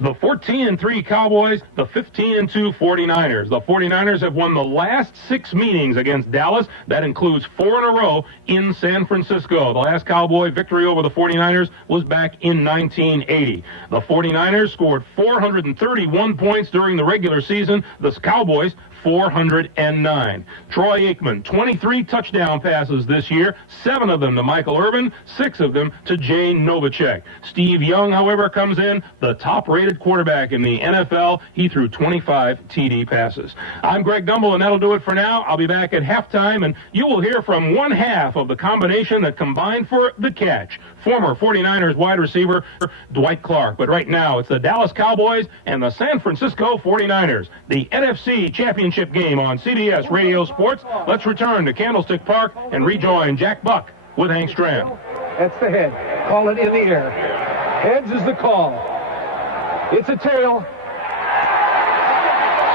The 14-3 Cowboys, the 15-2 49ers. The 49ers have won the last 6 meetings against Dallas. That includes 4 in a row in San Francisco. The last Cowboy victory over the 49ers was back in 1980. The 49ers scored 431 points during the regular season. The Cowboys 409. Troy Aikman, 23 touchdown passes this year, 7 of them to Michael Irvin, 6 of them to Jay Novacek. Steve Young, however, comes in the top-rated quarterback in the NFL. He threw 25 TD passes. I'm Greg Gumbel, and that'll do it for now. I'll be back at halftime, and you will hear from one half of the combination that combined for the catch, former 49ers wide receiver Dwight Clark. But right now, it's the Dallas Cowboys and the San Francisco 49ers, the NFC Championship Game on CBS Radio Sports. Let's return to Candlestick Park and rejoin Jack Buck with Hank Strand. That's the head. Call it in the air. Heads is the call. It's a tail.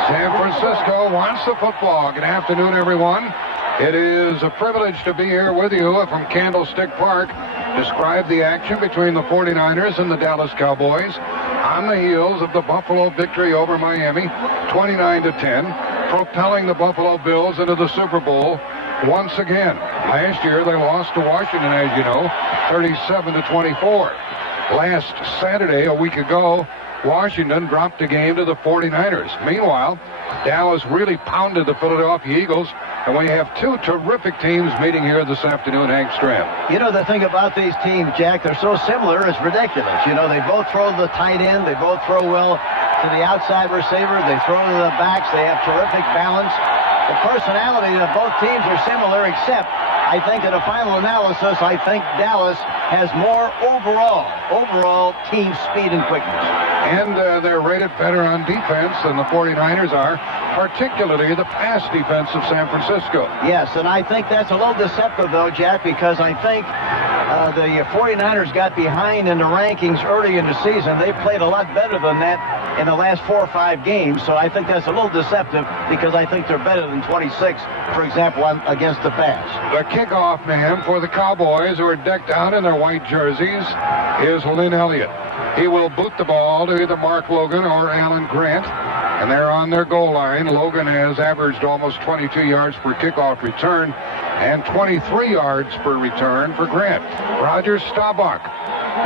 San Francisco wants the football. Good afternoon, everyone. It is a privilege to be here with you from Candlestick Park. Describe the action between the 49ers and the Dallas Cowboys on the heels of the Buffalo victory over Miami, 29-10, propelling the Buffalo Bills into the Super Bowl once again. Last year they lost to Washington, as you know, 37-24. Last Saturday, a week ago, Washington dropped a game to the 49ers. Meanwhile, Dallas really pounded the Philadelphia Eagles, and we have 2 terrific teams meeting here this afternoon. Hank Strand. You know, the thing about these teams, Jack, they're so similar, it's ridiculous. You know, they both throw the tight end, they both throw well to the outside receiver, they throw to the backs, they have terrific balance. The personality of both teams are similar, except I think in a final analysis, I think Dallas has more overall team speed and quickness. And they're rated better on defense than the 49ers are, particularly the pass defense of San Francisco. Yes, and I think that's a little deceptive, though, Jack, because I think the 49ers got behind in the rankings early in the season. They played a lot better than that in the last 4 or 5 games, so I think that's a little deceptive because I think they're better than 26, for example, against the pass. The kickoff man for the Cowboys, who are decked out in their white jerseys, is Lynn Elliott. He will boot the ball to either Mark Logan or Alan Grant, and they're on their goal line. Logan has averaged almost 22 yards per kickoff return and 23 yards per return for Grant. Roger Staubach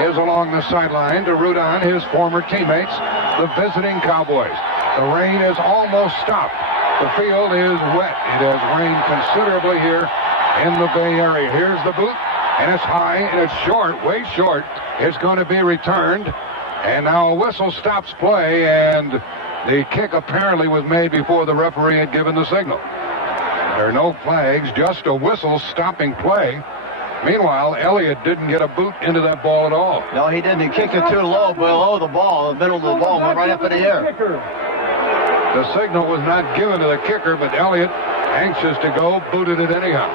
is along the sideline to root on his former teammates, the visiting Cowboys. The rain is almost stopped. The field is wet. It has rained considerably here in the Bay Area. Here's the boot, and it's high, and it's short, way short. It's going to be returned, and now a whistle stops play, and the kick apparently was made before the referee had given the signal. There are no flags, just a whistle stopping play. Meanwhile, Elliott didn't get a boot into that ball at all. No, he didn't. He kicked it too low below the ball. The middle of the ball went right up in the air. The signal was not given to the kicker, but Elliott, anxious to go, booted it anyhow.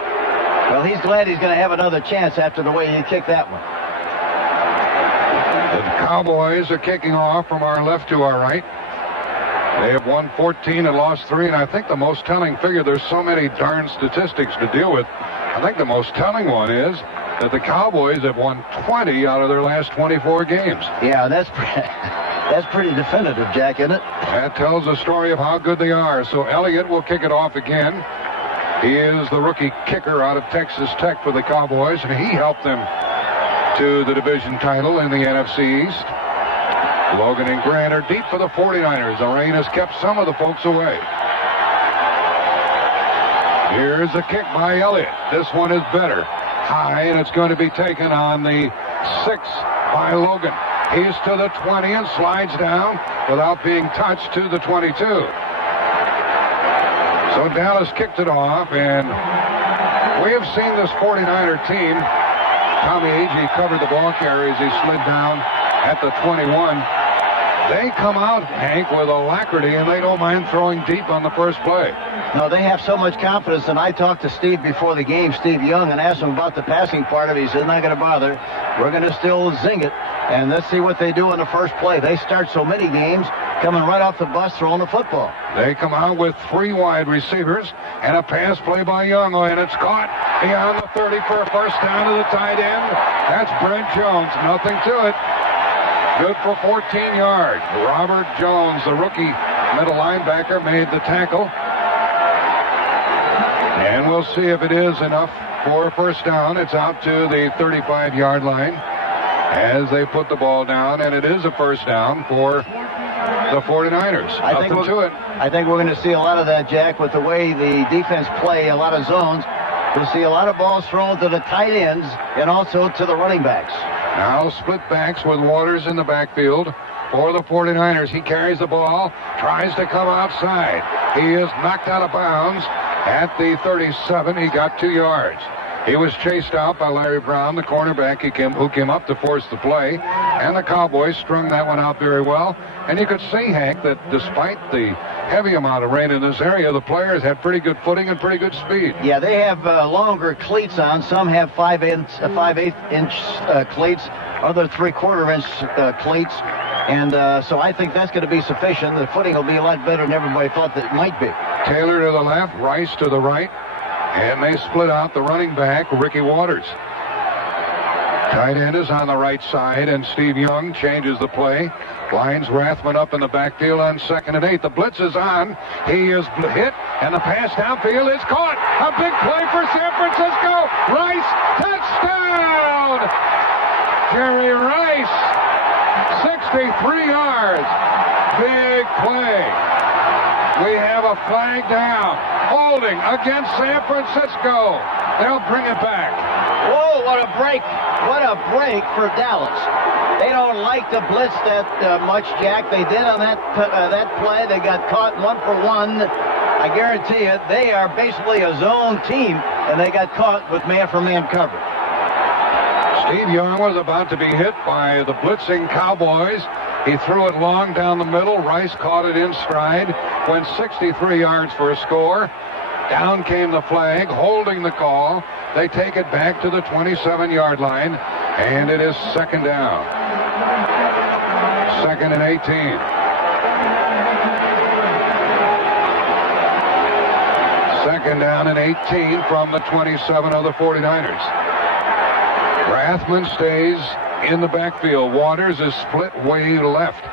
Well, he's glad he's going to have another chance after the way he kicked that one. The Cowboys are kicking off from our left to our right. They have won 14 and lost 3, and I think the most telling figure, there's so many darn statistics to deal with. I think the most telling one is that the Cowboys have won 20 out of their last 24 games. Yeah, that's pretty definitive, Jack, isn't it? That tells the story of how good they are. So Elliott will kick it off again. He is the rookie kicker out of Texas Tech for the Cowboys, and he helped them to the division title in the NFC East. Logan and Grant are deep for the 49ers. The rain has kept some of the folks away. Here's a kick by Elliott. This one is better. High, and it's going to be taken on the 6 by Logan. He's to the 20 and slides down without being touched to the 22. So Dallas kicked it off, and we have seen this 49er team. Tommy Agee covered the ball carrier as he slid down at the 21. They come out, Hank, with alacrity, and they don't mind throwing deep on the first play. No, they have so much confidence, and I talked to Steve before the game, Steve Young, and asked him about the passing part of it. He said, not going to bother. We're going to still zing it, and let's see what they do in the first play. They start so many games coming right off the bus throwing the football. They come out with 3 wide receivers and a pass play by Young, and it's caught beyond the 30 for a first down to the tight end. That's Brent Jones. Nothing to it. Good for 14 yards. Robert Jones, the rookie middle linebacker, made the tackle. And we'll see if it is enough for a first down. It's out to the 35-yard line as they put the ball down, and it is a first down for the 49ers. I think we're going to see a lot of that, Jack, with the way the defense play, a lot of zones. We'll see a lot of balls thrown to the tight ends and also to the running backs. Now split backs with Waters in the backfield for the 49ers. He carries the ball, tries to come outside. He is knocked out of bounds at the 37. He got 2 yards. He was chased out by Larry Brown, the cornerback who came up to force the play, and the Cowboys strung that one out very well. And you could see, Hank, that despite the heavy amount of rain in this area, the players had pretty good footing and pretty good speed. Yeah, they have longer cleats on. Some have 5/8" cleats, other 3/4" cleats. And so I think that's going to be sufficient. The footing will be a lot better than everybody thought that it might be. Taylor to the left, Rice to the right. And they split out the running back, Ricky Waters. Tight end is on the right side, and Steve Young changes the play. Lines Rathman up in the backfield on 2nd and 8. The blitz is on. He is hit, and the pass downfield is caught. A big play for San Francisco. Rice, touchdown! Jerry Rice, 63 yards. Big play. We have a flag down. Holding against San Francisco. They'll bring it back. Whoa, what a break. What a break for Dallas. They don't like to blitz that much, Jack. They did on that play. They got caught 1-for-1. I guarantee you, they are basically a zone team, and they got caught with man-for-man coverage. Steve Young was about to be hit by the blitzing Cowboys. He threw it long down the middle. Rice caught it in stride. Went 63 yards for a score. Down came the flag, holding the call. They take it back to the 27-yard line, and it is 2nd down. 2nd and 18. 2nd down and 18 from the 27 of the 49ers. Rathman stays in the backfield. Waters is split way left.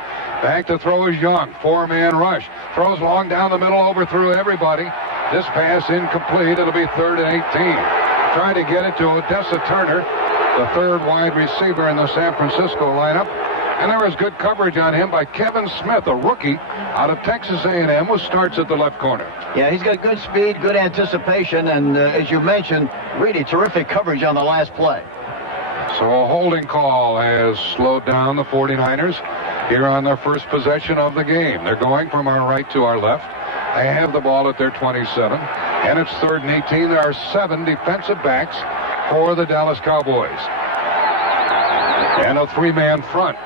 Back to throw is Young. 4-man rush. Throws long down the middle, overthrew everybody. This pass incomplete. It'll be 3rd and 18. Trying to get it to Odessa Turner, the 3rd wide receiver in the San Francisco lineup. And there was good coverage on him by Kevin Smith, a rookie out of Texas A&M, who starts at the left corner. Yeah, he's got good speed, good anticipation, and as you mentioned, really terrific coverage on the last play. So a holding call has slowed down the 49ers here on their first possession of the game. They're going from our right to our left. They have the ball at their 27, and it's 3rd and 18. There are 7 defensive backs for the Dallas Cowboys. And a 3-man front.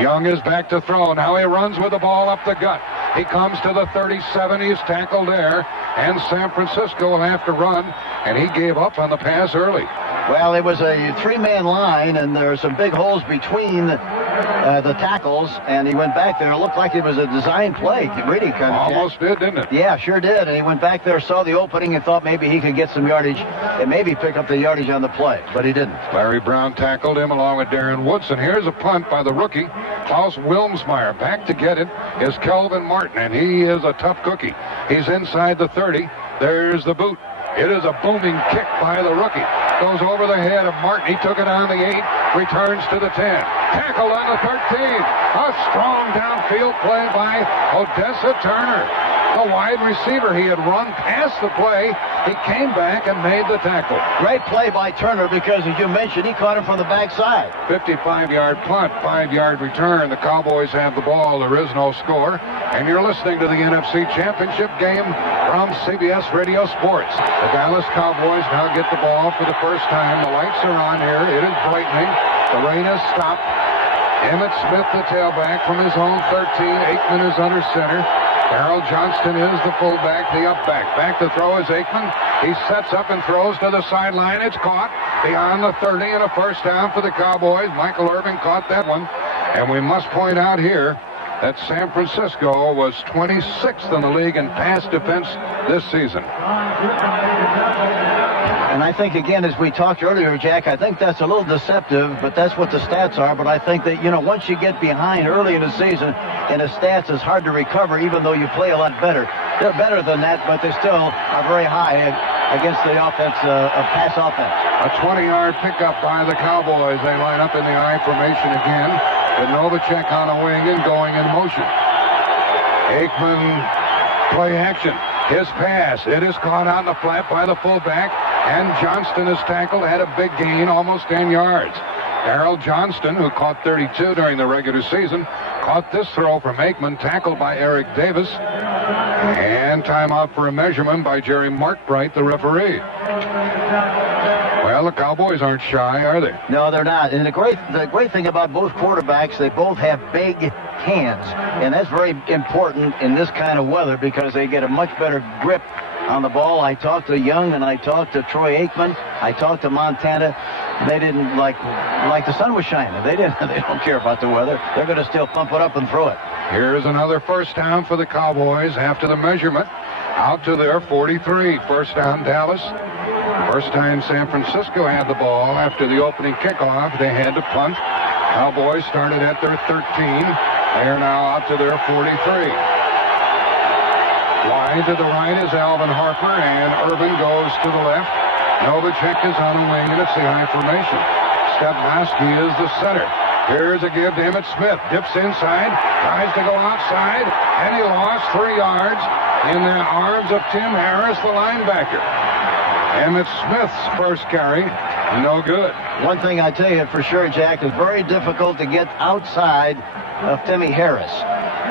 Young is back to throw. Now he runs with the ball up the gut. He comes to the 37. He's tackled there, and San Francisco will have to run, and he gave up on the pass early. Well, it was a 3-man line, and there are some big holes between the tackles, and he went back there. It looked like it was a design play. It really kind of almost did, didn't it? Yeah, sure did. And he went back there, saw the opening, and thought maybe he could get some yardage and maybe pick up the yardage on the play, but he didn't. Larry Brown tackled him along with Darren Woodson. Here's a punt by the rookie, Klaus Wilmsmeyer. Back to get it is Kelvin Martin, and he is a tough cookie. He's inside the 30. There's the boot. It is a booming kick by the rookie. Goes over the head of Martin. He took it on the 8, returns to the 10. Tackled on the 13. A strong downfield play by Odessa Turner, the wide receiver. He had run past the play. He came back and made the tackle. Great play by Turner because, as you mentioned, he caught him from the backside. 55-yard punt, 5-yard return. The Cowboys have the ball. There is no score. And you're listening to the NFC Championship game from CBS Radio Sports. The Dallas Cowboys now get the ball for the first time. The lights are on here. It is brightening. The rain has stopped. Emmett Smith, the tailback from his own 13. Aikman is under center. Darrell Johnston is the fullback, the upback. Back to throw is Aikman. He sets up and throws to the sideline. It's caught beyond the 30 and a first down for the Cowboys. Michael Irvin caught that one. And we must point out here that San Francisco was 26th in the league in pass defense this season. And I think, again, as we talked earlier, Jack, I think that's a little deceptive, but that's what the stats are. But I think that, once you get behind early in the season, and the stats is hard to recover, even though you play a lot better. They're better than that, but they still are very high against the offense, pass offense. A 20-yard pickup by the Cowboys. They line up in the I formation again, with Novacek on a wing and going in motion. Aikman, play action. His pass, it is caught on the flat by the fullback, and Johnston is tackled, had a big gain, almost 10 yards. Darrell Johnston, who caught 32 during the regular season, caught this throw from Aikman, tackled by Eric Davis, and timeout for a measurement by Jerry Markbright, the referee. Well, the Cowboys aren't shy, are they? No, they're not. And the great thing about both quarterbacks, they both have big hands, and that's very important in this kind of weather because they get a much better grip on the ball. I talked to Young and I talked to Troy Aikman. I talked to Montana. They didn't like the sun was shining. They don't care about the weather. They're going to still pump it up and throw it. Here's another first down for the Cowboys after the measurement. Out to their 43. First down, Dallas. First time San Francisco had the ball after the opening kickoff. They had to punt. Cowboys started at their 13. They are now out to their 43. Wide to the right is Alvin Harper, and Irvin goes to the left. Novacek is on a wing, and it's the I formation. Stepnoski is the center. Here's a give to Emmitt Smith. Dips inside, tries to go outside, and he lost 3 yards in the arms of Tim Harris, the linebacker. Emmitt Smith's first carry, no good. One thing I tell you for sure, Jack, it's very difficult to get outside of Timmy Harris.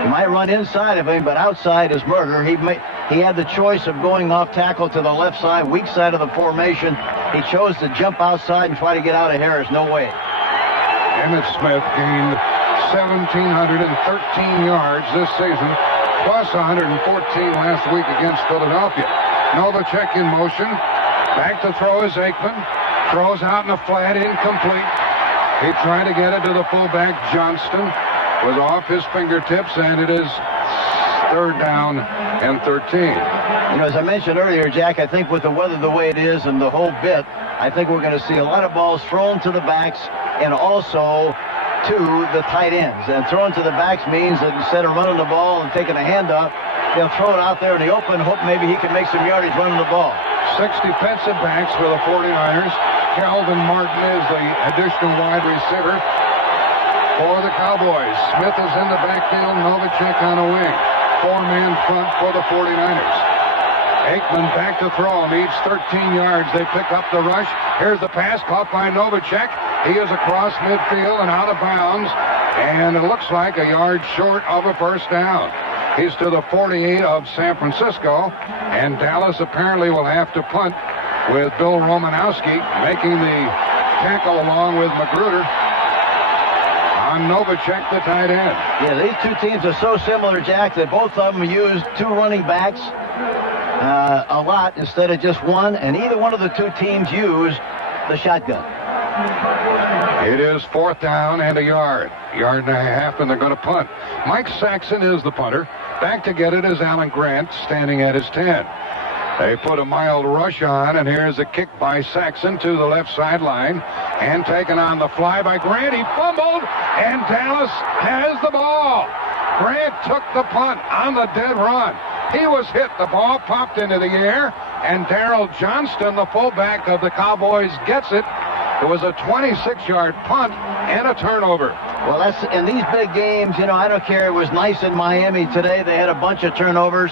You might run inside of him, but outside is murder. He had the choice of going off tackle to the left side, weak side of the formation. He chose to jump outside and try to get out of Harris. No way. Emmitt Smith gained 1,713 yards this season, plus 114 last week against Philadelphia. Novacek in motion. Back to throw is Aikman. Throws out in the flat, incomplete. He tried to get it to the fullback, Johnston. Was off his fingertips, and it is third down and 13. As I mentioned earlier, Jack, I think with the weather the way it is and the whole bit, I think we're going to see a lot of balls thrown to the backs and also to the tight ends. And throwing to the backs means that instead of running the ball and taking a handoff, they'll throw it out there in the open, hope maybe he can make some yardage running the ball. 6 defensive backs for the 49ers. Calvin Martin is the additional wide receiver for the Cowboys. Smith is in the backfield, Novacek on a wing. 4-man front for the 49ers. Aikman back to throw. Needs 13 yards. They pick up the rush. Here's the pass caught by Novacek. He is across midfield and out of bounds. And it looks like a yard short of a first down. He's to the 48 of San Francisco. And Dallas apparently will have to punt with Bill Romanowski making the tackle along with Magruder on Novacek, the tight end. Yeah, these two teams are so similar, Jack, that both of them use 2 running backs a lot instead of just one, and either one of the two teams use the shotgun. It is fourth down and a yard. Yard and a half, and they're going to punt. Mike Saxon is the punter. Back to get it is Alan Grant, standing at his 10. They put a mild rush on, and here's a kick by Saxon to the left sideline, and taken on the fly by Grant. He fumbled, and Dallas has the ball. Grant took the punt on the dead run. He was hit. The ball popped into the air, and Darrell Johnston, the fullback of the Cowboys, gets it. It was a 26-yard punt and a turnover. Well, that's in these big games, I don't care. It was nice in Miami today. They had a bunch of turnovers.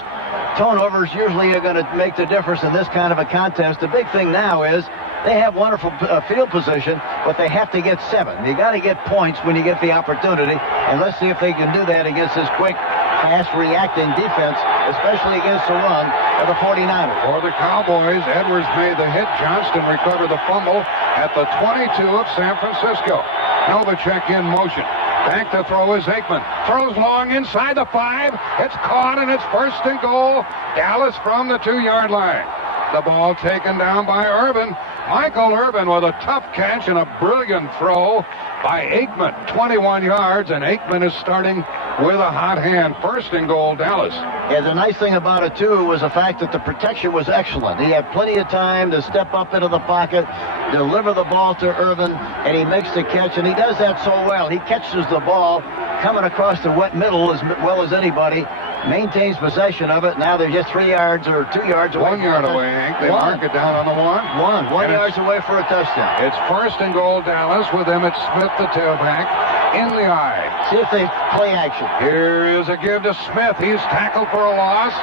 Turnovers usually are going to make the difference in this kind of a contest. The big thing now is they have wonderful field position, but they have to get 7. You got to get points when you get the opportunity, and let's see if they can do that against this quick, fast-reacting defense, especially against the run of the 49ers. For the Cowboys, Edwards made the hit. Johnston recovered the fumble at the 22 of San Francisco. Novacek in motion. Back to throw is Aikman. Throws long inside the 5. It's caught, and it's first and goal. Dallas from the 2-yard line. The ball taken down by Irvin. Michael Irvin with a tough catch and a brilliant throw by Aikman. 21 yards, and Aikman is starting with a hot hand. First and goal, Dallas. Yeah, the nice thing about it, too, was the fact that the protection was excellent. He had plenty of time to step up into the pocket, deliver the ball to Irvin, and he makes the catch, and he does that so well. He catches the ball coming across the wet middle as well as anybody, maintains possession of it. Now they're just 3 yards or 2 yards away. 1 yard away, Hank. They mark it down on the one. One yards away for a touchdown. It's first and goal, Dallas, with Emmett Smith, the tailback, in the eye. See if they play action. Here is a give to Smith. He's tackled for a loss.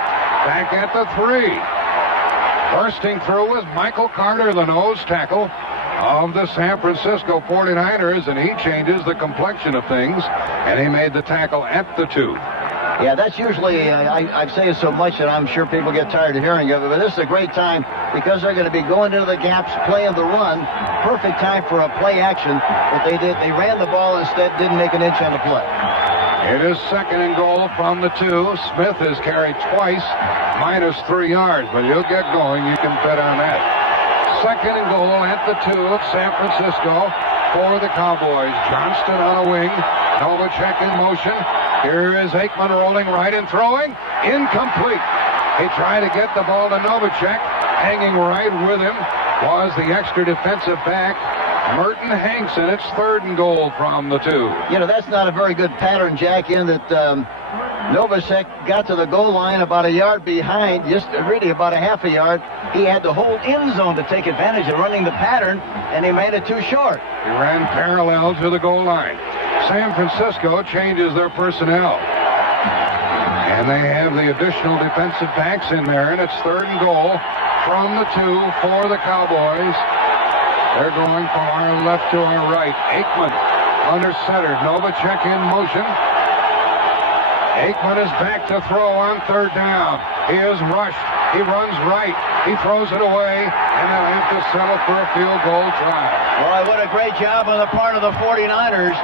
Back at the 3. Bursting through is Michael Carter, the nose tackle of the San Francisco 49ers, and he changes the complexion of things, and he made the tackle at the 2. Yeah, that's usually, I say it so much that I'm sure people get tired of hearing of it, but this is a great time because they're going to be going into the gaps, playing the run. Perfect time for a play action, but they ran the ball instead, didn't make an inch on the play. It is second and goal from the 2. Smith has carried twice, minus 3 yards, but he'll get going. You can bet on that. Second and goal at the 2 of San Francisco for the Cowboys. Johnston on a wing, Novacek in motion. Here is Aikman rolling right and throwing. Incomplete. He tried to get the ball to Novacek. Hanging right with him was the extra defensive back, Merton Hankson. It's third and goal from the 2. You know, that's not a very good pattern, Jack, in that Novacek got to the goal line about a yard behind, just really about a half a yard. He had the whole end zone to take advantage of running the pattern, and he made it too short. He ran parallel to the goal line. San Francisco changes their personnel. And they have the additional defensive backs in there, and it's third and goal from the 2 for the Cowboys. They're going from our left to our right. Aikman under center. Novacek in motion. Aikman is back to throw on third down. He is rushed. He runs right. He throws it away, and they'll have to settle for a field goal try. Boy, what a great job on the part of the 49ers.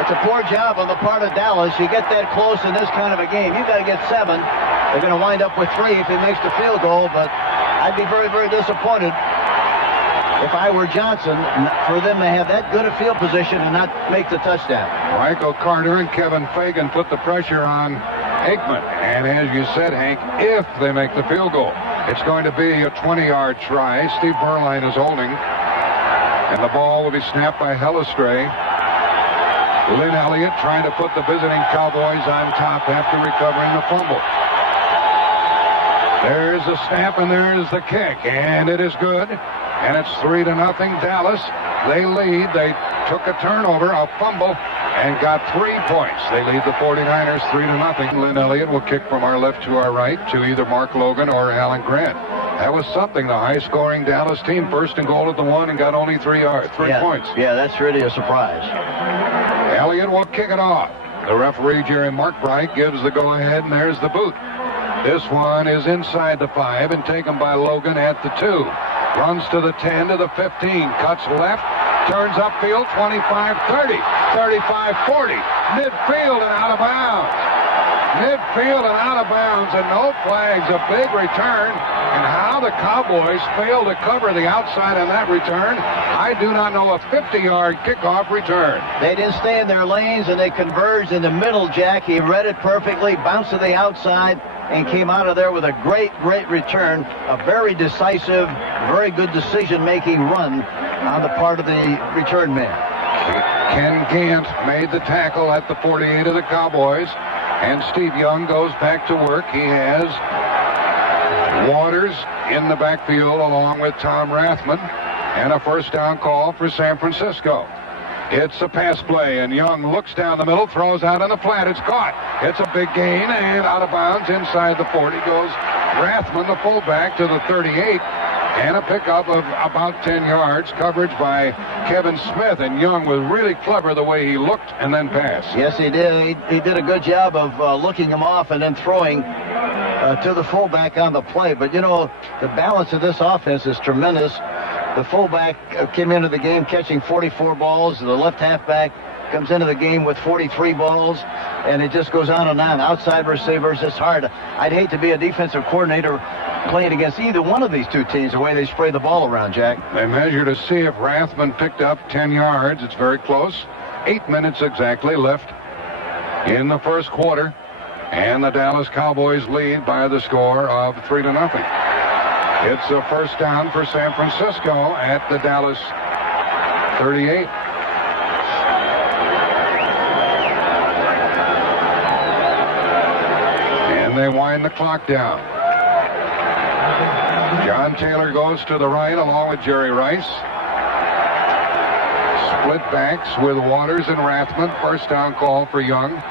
It's a poor job on the part of Dallas. You get that close in this kind of a game, you've got to get 7. They're going to wind up with 3 if he makes the field goal, but I'd be very, very disappointed if I were Johnson for them to have that good a field position and not make the touchdown. Michael Carter and Kevin Fagan put the pressure on Aikman. And as you said, Hank, if they make the field goal, it's going to be a 20-yard try. Steve Berline is holding, and the ball will be snapped by Hellestray. Lynn Elliott trying to put the visiting Cowboys on top after recovering the fumble. There's the snap, and there's the kick, and it is good. And it's 3-0 Dallas. They lead. They took a turnover, a fumble, and got 3 points. They lead the 49ers 3-0. Lynn Elliott will kick from our left to our right to either Mark Logan or Alan Grant. That was something. The high-scoring Dallas team first and goal at the 1 and got only 3 points. Yeah, that's really a surprise. Elliott will kick it off. The referee, Jerry Markbright, gives the go-ahead, and there's the boot. This one is inside the 5 and taken by Logan at the 2. Runs to the 10, to the 15, cuts left, turns upfield, 25-30, 35-40, midfield and out of bounds. Midfield and out of bounds, and no flags, a big return. And how the Cowboys failed to cover the outside on that return, I do not know. A 50-yard kickoff return. They didn't stay in their lanes, and they converged in the middle, Jack. He read it perfectly, bounced to the outside, and came out of there with a great, great return. A very decisive, very good decision-making run on the part of the return man. Ken Gant made the tackle at the 48 of the Cowboys, and Steve Young goes back to work. He has Waters in the backfield along with Tom Rathman, and a first down call for San Francisco. It's a pass play, and Young looks down the middle, throws out on the flat. It's caught. It's a big gain, and out of bounds inside the 40 goes Rathman, the fullback, to the 38, and a pickup of about 10 yards. Coverage by Kevin Smith, and Young was really clever the way he looked and then passed. Yes, he did. He did a good job of looking him off and then throwing to the fullback on the play. But, you know, the balance of this offense is tremendous. The fullback came into the game catching 44 balls. The left halfback comes into the game with 43 balls, and it just goes on and on. Outside receivers, it's hard. I'd hate to be a defensive coordinator playing against either one of these two teams, the way they spray the ball around, Jack. They measure to see if Rathman picked up 10 yards. It's very close. 8 minutes exactly left in the first quarter, and the Dallas Cowboys lead by the score of 3-0. It's a first down for San Francisco at the Dallas 38. And they wind the clock down. John Taylor goes to the right along with Jerry Rice. Split backs with Waters and Rathman. First down call for Young.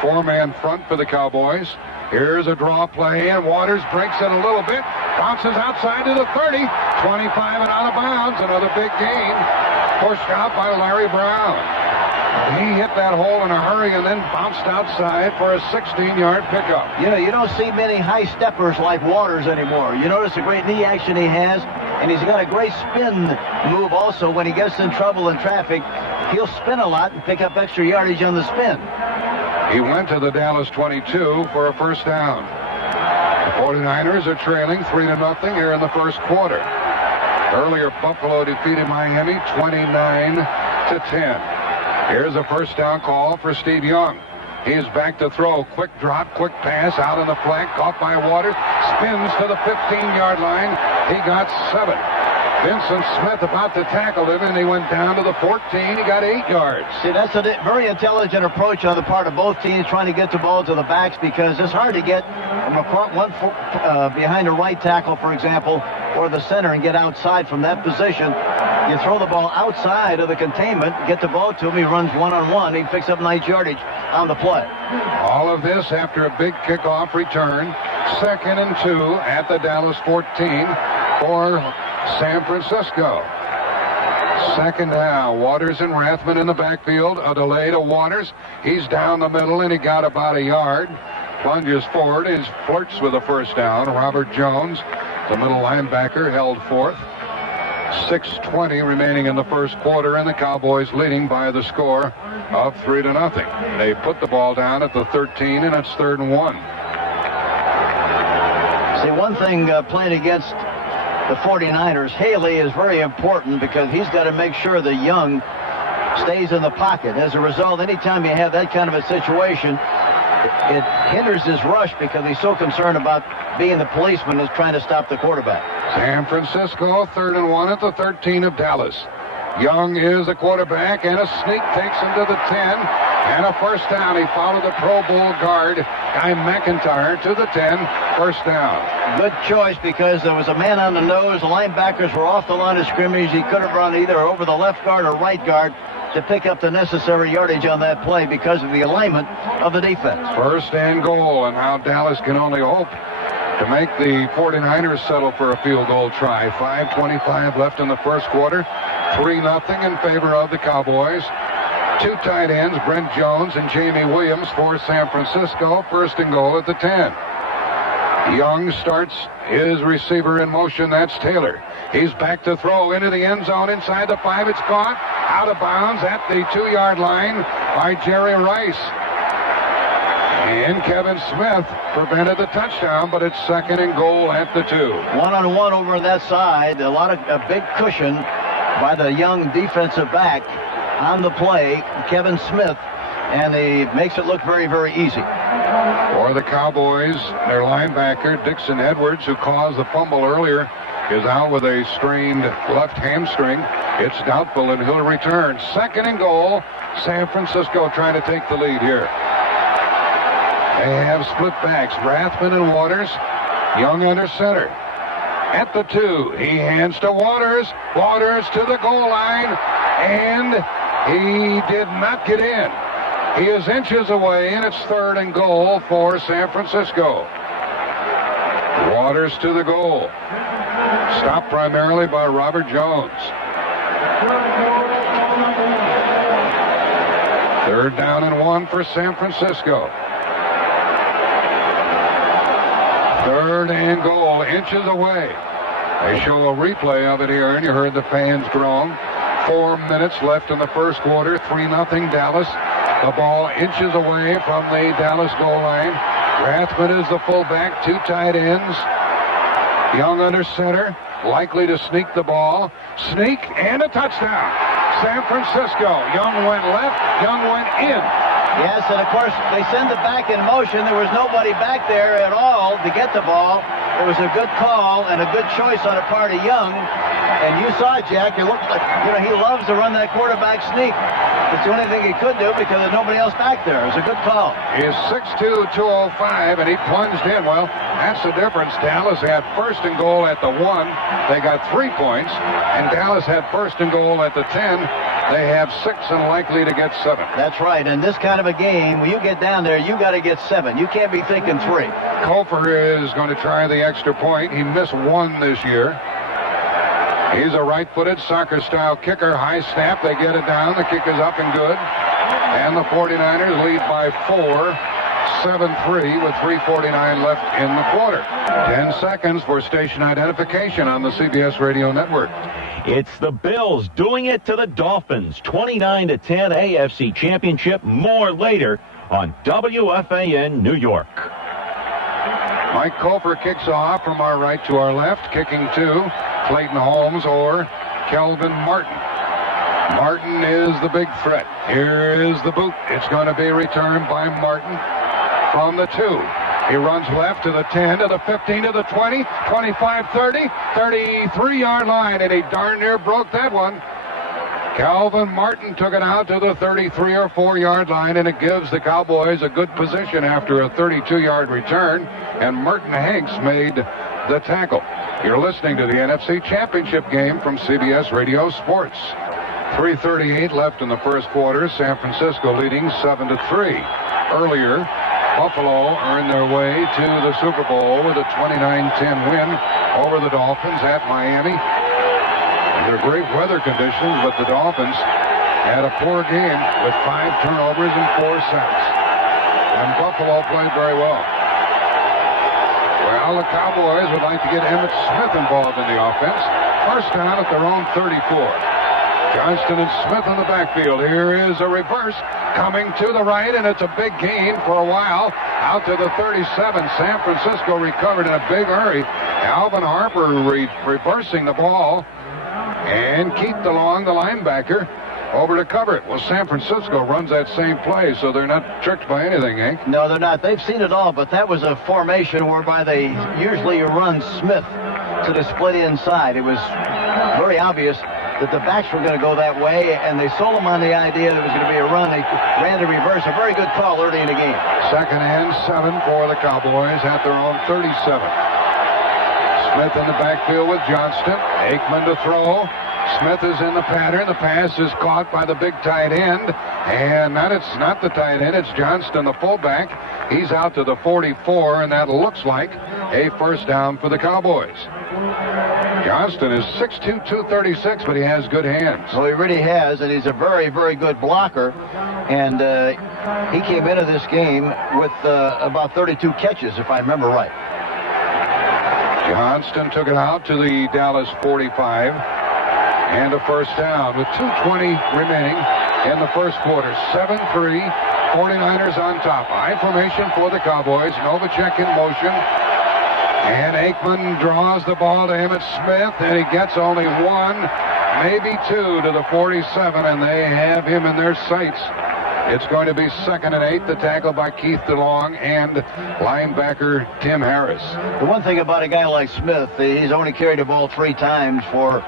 4-man front for the Cowboys. Here's a draw play, and Waters breaks it a little bit. Bounces outside to the 30. 25 and out of bounds. Another big gain. Pushed out by Larry Brown. He hit that hole in a hurry and then bounced outside for a 16-yard pickup. You know, you don't see many high steppers like Waters anymore. You notice the great knee action he has, and he's got a great spin move also. When he gets in trouble in traffic, he'll spin a lot and pick up extra yardage on the spin. He went to the Dallas 22 for a first down. The 49ers are trailing 3-0 here in the first quarter. Earlier, Buffalo defeated Miami 29-10. Here's a first down call for Steve Young. He is back to throw. Quick drop, quick pass out on the flank. Caught by Waters. Spins to the 15-yard line. He got 7. Vincent Smith about to tackle him, and he went down to the 14. He got 8 yards. See, that's a very intelligent approach on the part of both teams, trying to get the ball to the backs, because it's hard to get from behind a right tackle, for example, or the center, and get outside from that position. You throw the ball outside of the containment, get the ball to him, he runs one-on-one, he picks up nice yardage on the play. All of this after a big kickoff return. 2nd and 2 at the Dallas 14 for San Francisco. Second down. Waters and Rathman in the backfield. A delay to Waters. He's down the middle, and he got about a yard. Plunges forward. He flirts with a first down. Robert Jones, the middle linebacker, held fourth. 6:20 remaining in the first quarter, and the Cowboys leading by the score of 3-0. They put the ball down at the 13, and it's 3rd and 1. See, one thing playing against the 49ers, Haley is very important, because he's got to make sure that Young stays in the pocket. As a result, anytime you have that kind of a situation, it hinders his rush, because he's so concerned about being the policeman who's trying to stop the quarterback. San Francisco, 3rd and 1 at the 13 of Dallas. Young is the quarterback, and a sneak takes him to the 10, and a first down. He followed the Pro Bowl guard, Guy McIntyre, to the 10, first down. Good choice, because there was a man on the nose. The linebackers were off the line of scrimmage. He could have run either over the left guard or right guard to pick up the necessary yardage on that play because of the alignment of the defense. First and goal, and how Dallas can only hope to make the 49ers settle for a field goal try. 5:25 left in the first quarter. 3-0 in favor of the Cowboys. 2 tight ends, Brent Jones and Jamie Williams for San Francisco. First and goal at the 10. Young starts his receiver in motion. That's Taylor. He's back to throw into the end zone inside the 5. It's caught out of bounds at the 2-yard line by Jerry Rice. And Kevin Smith prevented the touchdown, but it's 2nd and goal at the 2. One-on-one over that side. A big cushion by the Young defensive back on the play, Kevin Smith, and he makes it look very, very easy. For the Cowboys, their linebacker, Dixon Edwards, who caused the fumble earlier, is out with a strained left hamstring. It's doubtful, and he'll return. 2nd and goal. San Francisco trying to take the lead here. They have split backs, Rathman and Waters. Young under center. At the 2, he hands to Waters. Waters to the goal line, and he did not get in. He is inches away, and it's 3rd and goal for San Francisco. Waters to the goal. Stopped primarily by Robert Jones. 3rd down and 1 for San Francisco. 3rd and goal, inches away. They show a replay of it here, and you heard the fans groan. 4 minutes left in the first quarter, 3-0 Dallas. The ball inches away from the Dallas goal line. Rathman is the fullback, 2 tight ends. Young under center, likely to sneak the ball. Sneak and a touchdown. San Francisco. Young went left, Young went in. Yes, and of course, they send it back in motion. There was nobody back there at all to get the ball. It was a good call and a good choice on the part of Young. And you saw it, Jack. It looked like, he loves to run that quarterback sneak. It's the only thing he could do because there's nobody else back there. It was a good call. He's 6'2", 205, and he plunged in. Well, that's the difference. Dallas had first and goal at the 1. They got 3 points, and Dallas had first and goal at the 10. They have 6 and likely to get 7. That's right. In this kind of a game, when you get down there, you got to get 7. You can't be thinking 3. Kofer is going to try the extra point. He missed 1 this year. He's a right-footed soccer-style kicker. High snap. They get it down. The kick is up and good. And the 49ers lead by 4, 7-3 with 3:49 left in the quarter. 10 seconds for station identification on the CBS Radio Network. It's the Bills doing it to the Dolphins. 29-10 AFC Championship. More later on WFAN New York. Mike Kofer kicks off from our right to our left. Kicking to Clayton Holmes or Kelvin Martin. Martin is the big threat. Here is the boot. It's going to be returned by Martin from the 2. He runs left to the 10, to the 15, to the 20, 25, 30, 33-yard line, and he darn near broke that one. Calvin Martin took it out to the 33 or 4-yard line, and it gives the Cowboys a good position after a 32-yard return, and Merton Hanks made the tackle. You're listening to the NFC Championship game from CBS Radio Sports. 3:38 left in the first quarter. San Francisco leading 7-3. Earlier, Buffalo earned their way to the Super Bowl with a 29-10 win over the Dolphins at Miami. Under great weather conditions, but the Dolphins had a poor game with 5 turnovers and 4 sacks. And Buffalo played very well. Well, the Cowboys would like to get Emmitt Smith involved in the offense. First down at their own 34. Johnston and Smith in the backfield. Here is a reverse coming to the right, and it's a big gain for a while. Out to the 37. San Francisco recovered in a big hurry. Alvin Harper reversing the ball, and Keith DeLong, the linebacker, over to cover it. Well, San Francisco runs that same play, so they're not tricked by anything, Hank. No, they're not. They've seen it all, but that was a formation whereby they usually run Smith to the split inside. It was very obvious that the backs were going to go that way, and they sold them on the idea that it was going to be a run. They ran the reverse. A very good call early in the game. Second and 7 for the Cowboys at their own 37. Smith in the backfield with Johnston. Aikman to throw. Smith is in the pattern. The pass is caught by the big tight end. And it's not the tight end. It's Johnston, the fullback. He's out to the 44, and that looks like a first down for the Cowboys. Johnston is 6'2", 236, but he has good hands. Well, he really has, and he's a very, very good blocker. And he came into this game with about 32 catches, if I remember right. Johnston took it out to the Dallas 45, and a first down with 2:20 remaining in the first quarter. 7-3, 49ers on top. High formation for the Cowboys. Novacek in motion. And Aikman draws the ball to Emmitt Smith, and he gets only 1, maybe 2 to the 47, and they have him in their sights. It's going to be 2nd and 8, the tackle by Keith DeLong and linebacker Tim Harris. The one thing about a guy like Smith, he's only carried the ball 3 times before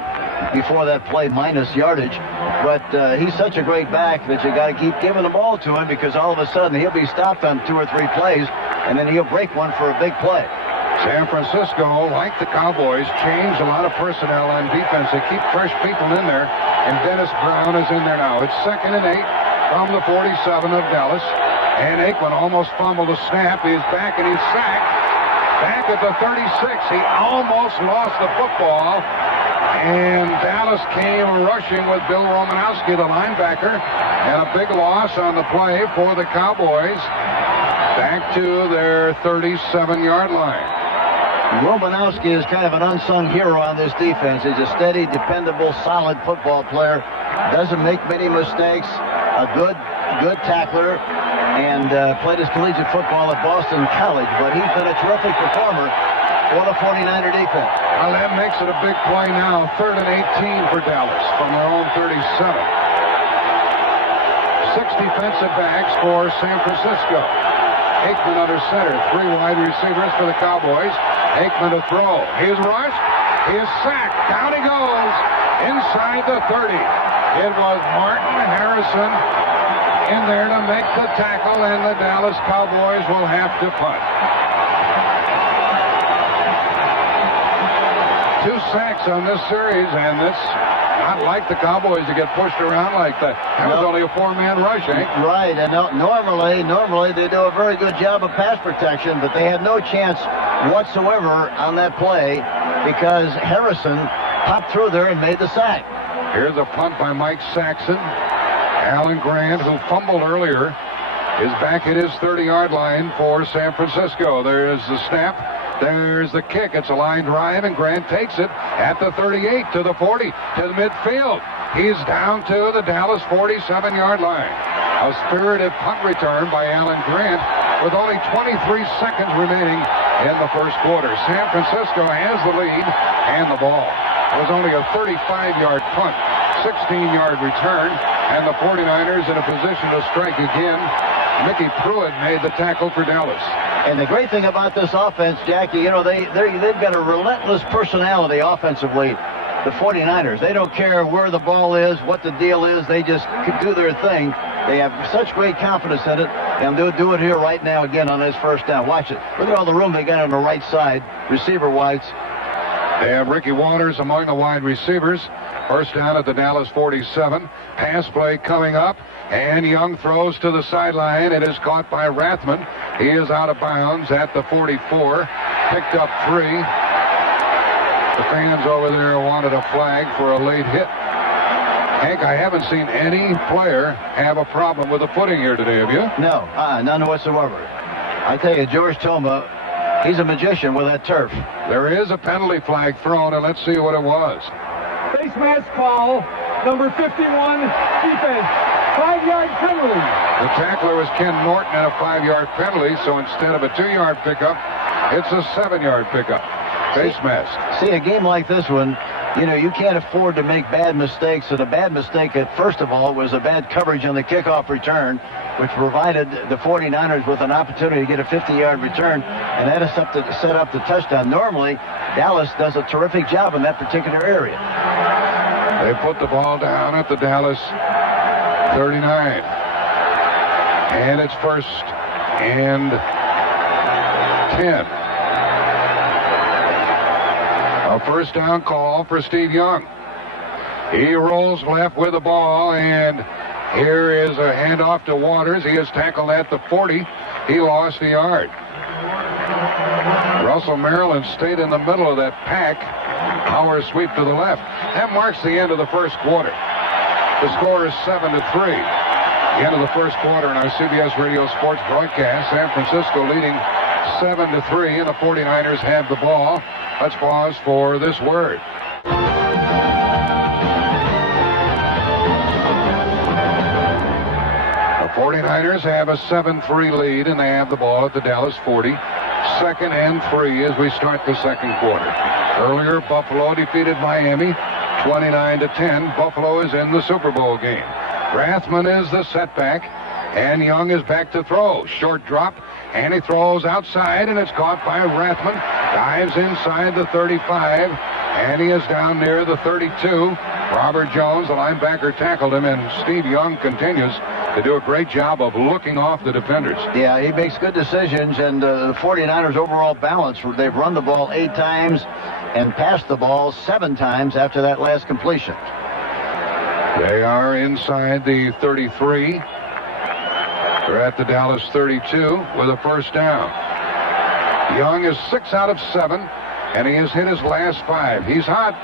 that play minus yardage. But he's such a great back that you got to keep giving the ball to him, because all of a sudden he'll be stopped on 2 or 3 plays, and then he'll break one for a big play. San Francisco, like the Cowboys, changed a lot of personnel on defense. They keep fresh people in there, and Dennis Brown is in there now. It's 2nd and 8 from the 47 of Dallas, and Aikman almost fumbled a snap. He's back, and he's sacked. Back at the 36, he almost lost the football, and Dallas came rushing with Bill Romanowski, the linebacker, and a big loss on the play for the Cowboys. Back to their 37-yard line. Romanowski is kind of an unsung hero on this defense. He's a steady, dependable, solid football player. Doesn't make many mistakes. A good tackler, and played his collegiate football at Boston College. But he's been a terrific performer for the 49er defense. Well, that makes it a big play now. 3rd and 18 for Dallas from their own 37. defensive backs for San Francisco. Aikman under center. 3 wide receivers for the Cowboys. Aikman to throw. He is rushed. He is sacked. Down he goes. Inside the 30. It was Martin Harrison in there to make the tackle, and the Dallas Cowboys will have to punt. 2 sacks on this series, and this not like the Cowboys to get pushed around like that. That was only a 4-man rush, eh? Right, and normally they do a very good job of pass protection, but they had no chance whatsoever on that play because Harrison popped through there and made the sack. Here's a punt by Mike Saxon. Alan Grant, who fumbled earlier, is back at his 30-yard line for San Francisco. There's the snap. There's the kick. It's a line drive, and Grant takes it at the 38 to the 40 to the midfield. He's down to the Dallas 47-yard line. A spirited punt return by Alan Grant with only 23 seconds remaining in the first quarter. San Francisco has the lead and the ball. It was only a 35-yard punt, 16-yard return, and the 49ers in a position to strike again. Mickey Pruitt made the tackle for Dallas. And the great thing about this offense, Jackie, you know, they've got a relentless personality offensively, the 49ers. They don't care where the ball is, what the deal is. They just do their thing. They have such great confidence in it, and they'll do it here right now again on this first down. Watch it. Look at all the room they got on the right side, receiver-wise. They have Ricky Waters among the wide receivers. First down at the Dallas 47. Pass play coming up, and Young throws to the sideline. It is caught by Rathman. He is out of bounds at the 44. Picked up 3. The fans over there wanted a flag for a late hit. Hank, I haven't seen any player have a problem with the footing here today, have you? No, none whatsoever. I tell you, George Toma, he's a magician with that turf. There is a penalty flag thrown, and let's see what it was. Face mask foul, number 51, defense. 5-yard penalty. The tackler was Ken Norton in a 5-yard penalty, so instead of a 2-yard pickup, it's a 7-yard pickup. Face mask. See, a game like this one, you know, you can't afford to make bad mistakes. And a bad mistake, first of all, was a bad coverage on the kickoff return, which provided the 49ers with an opportunity to get a 50-yard return, and that is something to set up the touchdown. Normally, Dallas does a terrific job in that particular area. They put the ball down at the Dallas 39. And it's first and 10. A first down call for Steve Young. He rolls left with the ball, and here is a handoff to Waters. He is tackled at the 40. He lost a yard. Russell Maryland stayed in the middle of that pack. Power sweep to the left. That marks the end of the first quarter. The score is 7-3. The end of the first quarter in our CBS Radio Sports broadcast. San Francisco leading 7-3, and the 49ers have the ball. Let's pause for this word. The 49ers have a 7-3 lead, and they have the ball at the Dallas 40. 2nd and 3 as we start the second quarter. Earlier, Buffalo defeated Miami 29-10. Buffalo is in the Super Bowl game. Rathman is the setback, and Young is back to throw. Short drop, and he throws outside, and it's caught by Rathman. Dives inside the 35, and he is down near the 32. Robert Jones, the linebacker, tackled him, and Steve Young continues to do a great job of looking off the defenders. Yeah, he makes good decisions, and the 49ers overall balance. They've run the ball 8 times and passed the ball 7 times after that last completion. They are inside the 33. They're at the Dallas 32 with a first down. Young is 6 out of 7, and he has hit his last 5. He's hot.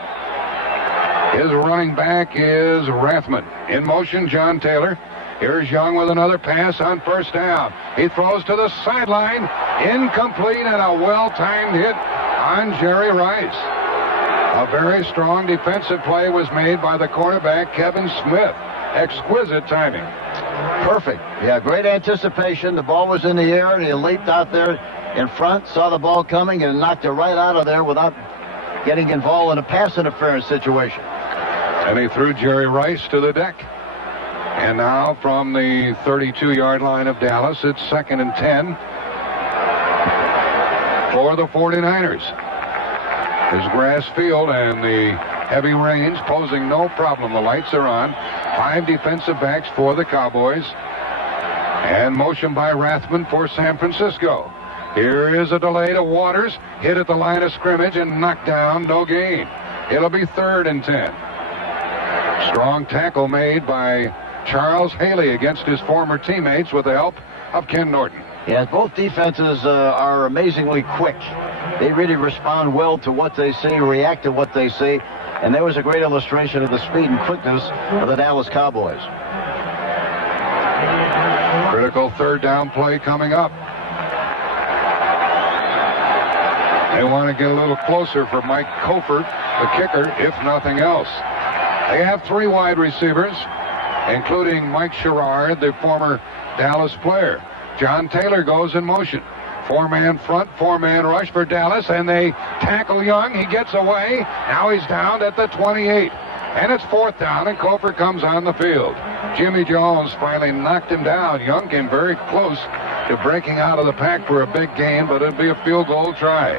His running back is Rathman. In motion, John Taylor. Here's Young with another pass on first down. He throws to the sideline. Incomplete, and a well-timed hit on Jerry Rice. A very strong defensive play was made by the cornerback, Kevin Smith. Exquisite timing. Perfect. Yeah, great anticipation. The ball was in the air, and he leaped out there in front, saw the ball coming, and knocked it right out of there without getting involved in a pass interference situation. And he threw Jerry Rice to the deck. And now from the 32-yard line of Dallas, it's 2nd and 10 for the 49ers. There's grass field and the heavy rains posing no problem. The lights are on. 5 defensive backs for the Cowboys. And motion by Rathman for San Francisco. Here is a delay to Waters. Hit at the line of scrimmage and knocked down. No gain. It'll be 3rd and 10. Strong tackle made by Charles Haley against his former teammates with the help of Ken Norton. Yes, both defenses are amazingly quick. They really respond well to what they see, react to what they see. And there was a great illustration of the speed and quickness of the Dallas Cowboys. Critical 3rd down play coming up. They want to get a little closer for Mike Kofer, the kicker, if nothing else. They have 3 wide receivers, including Mike Sherrard, the former Dallas player. John Taylor goes in motion. 4-man front, 4-man rush for Dallas, and they tackle Young. He gets away. Now he's down at the 28. And it's 4th down, and Kofer comes on the field. Jimmy Jones finally knocked him down. Young came very close to breaking out of the pack for a big gain, but it'll be a field goal try.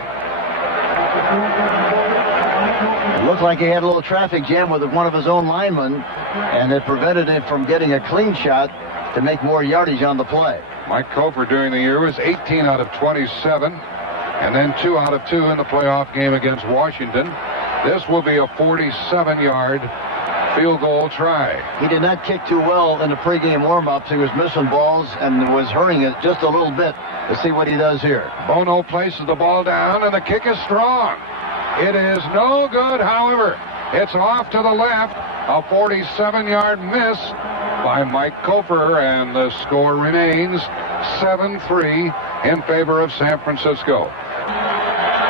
It looked like he had a little traffic jam with one of his own linemen, and it prevented him from getting a clean shot to make more yardage on the play. Mike Kofer during the year was 18 out of 27, and then 2 out of 2 in the playoff game against Washington. This will be a 47-yard field goal try. He did not kick too well in the pregame warm-ups. He was missing balls and was hurrying it just a little bit. Let's see what he does here. Bono places the ball down, and the kick is strong. It is no good, however. It's off to the left. A 47-yard miss by Mike Kofer, and the score remains 7-3 in favor of San Francisco.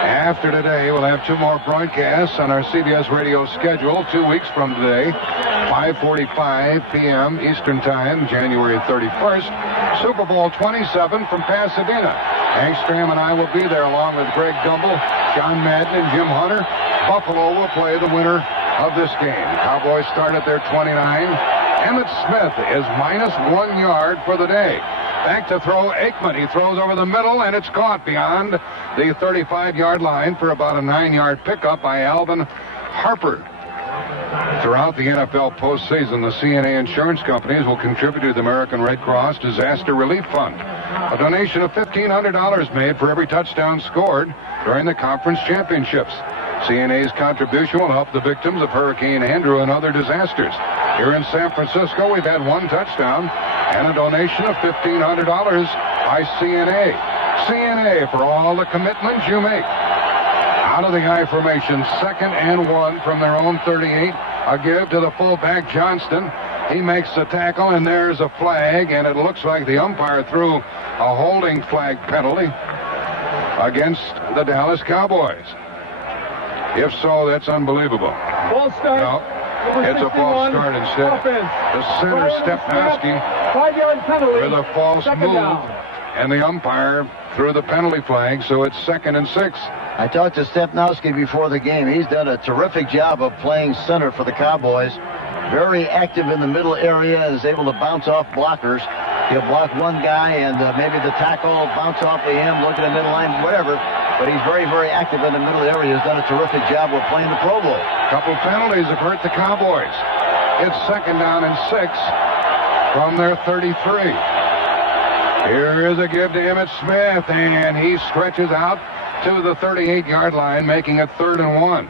After today, we'll have 2 more broadcasts on our CBS Radio schedule 2 weeks from today. 5:45 p.m. Eastern Time, January 31st. Super Bowl 27 from Pasadena. Hank Stram and I will be there along with Greg Gumbel, John Madden, and Jim Hunter. Buffalo will play the winner of this game. Cowboys start at their 29. Emmitt Smith is minus 1 yard for the day. Back to throw, Aikman. He throws over the middle, and it's caught beyond the 35-yard line for about a 9-yard pickup by Alvin Harper. Throughout the NFL postseason, the CNA insurance companies will contribute to the American Red Cross Disaster Relief Fund. A donation of $1,500 made for every touchdown scored during the conference championships. CNA's contribution will help the victims of Hurricane Andrew and other disasters. Here in San Francisco, we've had 1 touchdown and a donation of $1,500 by CNA. CNA for all the commitments you make. Out of the I formation, 2nd and 1 from their own 38. A give to the fullback, Johnston. He makes the tackle, and there's a flag, and it looks like the umpire threw a holding flag penalty against the Dallas Cowboys. If so, that's unbelievable. False start. No, it's a false start instead. Offense. The center, Stepnowski, 5-yard penalty. with a false move, down. and the umpire threw the penalty flag, so it's 2nd and 6. I talked to Stepnowski before the game. He's done a terrific job of playing center for the Cowboys. Very active in the middle area, is able to bounce off blockers. He'll block one guy, and maybe the tackle will bounce off of him, look at the middle line, whatever. But he's very, very active in the middle area. He's done a terrific job of playing the Pro Bowl. Couple penalties have hurt the Cowboys. It's 2nd down and 6 from their 33. Here is a give to Emmitt Smith, and he stretches out to the 38-yard line, making it 3rd and 1.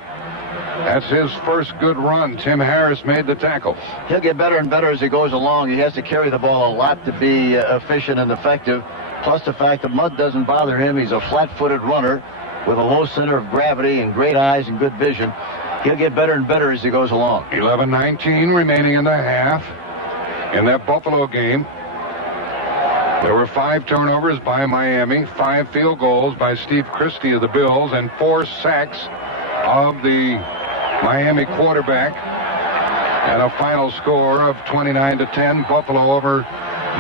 That's his first good run. Tim Harris made the tackle. He'll get better and better as he goes along. He has to carry the ball a lot to be efficient and effective. Plus the fact that mud doesn't bother him. He's a flat-footed runner with a low center of gravity and great eyes and good vision. He'll get better and better as he goes along. 11:19 remaining in the half. In that Buffalo game, there were 5 turnovers by Miami, 5 field goals by Steve Christie of the Bills, and 4 sacks of the Miami quarterback, and a final score of 29-10, Buffalo over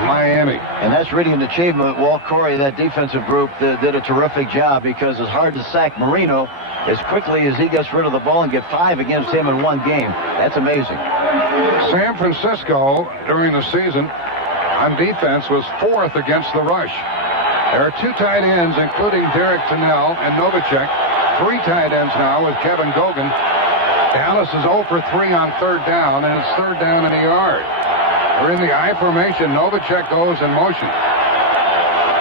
Miami. And that's really an achievement. Walt Corey, that defensive group, did a terrific job, because it's hard to sack Marino as quickly as he gets rid of the ball and get 5 against him in one game. That's amazing. San Francisco, during the season, on defense, was 4th against the rush. There are 2 tight ends, including Derek Tennell and Novacek. 3 tight ends now with Kevin Gogan. Dallas is 0 for 3 on 3rd down, and it's 3rd down and a yard. We're in the I formation. Novacek goes in motion.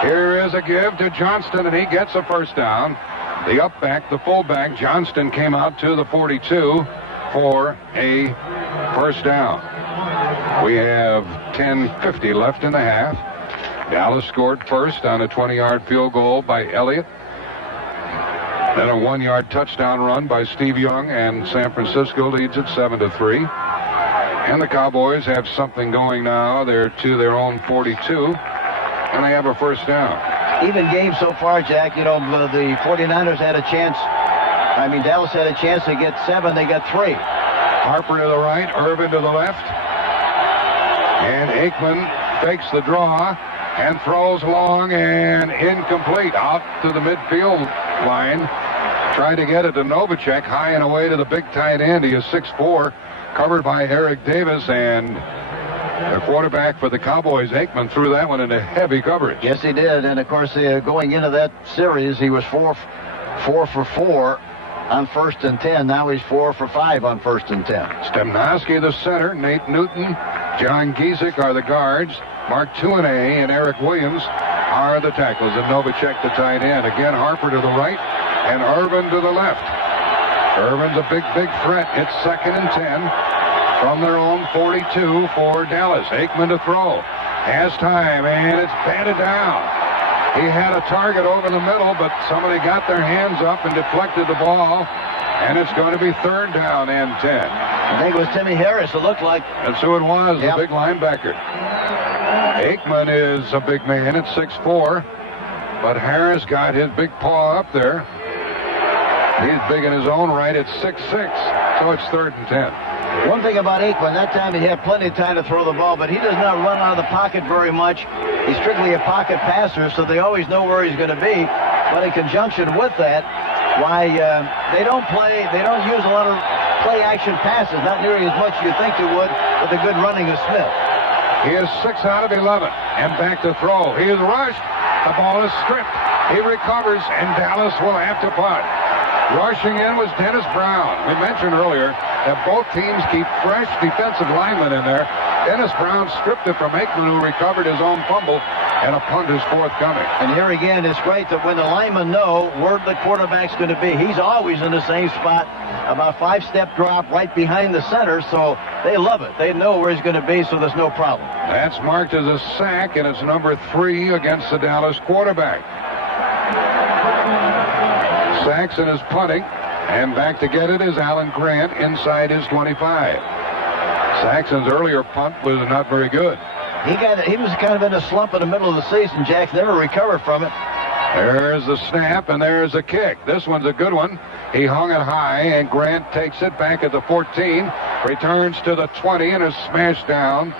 Here is a give to Johnston, and he gets a first down. The upback, the fullback, Johnston, came out to the 42 for a first down. We have 10:50 left in the half. Dallas scored first on a 20-yard field goal by Elliott. Then a 1-yard touchdown run by Steve Young, and San Francisco leads it 7-3. And the Cowboys have something going now. They're to their own 42, and they have a first down. Even game so far, Jack. You know, the 49ers had a chance. Dallas had a chance to get 7. They got 3. Harper to the right, Irvin to the left. And Aikman fakes the draw and throws long and incomplete out to the midfield line. Tried to get it to Novacek, high and away to the big tight end. He is 6'4", covered by Eric Davis, and the quarterback for the Cowboys, Aikman, threw that one into heavy coverage. Yes, he did. And of course, going into that series, he was 4 for 4 on 1st and 10. Now he's 4 for 5 on 1st and 10. Stemnowski, the center. Nate Newton, John Giesick are the guards. Mark Tuanay and Eric Williams are the tackles. And Novacek, the tight end. Again, Harper to the right and Irvin to the left. Irvin's a big threat. It's 2nd and 10 from their own 42 for Dallas. Aikman to throw. Has time, and it's batted down. He had a target over the middle, but somebody got their hands up and deflected the ball, and it's going to be 3rd down and 10. I think it was Timmy Harris, it looked like. That's who it was, yep. The big linebacker. Aikman is a big man at 6'4", but Harris got his big paw up there. He's big in his own right at 6'6", so it's 3rd and 10. One thing about Aikman, that time he had plenty of time to throw the ball, but he does not run out of the pocket very much. He's strictly a pocket passer, so they always know where he's going to be. But in conjunction with that, they don't use a lot of play-action passes, not nearly as much as you think they would with the good running of Smith. He is 6 out of 11, and back to throw. He is rushed. The ball is stripped. He recovers, and Dallas will have to punt. Rushing in was Dennis Brown. We mentioned earlier that both teams keep fresh defensive linemen in there. Dennis Brown stripped it from Aikman, who recovered his own fumble, and a punt is forthcoming. And here again, it's great that when the linemen know where the quarterback's going to be, he's always in the same spot, about 5-step drop right behind the center, so they love it. They know where he's going to be, so there's no problem. That's marked as a sack, and it's number 3 against the Dallas quarterback. Saxon is punting, and back to get it is Alan Grant inside his 25. Saxon's earlier punt was not very good. He was kind of in a slump in the middle of the season. Jack never recovered from it. There's the snap, and there's the kick. This one's a good one. He hung it high, and Grant takes it back at the 14, returns to the 20, and is smashed down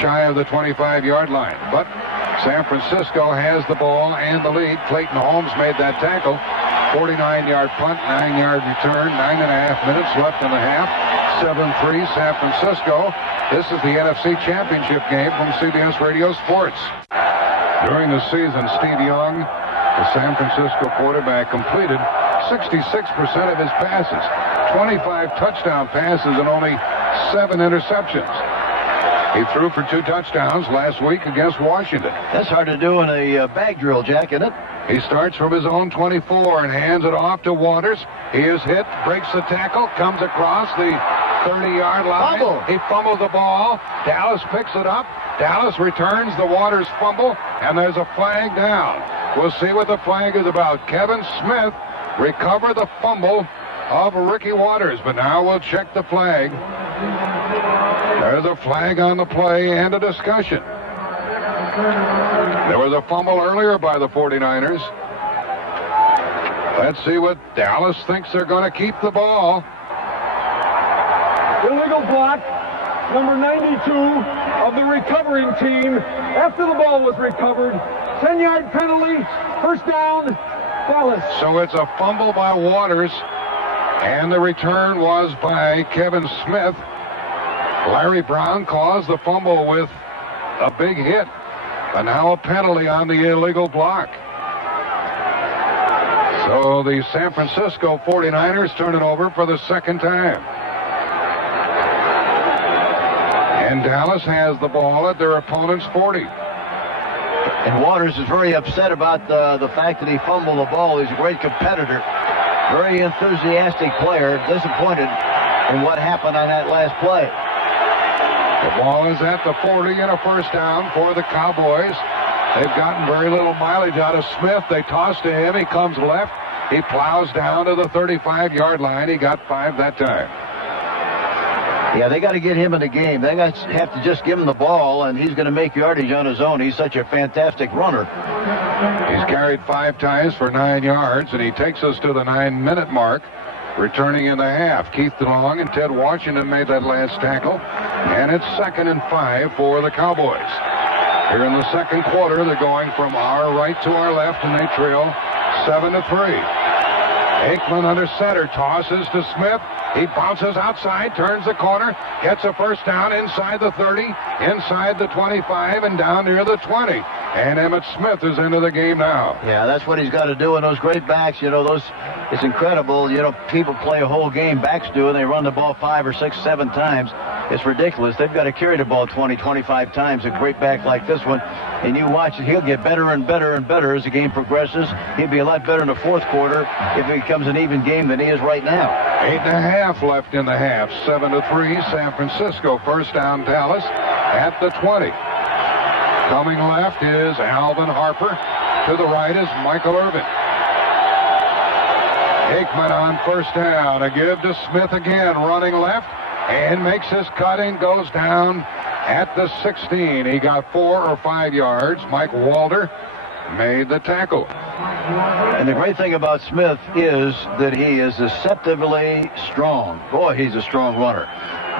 shy of the 25-yard line. But San Francisco has the ball and the lead. Clayton Holmes made that tackle. 49-yard punt, 9-yard return, 9.5 minutes left in the half. 7-3 San Francisco. This is the NFC Championship game from CBS Radio Sports. During the season, Steve Young, the San Francisco quarterback, completed 66% of his passes, 25 touchdown passes, and only 7 interceptions. He threw for 2 touchdowns last week against Washington. That's hard to do in a bag drill, Jack, isn't it? He starts from his own 24 and hands it off to Waters. He is hit, breaks the tackle, comes across the 30-yard line. Fumble. He fumbles the ball. Dallas picks it up. Dallas returns the Waters fumble, and there's a flag down. We'll see what the flag is about. Kevin Smith recovered the fumble of Ricky Waters, but now we'll check the flag. There's a flag on the play and a discussion. There was a fumble earlier by the 49ers. Let's see what Dallas thinks they're going to keep the ball. Illegal block. number 92 of the recovering team. After the ball was recovered, 10-yard penalty, first down, Dallas. So it's a fumble by Waters, and the return was by Kevin Smith. Larry Brown caused the fumble with a big hit, but now a penalty on the illegal block. So the San Francisco 49ers turn it over for the second time. And Dallas has the ball at their opponent's 40. And Waters is very upset about the fact that he fumbled the ball. He's a great competitor, very enthusiastic player, disappointed in what happened on that last play. The ball is at the 40 and a first down for the Cowboys. They've gotten very little mileage out of Smith. They toss to him. He comes left. He plows down to the 35-yard line. He got 5 that time. Yeah, they got to get him in the game. They have to just give him the ball, and he's going to make yardage on his own. He's such a fantastic runner. He's carried 5 times for 9 yards, and he takes us to the 9-minute mark, returning in the half. Keith DeLong and Ted Washington made that last tackle, and it's 2nd and 5 for the Cowboys. Here in the second quarter, they're going from our right to our left, and they trail 7-3. Aikman under center, tosses to Smith. He bounces outside, turns the corner, gets a first down inside the 30, inside the 25, and down near the 20. And Emmitt Smith is into the game now. Yeah, that's what he's got to do. And those great backs, it's incredible. People play a whole game, backs do, and they run the ball 5 or 6, 7 times. It's ridiculous. They've got to carry the ball 20, 25 times. A great back like this one. And you watch it, he'll get better and better and better as the game progresses. He'll be a lot better in the fourth quarter if it becomes an even game than he is right now. 8.5 left in the half. 7-3, San Francisco. First down, Dallas at the 20. Coming left is Alvin Harper. To the right is Michael Irvin. Aikman on first down. A give to Smith again, running left, and makes his cut and goes down at the 16. He got 4 or 5 yards. Mike Walter made the tackle. And the great thing about Smith is that he is deceptively strong. Boy, he's a strong runner.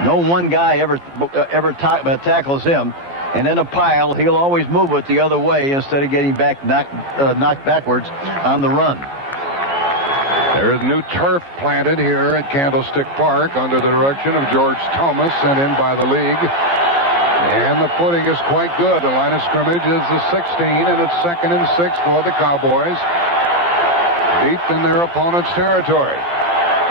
No one guy ever tackles him. And in a pile, he'll always move it the other way instead of getting knocked backwards on the run. There's new turf planted here at Candlestick Park under the direction of George Thomas, sent in by the league. And the footing is quite good. The line of scrimmage is the 16, and it's 2nd and 6 for the Cowboys. Deep in their opponent's territory.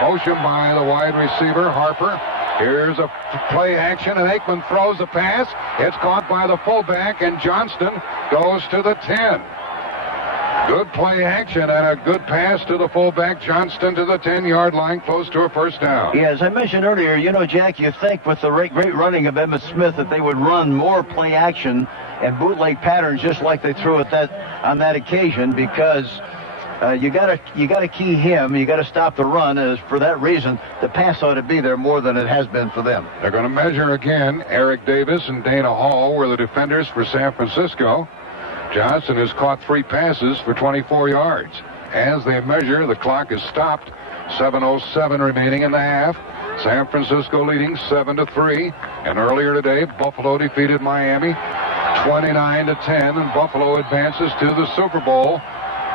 Motion by the wide receiver, Harper. Here's a play action, and Aikman throws a pass. It's caught by the fullback, and Johnston goes to the 10. Good play action and a good pass to the fullback, Johnston, to the 10-yard line, close to a first down. Yeah, as I mentioned earlier, Jack, you think with the great running of Emmitt Smith that they would run more play action and bootleg patterns just like they threw on that occasion, because you gotta key him. You gotta stop the run. As for that reason, the pass ought to be there more than it has been for them. They're going to measure again. Eric Davis and Dana Hall were the defenders for San Francisco. Johnson has caught 3 passes for 24 yards. As they measure, the clock is stopped. 7:07 remaining in the half. San Francisco leading 7-3. And earlier today, Buffalo defeated Miami 29-10, and Buffalo advances to the Super Bowl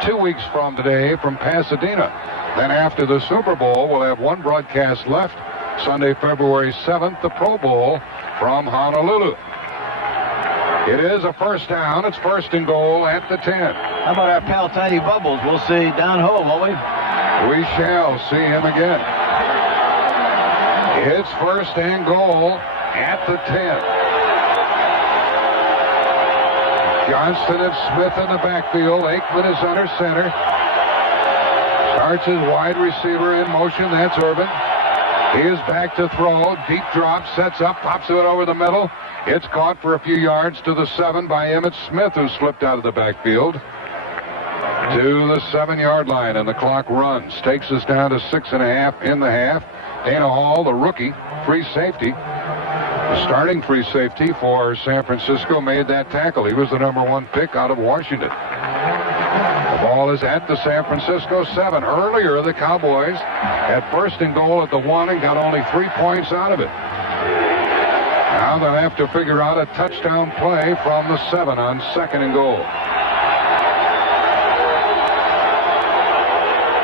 2 weeks from today from Pasadena. Then after the Super Bowl, we'll have one broadcast left. Sunday, February 7th, the Pro Bowl from Honolulu. It is a first down. It's 1st and goal at the 10. How about our pal Tiny Bubbles? We'll see down home, won't we? We shall see him again. It's 1st and goal at the 10. Johnston and Smith in the backfield. Aikman is under center. Starts his wide receiver in motion. That's Irvin. He is back to throw. Deep drop. Sets up. Pops it over the middle. It's caught for a few yards to the 7 by Emmitt Smith, who slipped out of the backfield to the 7-yard line, and the clock runs. Takes us down to 6.5 in the half. Dana Hall, the rookie, free safety, the starting free safety for San Francisco, made that tackle. He was the number 1 pick out of Washington. The ball is at the San Francisco 7. Earlier, the Cowboys had 1st and goal at the 1 and got only 3 points out of it. Now they'll have to figure out a touchdown play from the 7 on 2nd and goal.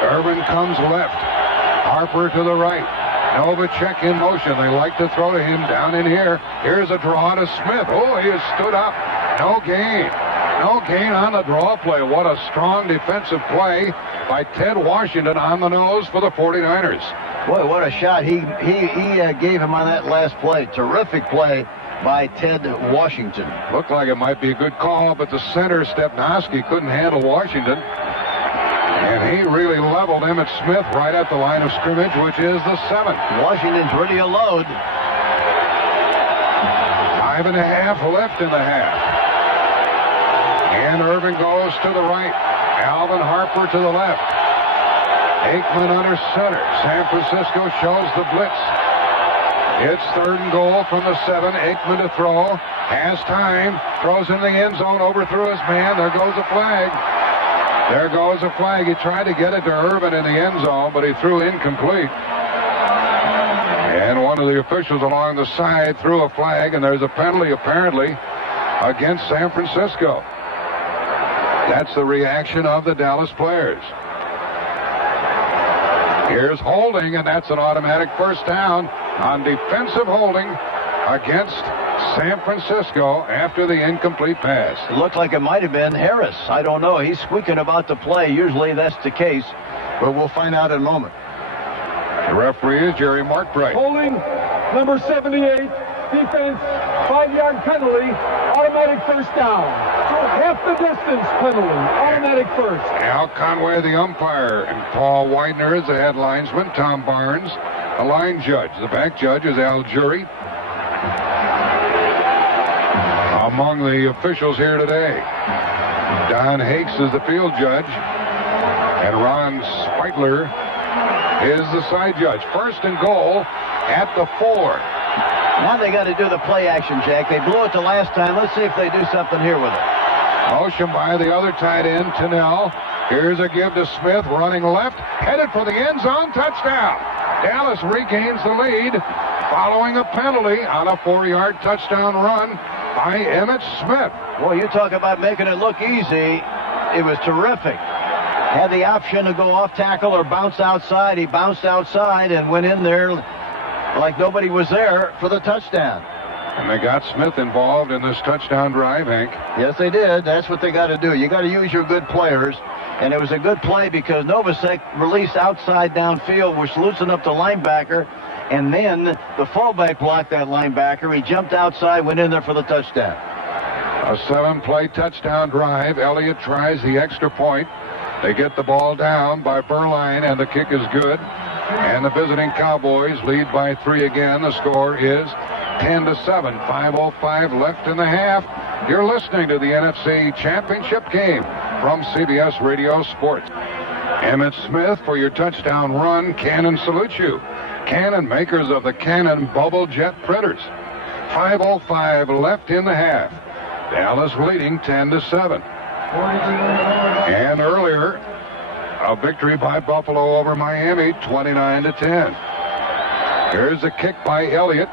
Irvin comes left. Harper to the right. Novacek in motion. They like to throw to him down in here. Here's a draw to Smith. Oh, he has stood up. No gain. No gain on the draw play. What a strong defensive play by Ted Washington on the nose for the 49ers. Boy, what a shot he gave him on that last play. Terrific play by Ted Washington. Looked like it might be a good call, but the center, Stepnoski, couldn't handle Washington. And he really leveled Emmitt Smith right at the line of scrimmage, which is the 7. Washington's really a load. 5.5 left in the half. And Irvin goes to the right. Alvin Harper to the left. Aikman under center. San Francisco shows the blitz. It's 3rd and goal from the 7. Aikman to throw. Has time. Throws in the end zone. Overthrew his man. There goes a flag. There goes a flag. He tried to get it to Irvin in the end zone, but he threw incomplete. And one of the officials along the side threw a flag, and there's a penalty apparently against San Francisco. That's the reaction of the Dallas players. Here's holding, and that's an automatic first down on defensive holding against San Francisco after the incomplete pass. It looked like it might have been Harris. I don't know. He's squeaking about the play. Usually that's the case, but we'll find out in a moment. The referee is Jerry Markbright. Holding number 78, defense, 5-yard penalty, automatic first down. Half the distance penalty, automatic first. Al Conway, the umpire, and Paul Widener is the head linesman. Tom Barnes, the line judge. The back judge is Al Jury. Among the officials here today, Don Hakes is the field judge, and Ron Speitler is the side judge. 1st and goal at the 4. Now they got to do the play action, Jack. They blew it the last time. Let's see if they do something here with it. Motion by the other tight end, Tennell. Here's a give to Smith, running left, headed for the end zone, touchdown. Dallas regains the lead following a penalty on a 4-yard touchdown run by Emmitt Smith. Boy, you talk about making it look easy. It was terrific. Had the option to go off tackle or bounce outside. He bounced outside and went in there like nobody was there for the touchdown. And they got Smith involved in this touchdown drive, Hank. Yes, they did. That's what they got to do. You got to use your good players. And it was a good play because Novacek released outside downfield, which loosened up the linebacker. And then the fullback blocked that linebacker. He jumped outside, went in there for the touchdown. A 7-play touchdown drive. Elliott tries the extra point. They get the ball down by Berline, and the kick is good. And the visiting Cowboys lead by 3 again. The score is 10-7. 5:05 left in the half. You're listening to the NFC Championship game from CBS Radio Sports. Emmitt Smith for your touchdown run. Cannon salutes you. Cannon, makers of the Cannon bubble jet printers. 5:05 left in the half. Dallas leading 10-7. And earlier, a victory by Buffalo over Miami, 29-10. Here's a kick by Elliott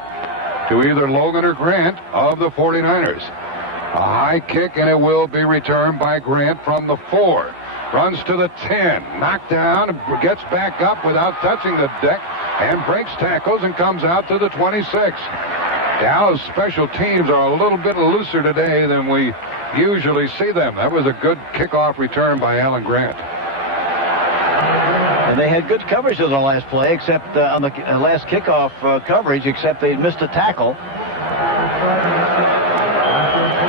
to either Logan or Grant of the 49ers. A high kick, and it will be returned by Grant from the 4. Runs to the 10, knocked down, gets back up without touching the deck, and breaks tackles and comes out to the 26. Dallas special teams are a little bit looser today than we usually see them. That was a good kickoff return by Alan Grant. And they had good coverage on the last play, except on the last kickoff coverage, except they missed a tackle.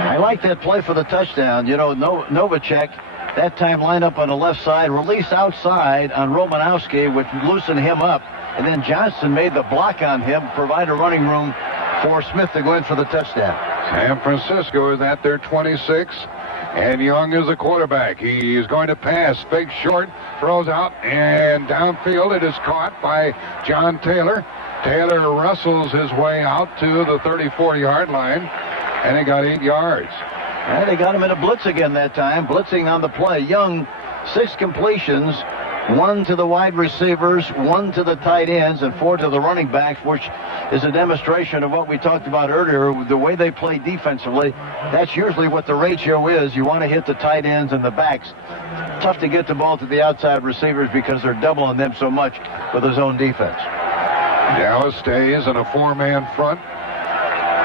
I like that play for the touchdown. You know, Novacek that time lined up on the left side, released outside on Romanowski, which loosened him up. And then Johnson made the block on him, provide a running room for Smith to go in for the touchdown. San Francisco is at their 26, and Young is the quarterback. He is going to pass, fake short, throws out, and downfield it is caught by John Taylor. Taylor wrestles his way out to the 34-yard line, and he got 8 yards. And they got him in a blitz again that time, blitzing on the play. Young, 6 completions, 1 to the wide receivers, 1 to the tight ends, and 4 to the running backs, which is a demonstration of what we talked about earlier, the way they play defensively. That's usually what the ratio is. You want to hit the tight ends and the backs. Tough to get the ball to the outside receivers because they're doubling them so much with his own defense. Dallas stays in a 4-man front.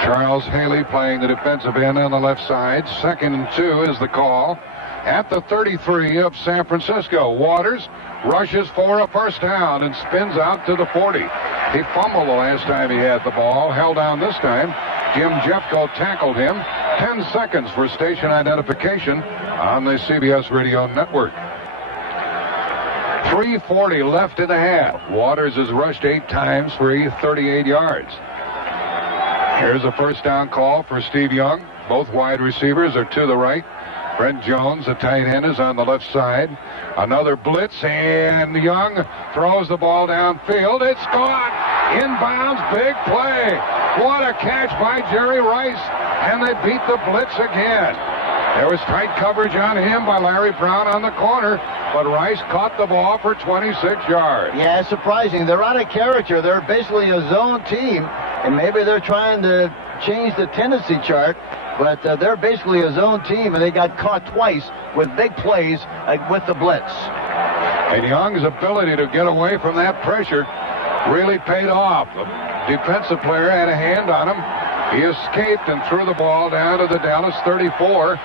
Charles Haley playing the defensive end on the left side. 2nd and 2 is the call at the 33 of San Francisco. Waters rushes for a first down and spins out to the 40. He fumbled the last time he had the ball, held down this time. Jim Jeffco tackled him. 10 seconds for station identification on the CBS Radio network. 3:40 left in the half. Waters has rushed 8 times for 38 yards. Here's a first down call for Steve Young. Both wide receivers are to the right. Brent Jones, the tight end, is on the left side. Another blitz, and Young throws the ball downfield. It's gone. Inbounds, big play. What a catch by Jerry Rice. And they beat the blitz again. There was tight coverage on him by Larry Brown on the corner, but Rice caught the ball for 26 yards. Yeah, it's surprising. They're out of character. They're basically a zone team, and maybe they're trying to change the tendency chart, but they're basically a zone team, and they got caught twice with big plays with the blitz. And Young's ability to get away from that pressure really paid off. The defensive player had a hand on him. He escaped and threw the ball down to the Dallas 34.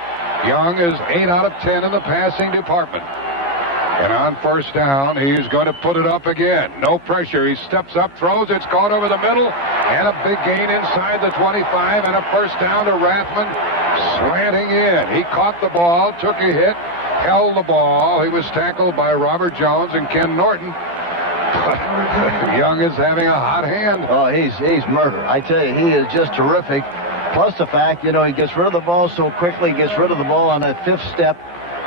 Young is 8 out of 10 in the passing department. And on first down, he's going to put it up again. No pressure. He steps up, throws. It's caught over the middle. And a big gain inside the 25. And a first down to Rathman, slanting in. He caught the ball, took a hit, held the ball. He was tackled by Robert Jones and Ken Norton. Young is having a hot hand. Oh, he's murder. I tell you, he is just terrific. Plus the fact, he gets rid of the ball so quickly, gets rid of the ball on that 5th step,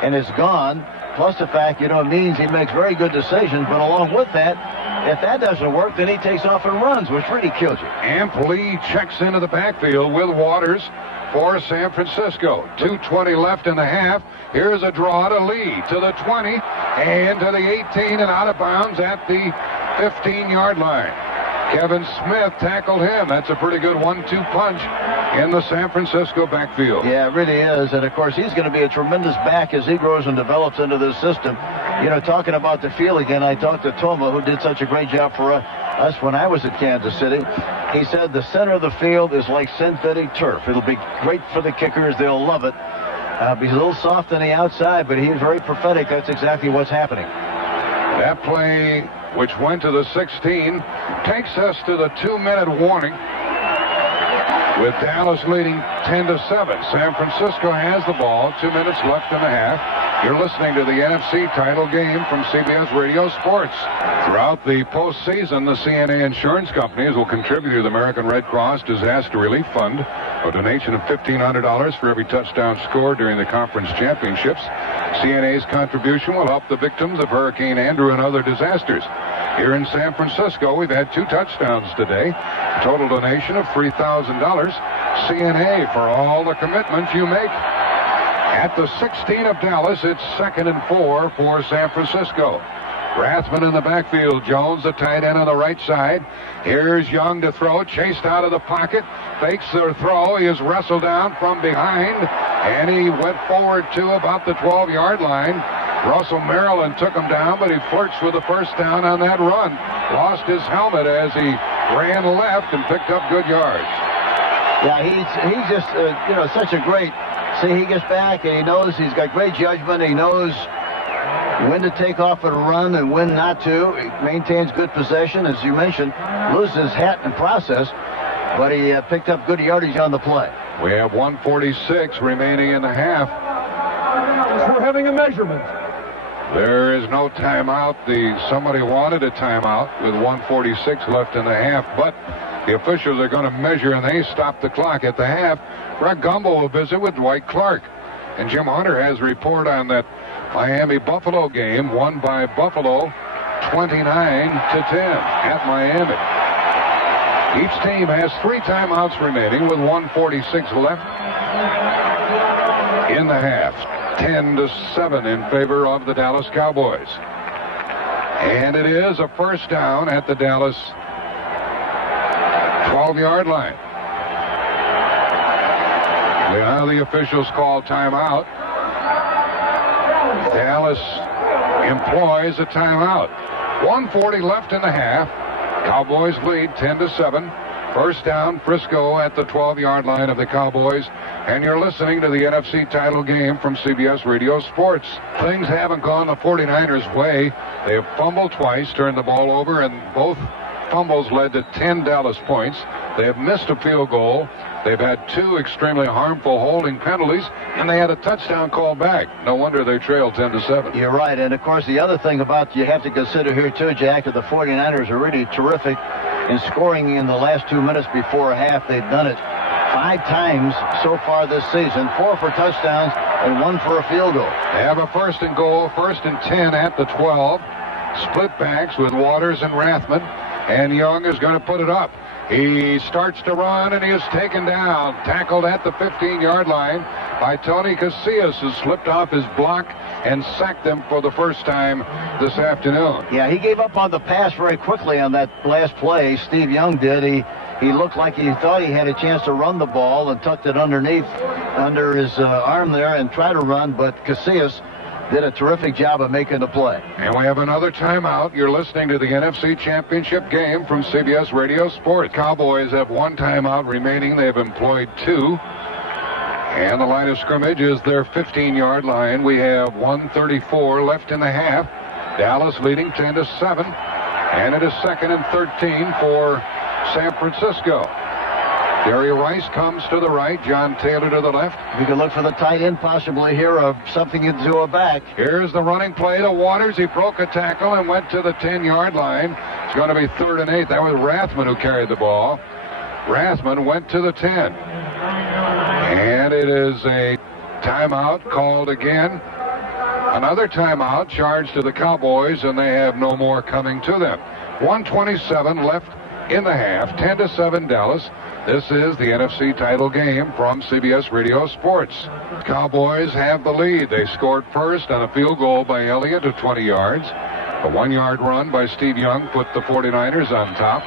and it's gone. Plus the fact, it means he makes very good decisions. But along with that, if that doesn't work, then he takes off and runs, which really kills you. Amp Lee checks into the backfield with Waters for San Francisco. 2:20 left in the half. Here's a draw to Lee to the 20 and to the 18 and out of bounds at the 15-yard line. Kevin Smith tackled him. That's a pretty good 1-2 punch in the San Francisco backfield. Yeah, it really is. And, of course, he's going to be a tremendous back as he grows and develops into this system. Talking about the field again, I talked to Toma, who did such a great job for us when I was at Kansas City. He said the center of the field is like synthetic turf. It'll be great for the kickers. They'll love it. He's a little soft on the outside, but he's very prophetic. That's exactly what's happening. That play, which went to the 16, takes us to the 2-minute warning with Dallas leading 10-7. San Francisco has the ball. 2 minutes left in the half. You're listening to the NFC title game from CBS Radio Sports. Throughout the postseason, the CNA insurance companies will contribute to the American Red Cross Disaster Relief Fund, a donation of $1,500 for every touchdown scored during the conference championships. CNA's contribution will help the victims of Hurricane Andrew and other disasters. Here in San Francisco, we've had 2 touchdowns today. Total donation of $3,000. CNA for all the commitments you make. At the 16 of Dallas, it's 2nd and 4 for San Francisco. Rathman in the backfield. Jones, the tight end on the right side. Here's Young to throw, chased out of the pocket. Fakes the throw. He is wrestled down from behind, and he went forward to about the 12-yard line. Russell Maryland took him down, but he flirts with the first down on that run. Lost his helmet as he ran left and picked up good yards. Yeah, he's just, such a great... See, he gets back, and he knows he's got great judgment. He knows when to take off and run and when not to. He maintains good possession, as you mentioned. Loses his hat in the process, but he picked up good yardage on the play. We have 1:46 remaining in the half. We're having a measurement. There is no timeout. Somebody wanted a timeout with 1:46 left in the half, but the officials are going to measure, and they stop the clock at the half. Greg Gumbel will visit with Dwight Clark. And Jim Hunter has a report on that Miami-Buffalo game, won by Buffalo 29-10 at Miami. Each team has 3 timeouts remaining with 1:46 left in the half. 10-7 in favor of the Dallas Cowboys. And it is a first down at the Dallas 12-yard line. Now the officials call timeout. Dallas employs a timeout. 1:40 left in the half. Cowboys lead 10-7. First down, Frisco at the 12-yard line of the Cowboys. And you're listening to the NFC title game from CBS Radio Sports. Things haven't gone the 49ers' way. They have fumbled twice, turned the ball over, and both fumbles led to 10 Dallas points. They have missed a field goal. They've had 2 extremely harmful holding penalties, and they had a touchdown called back. No wonder they trailed 10-7. You're right, and of course the other thing about you have to consider here too, Jack, that the 49ers are really terrific in scoring in the last 2 minutes before half. They've done it 5 times so far this season, 4 for touchdowns and 1 for a field goal. They have a first and goal, 1st and 10 at the 12. Split backs with Waters and Rathman, and Young is going to put it up. He starts to run, and he is taken down, tackled at the 15-yard line by Tony Casillas, who slipped off his block and sacked them for the first time this afternoon. Yeah, he gave up on the pass very quickly on that last play. Steve Young did. He looked like he thought he had a chance to run the ball and tucked it underneath, under his arm there and try to run, but Casillas did a terrific job of making the play. And we have another timeout. You're listening to the NFC Championship game from CBS Radio Sports. Cowboys have 1 timeout remaining. They've employed 2. And the line of scrimmage is their 15-yard line. We have 1:34 left in the half. Dallas leading 10-7. And it is 2nd and 13 for San Francisco. Jerry Rice comes to the right, John Taylor to the left. We can look for the tight end possibly here of something into a back. Here's the running play to Waters. He broke a tackle and went to the 10-yard line. It's going to be 3rd and 8. That was Rathman who carried the ball. Rathman went to the 10. And it is a timeout called again. Another timeout charged to the Cowboys, and they have no more coming to them. 1:27 left in the half. 10-7 Dallas. This is the NFC title game from CBS Radio Sports. Cowboys have the lead. They scored first on a field goal by Elliott at 20 yards. A 1-yard run by Steve Young put the 49ers on top.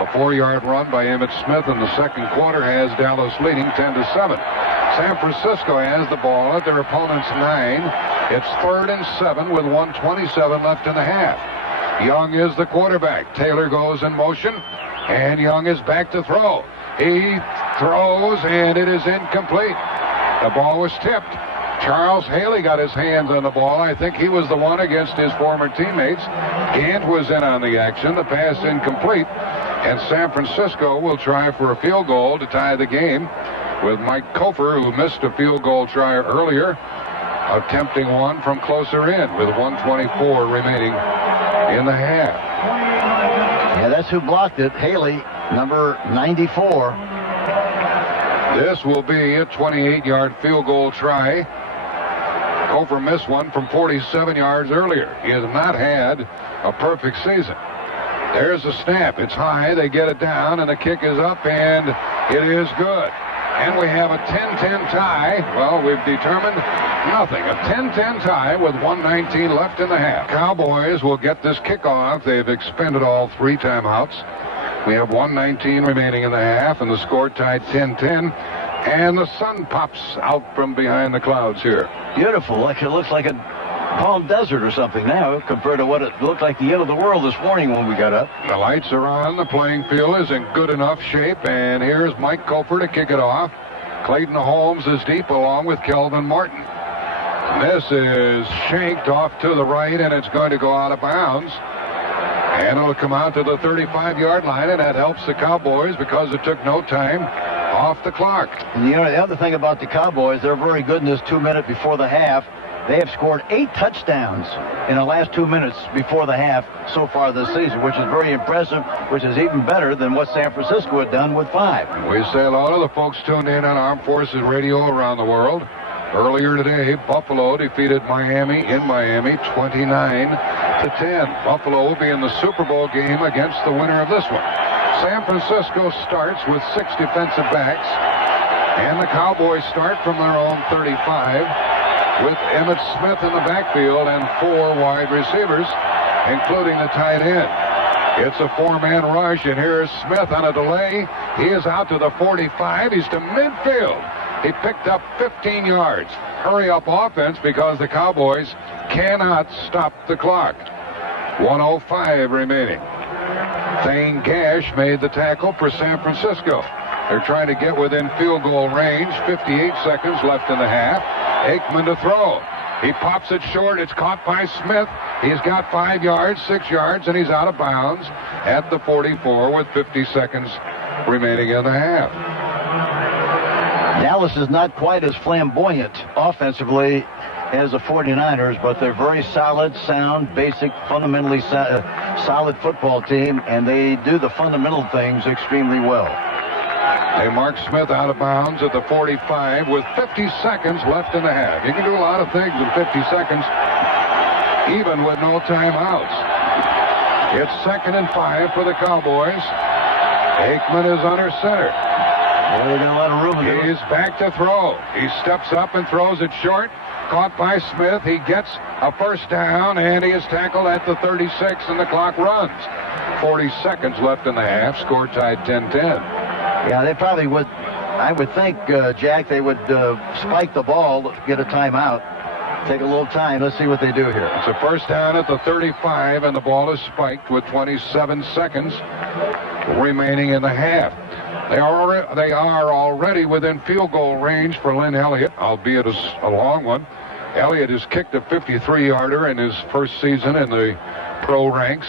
A 4-yard run by Emmitt Smith in the second quarter has Dallas leading 10-7. San Francisco has the ball at their opponent's 9. It's 3rd and 7 with 1:27 left in the half. Young is the quarterback. Taylor goes in motion, and Young is back to throw. He throws, and it is incomplete. The ball was tipped. Charles Haley got his hands on the ball. I think he was the one against his former teammates. Gant was in on the action. The pass incomplete. And San Francisco will try for a field goal to tie the game with Mike Kofer, who missed a field goal try earlier, attempting one from closer in with 1:24 remaining in the half. Yeah, that's who blocked it. Haley, number 94. This will be a 28-yard field goal try. Kofer missed one from 47 yards earlier. He has not had a perfect season. There's a snap. It's high. They get it down, and the kick is up, and it is good. And we have a 10-10 tie. Well, we've determined nothing. A 10-10 tie with 1:19 left in the half. Cowboys will get this kickoff. They've expended all 3 timeouts. We have 1:19 remaining in the half, and the score tied 10-10. And the sun pops out from behind the clouds here. Beautiful. Like it looks like a Palm Desert or something now compared to what it looked like the end of the world this morning when we got up. The lights are on. The playing field is in good enough shape. And here's Mike Kofer to kick it off. Clayton Holmes is deep along with Kelvin Martin. This is shanked off to the right, and it's going to go out of bounds. And it'll come out to the 35-yard line, and that helps the Cowboys because it took no time off the clock. And you know, the other thing about the Cowboys, they're very good in this 2 minute before the half. They have scored 8 touchdowns in the last 2 minutes before the half so far this season, which is very impressive, which is even better than what San Francisco had done with 5. We say hello to the folks tuned in on Armed Forces Radio around the world. Earlier today, Buffalo defeated Miami in Miami 29-10. Buffalo will be in the Super Bowl game against the winner of this one. San Francisco starts with 6 defensive backs, and the Cowboys start from their own 35 with Emmitt Smith in the backfield and 4 wide receivers. including the tight end. It's a four-man rush, and here's Smith on a delay. He is out to the 45. He's to midfield. He picked up 15 yards. Hurry up offense because the Cowboys cannot stop the clock. 1:05 remaining. Thane Gash made the tackle for San Francisco. They're trying to get within field goal range. 58 seconds left in the half. Aikman to throw. He pops it short. It's caught by Smith. He's got 5 yards, 6 yards, and he's out of bounds at the 44 with 50 seconds remaining in the half. Dallas is not quite as flamboyant offensively as the 49ers, but they're very solid, sound, basic, fundamentally solid football team, and they do the fundamental things extremely well. They mark Smith out of bounds at the 45 with 50 seconds left in the half. You can do a lot of things in 50 seconds, even with no timeouts. It's 2nd and 5 for the Cowboys. Aikman is under center. Well, they got a lot of room. He's back to throw. He steps up and throws it short. Caught by Smith. He gets a first down, and he is tackled at the 36, and the clock runs. 40 seconds left in the half. Score tied 10-10. Yeah, they probably would. I would think, Jack, they would spike the ball, get a timeout, take a little time. Let's see what they do here. It's a first down at the 35, and the ball is spiked with 27 seconds remaining in the half. They are already within field goal range for Lynn Elliott, albeit a long one. Elliott has kicked a 53-yarder in his first season in the pro ranks,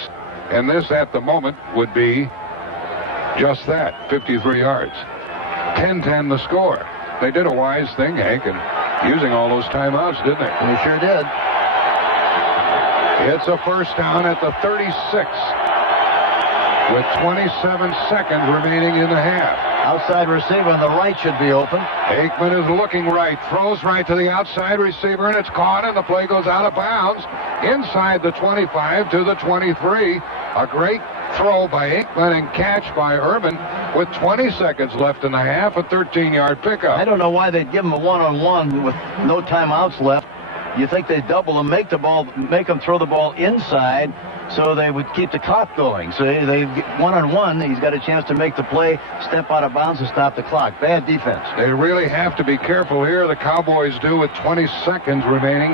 and this at the moment would be just that, 53 yards. 10-10 the score. They did a wise thing, Hank, and using all those timeouts, didn't they? They sure did. It's a first down at the 36 with 27 seconds remaining in the half. Outside receiver on the right should be open. Aikman is looking right, throws right to the outside receiver, and it's caught, and the play goes out of bounds inside the 25 to the 23. A great throw by Aikman and catch by Urban with 20 seconds left in the half, a 13-yard pickup. I don't know why they'd give him a one-on-one with no timeouts left. You think they'd double him, make him throw the ball inside so they would keep the clock going. So they one-on-one, he's got a chance to make the play, step out of bounds, and stop the clock. Bad defense. They really have to be careful here. The Cowboys do with 20 seconds remaining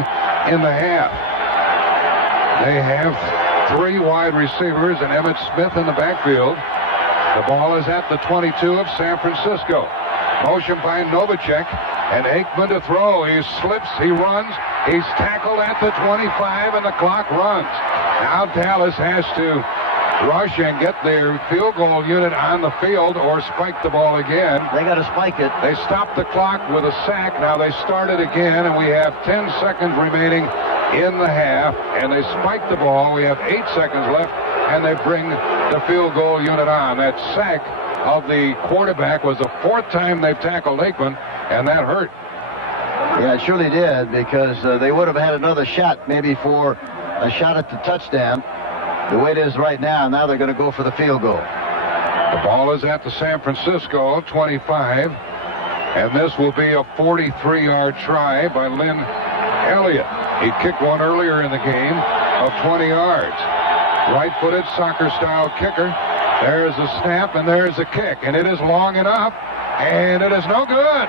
in the half. They have 3 wide receivers and Emmitt Smith in the backfield. The ball is at the 22 of San Francisco. Motion by Novacek, and Aikman to throw. He slips, he runs, he's tackled at the 25, and the clock runs. Now Dallas has to rush and get their field goal unit on the field or spike the ball again. They got to spike it. They stopped the clock with a sack. Now they start it again, and we have 10 seconds remaining in the half, and they spike the ball. We have 8 seconds left, and they bring the field goal unit on. That sack of the quarterback was the 4th time they've tackled Aikman, and that hurt. Yeah, it surely did, because they would have had another shot, maybe for a shot at the touchdown. The way it is right now they're going to go for the field goal. The ball is at the San Francisco 25, and this will be a 43-yard try by Lynn Elliott. He kicked one earlier in the game of 20 yards. Right-footed soccer-style kicker. There's a snap, and there's a kick, and it is long enough, and it is no good.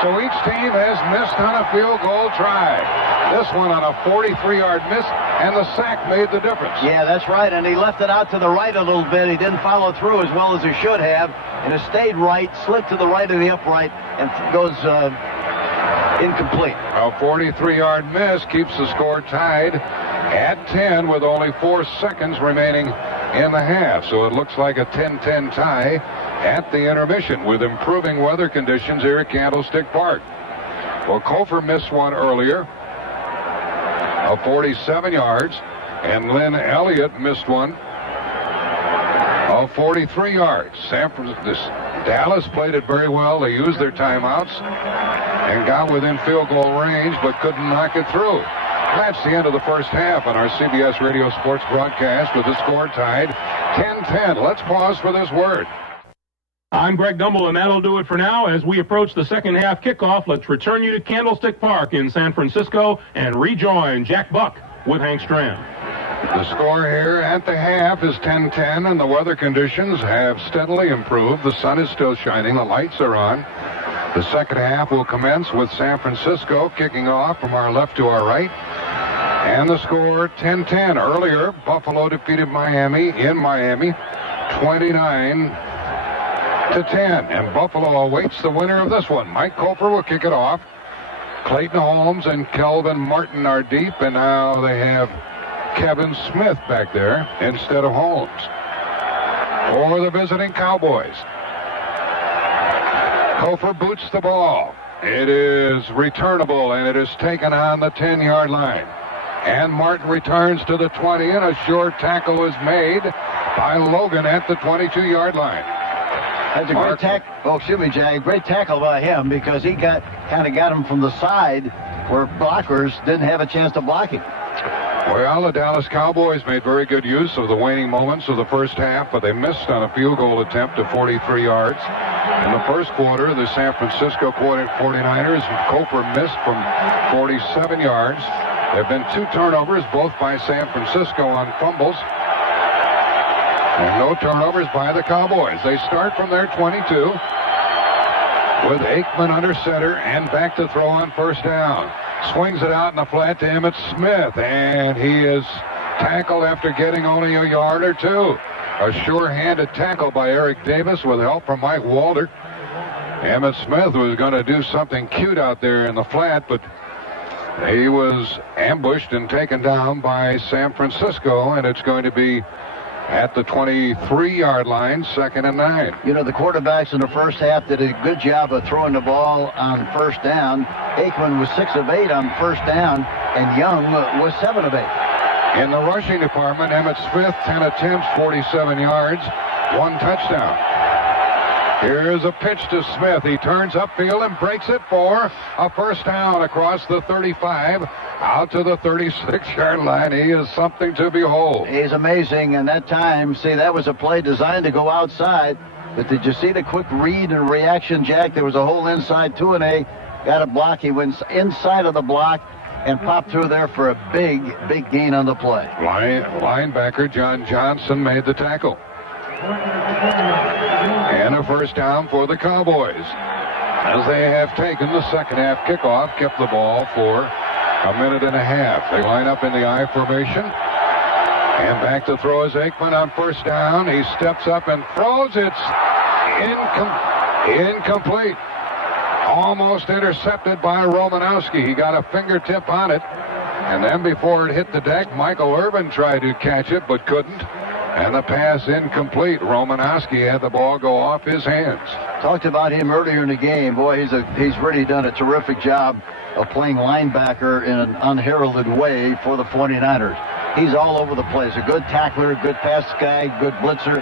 So each team has missed on a field goal try. This one on a 43-yard miss, and the sack made the difference. Yeah, that's right, and he left it out to the right a little bit. He didn't follow through as well as he should have, and it stayed right, slipped to the right of the upright, and goes incomplete. A 43-yard miss keeps the score tied at 10 with only 4 seconds remaining in the half. So it looks like a 10-10 tie at the intermission with improving weather conditions here at Candlestick Park. Well, Kofor missed one earlier of 47 yards, and Lynn Elliott missed one of 43 yards. Dallas played it very well. They used their timeouts and got within field goal range, but couldn't knock it through. That's the end of the first half on our CBS Radio Sports broadcast with the score tied 10-10. Let's pause for this word. I'm Greg Gumbel, and that'll do it for now. As we approach the second half kickoff, let's return you to Candlestick Park in San Francisco and rejoin Jack Buck with Hank Strand. The score here at the half is 10-10, and the weather conditions have steadily improved. The sun is still shining. The lights are on. The second half will commence with San Francisco kicking off from our left to our right. And the score 10-10. Earlier, Buffalo defeated Miami in Miami 29-10. And Buffalo awaits the winner of this one. Mike Cofer will kick it off. Clayton Holmes and Kelvin Martin are deep, and now they have Kevin Smith back there instead of Holmes for the visiting Cowboys. Cofer boots the ball. It is returnable, and it is taken on the 10-yard line. And Martin returns to the 20, and a short tackle is made by Logan at the 22-yard line. That's a great tackle. Oh, excuse me, Jay. Great tackle by him because he kind of got him from the side where blockers didn't have a chance to block him. Well, the Dallas Cowboys made very good use of the waning moments of the first half, but they missed on a field goal attempt of 43 yards. In the first quarter, the San Francisco 49ers, Cofer missed from 47 yards. There have been 2 turnovers, both by San Francisco on fumbles. And no turnovers by the Cowboys. They start from their 22 with Aikman under center and back to throw on first down. Swings it out in the flat to Emmitt Smith, and he is tackled after getting only a yard or 2. A sure-handed tackle by Eric Davis with help from Mike Walter. Emmitt Smith was going to do something cute out there in the flat, but he was ambushed and taken down by San Francisco, and it's going to be at the 23-yard line, 2nd and 9. You know, the quarterbacks in the first half did a good job of throwing the ball on first down. Aikman was 6 of 8 on first down, and Young was 7 of 8. In the rushing department, Emmitt Smith, 10 attempts, 47 yards, 1 touchdown. Here's a pitch to Smith. He turns upfield and breaks it for a first down across the 35, out to the 36-yard line. He is something to behold. He's amazing, and that time, see, that was a play designed to go outside. But did you see the quick read and reaction, Jack? There was a hole inside 2-A. Got a block. He went inside of the block and popped through there for a big gain on the play. Linebacker John Johnson made the tackle. And a first down for the Cowboys, as they have taken the second half kickoff, kept the ball for a minute and a half. They line up in the I formation, and back to throw is Aikman on first down. He steps up and throws. It's incomplete. Almost intercepted by Romanowski. He got a fingertip on it, and then before it hit the deck, Michael Irvin tried to catch it but couldn't. And the pass incomplete. Romanowski had the ball go off his hands. Talked about him earlier in the game. Boy, he's really done a terrific job of playing linebacker in an unheralded way for the 49ers. He's all over the place. A good tackler, good pass guy, good blitzer.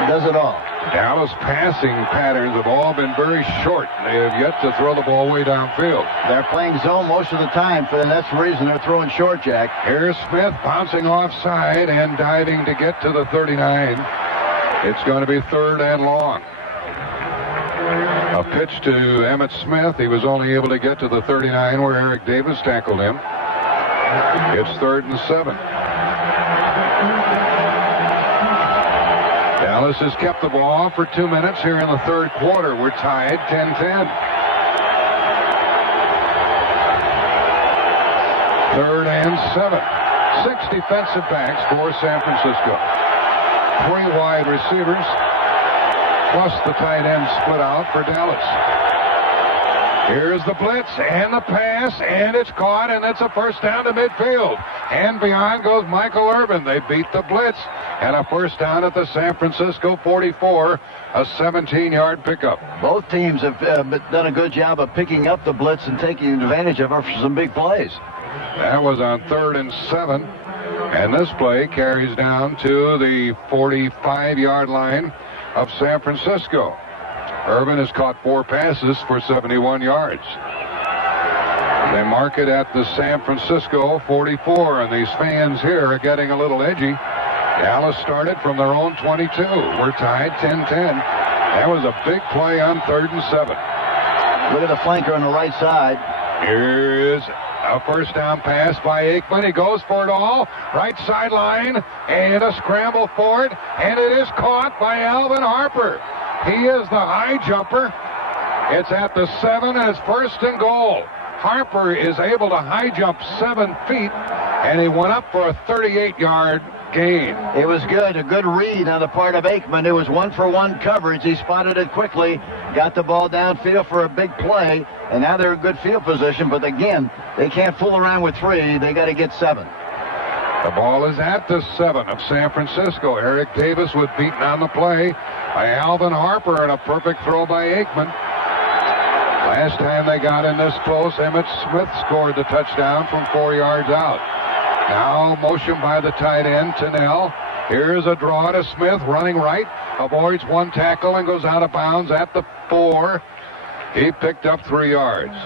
He does it all. Dallas passing patterns have all been very short. They have yet to throw the ball way downfield. They're playing zone most of the time, and that's the reason they're throwing short, Jack. Here's Smith bouncing offside and diving to get to the 39. It's going to be 3rd and long. A pitch to Emmitt Smith. He was only able to get to the 39 where Eric Davis tackled him. It's 3rd and 7. Dallas has kept the ball for 2 minutes here in the third quarter. We're tied 10-10. 3rd and 7. 6 defensive backs for San Francisco. 3 wide receivers, plus the tight end split out for Dallas. Here's the blitz and the pass, and it's caught, and it's a first down to midfield. And beyond goes Michael Irvin. They beat the blitz, and a first down at the San Francisco 44, a 17-yard pickup. Both teams have done a good job of picking up the blitz and taking advantage of it for some big plays. That was on 3rd and 7, and this play carries down to the 45-yard line of San Francisco. Irvin has caught 4 passes for 71 yards. They mark it at the San Francisco 44, and these fans here are getting a little edgy. Dallas started from their own 22. We're tied 10-10. That was a big play on 3rd and 7. Look at the flanker on the right side. Here is A first down pass by Aikman. He goes for it all. Right sideline, and a scramble for it, and it is caught by Alvin Harper. He is the high jumper. It's at the 7, and it's first and goal. Harper is able to high jump 7 feet, and he went up for a 38-yard gain. It was good, a good read on the part of Aikman. It was 1-for-1 coverage. He spotted it quickly, got the ball downfield for a big play, and now they're in good field position. But again, they can't fool around with 3. They got to get 7. The ball is at the 7 of San Francisco. Eric Davis was beaten on the play by Alvin Harper, and a perfect throw by Aikman. Last time they got in this close, Emmitt Smith scored the touchdown from 4 yards out. Now motion by the tight end, Tennell. Here's a draw to Smith, running right, avoids 1 tackle and goes out of bounds at the 4. He picked up 3 yards.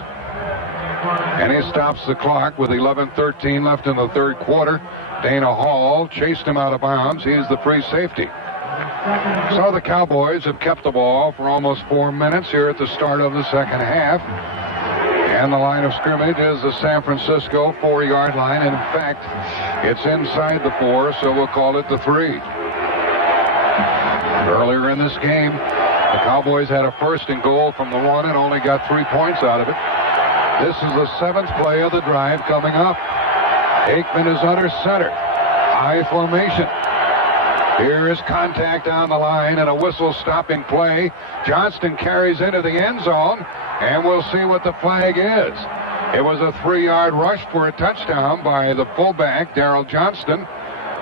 And he stops the clock with 11:13 left in the third quarter. Dana Hall chased him out of bounds. He's the free safety. So the Cowboys have kept the ball for almost 4 minutes here at the start of the second half. And the line of scrimmage is the San Francisco 4-yard line. And in fact, it's inside the 4, so we'll call it the 3. Earlier in this game, the Cowboys had a first and goal from the 1 and only got 3 points out of it. This is the 7th play of the drive coming up. Aikman is under center. High formation. Here is contact on the line and a whistle stopping play. Johnston carries into the end zone, and we'll see what the flag is. It was a 3-yard rush for a touchdown by the fullback, Darrell Johnston.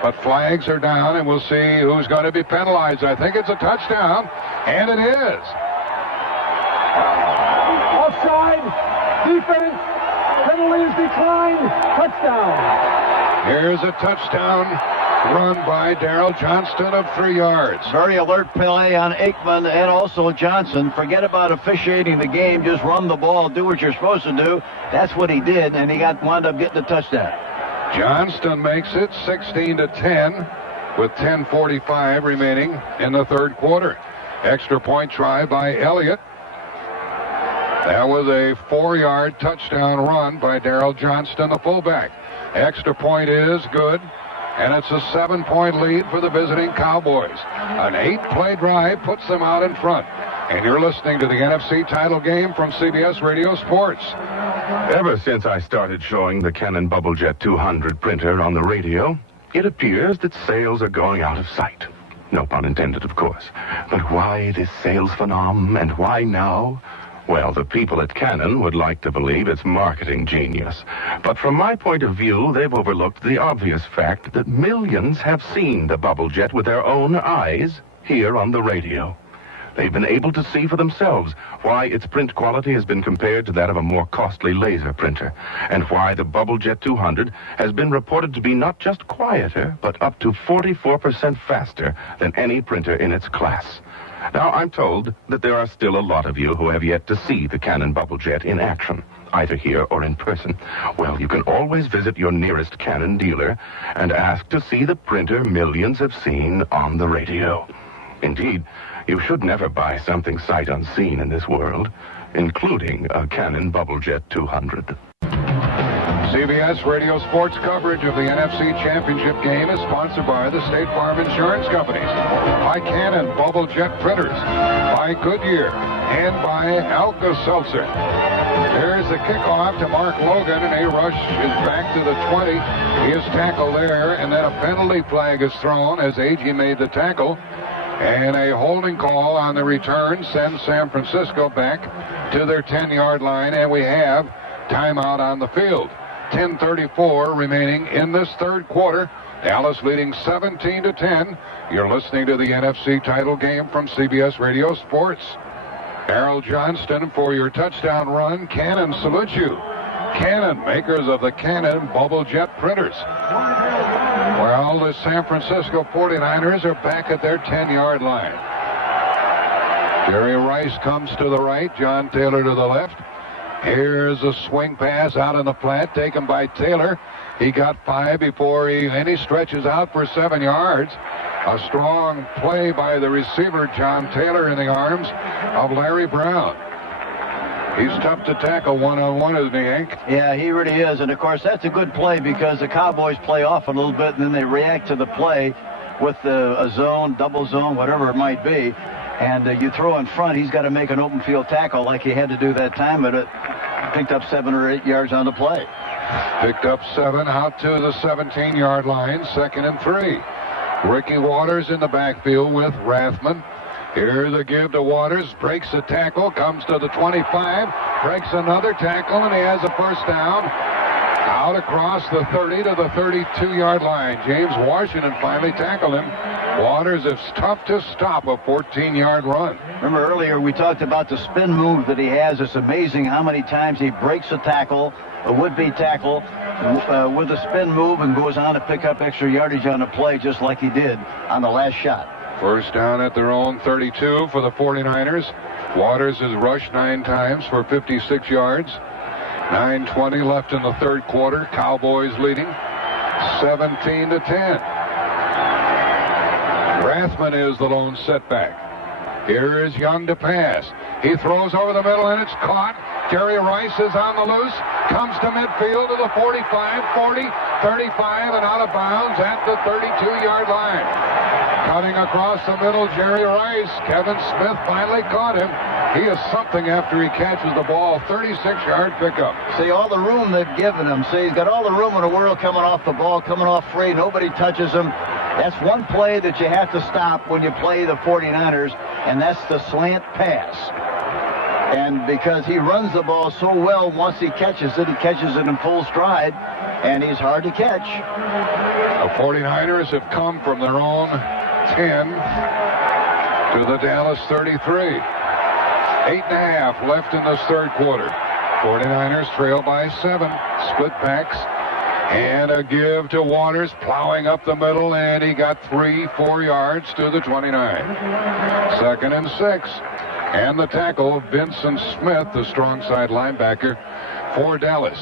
But flags are down, and we'll see who's going to be penalized. I think it's a touchdown, and it is. Offside. Defense. Penalty is declined. Touchdown. Here's a touchdown run by Darrell Johnston of 3 yards. Very alert play on Aikman and also Johnson. Forget about officiating the game. Just run the ball. Do what you're supposed to do. That's what he did, and he wound up getting the touchdown. Johnston makes it 16-10 with 10:45 remaining in the third quarter. Extra point try by Elliott. That was a 4-yard touchdown run by Darrell Johnston, the fullback. Extra point is good, and it's a 7-point lead for the visiting Cowboys. An 8-play drive puts them out in front. And you're listening to the NFC title game from CBS Radio Sports. Ever since I started showing the Canon Bubblejet 200 printer on the radio, it appears that sales are going out of sight. No pun intended, of course. But why this sales phenomenon, and why now? Well, the people at Canon would like to believe it's marketing genius. But from my point of view, they've overlooked the obvious fact that millions have seen the Bubblejet with their own eyes here on the radio. They've been able to see for themselves why its print quality has been compared to that of a more costly laser printer, and why the Bubblejet 200 has been reported to be not just quieter, but up to 44% faster than any printer in its class. Now, I'm told that there are still a lot of you who have yet to see the Canon Bubblejet in action, either here or in person. Well, you can always visit your nearest Canon dealer and ask to see the printer millions have seen on the radio. Indeed, you should never buy something sight unseen in this world, including a Canon Bubblejet 200. CBS Radio Sports coverage of the NFC Championship game is sponsored by the State Farm Insurance Companies, by Canon Bubblejet Printers, by Goodyear, and by Alka-Seltzer. There's the kickoff to Mark Logan, and a rush is back to the 20. He is tackled there, and then a penalty flag is thrown as Agee made the tackle. And a holding call on the return sends San Francisco back to their 10-yard line, and we have timeout on the field. 10:34 remaining in this third quarter. Dallas leading 17-10. You're listening to the NFC title game from CBS Radio Sports. Darrell Johnston for your touchdown run. Canon salutes you. Canon, makers of the Canon Bubblejet printers. Well, the San Francisco 49ers are back at their 10-yard line. Jerry Rice comes to the right, John Taylor to the left. Here's a swing pass out in the flat, taken by Taylor. He got 5 before he stretches out for 7 yards. A strong play by the receiver, John Taylor, in the arms of Larry Brown. He's tough to tackle one-on-one, isn't he, Hank? Yeah, he really is. And, of course, that's a good play because the Cowboys play off a little bit, and then they react to the play with a zone, double zone, whatever it might be. And you throw in front, he's got to make an open field tackle like he had to do that time, but it picked up 7 or 8 yards on the play. Picked up 7 out to the 17-yard line, 2nd and 3. Ricky Waters in the backfield with Rathman. Here's a give to Waters, breaks a tackle, comes to the 25, breaks another tackle, and he has a first down. Out across the 30 to the 32-yard line. James Washington finally tackled him. Waters is tough to stop a 14-yard run. Remember earlier we talked about the spin move that he has. It's amazing how many times he breaks a tackle, a would-be tackle, with a spin move and goes on to pick up extra yardage on the play just like he did on the last shot. First down at their own 32 for the 49ers. Waters has rushed 9 times for 56 yards. 9:20 left in the third quarter. Cowboys leading 17-10. Rathman is the lone setback. Here is Young to pass. He throws over the middle and it's caught. Jerry Rice is on the loose. Comes to midfield to the 45, 40, 35 and out of bounds at the 32-yard line. Cutting across the middle, Jerry Rice. Kevin Smith finally caught him. He is something after he catches the ball. 36-yard pickup. See, all the room they've given him. See, he's got all the room in the world coming off the ball, coming off free. Nobody touches him. That's one play that you have to stop when you play the 49ers, and that's the slant pass. And because he runs the ball so well, once he catches it in full stride, and he's hard to catch. The 49ers have come from their own 10 to the Dallas 33. 8.5 left in this third quarter. 49ers trail by 7. Split backs. And a give to Waters, plowing up the middle, and he got 3-4 yards to the 29. 2nd and 6. And the tackle, Vincent Smith, the strong side linebacker for Dallas.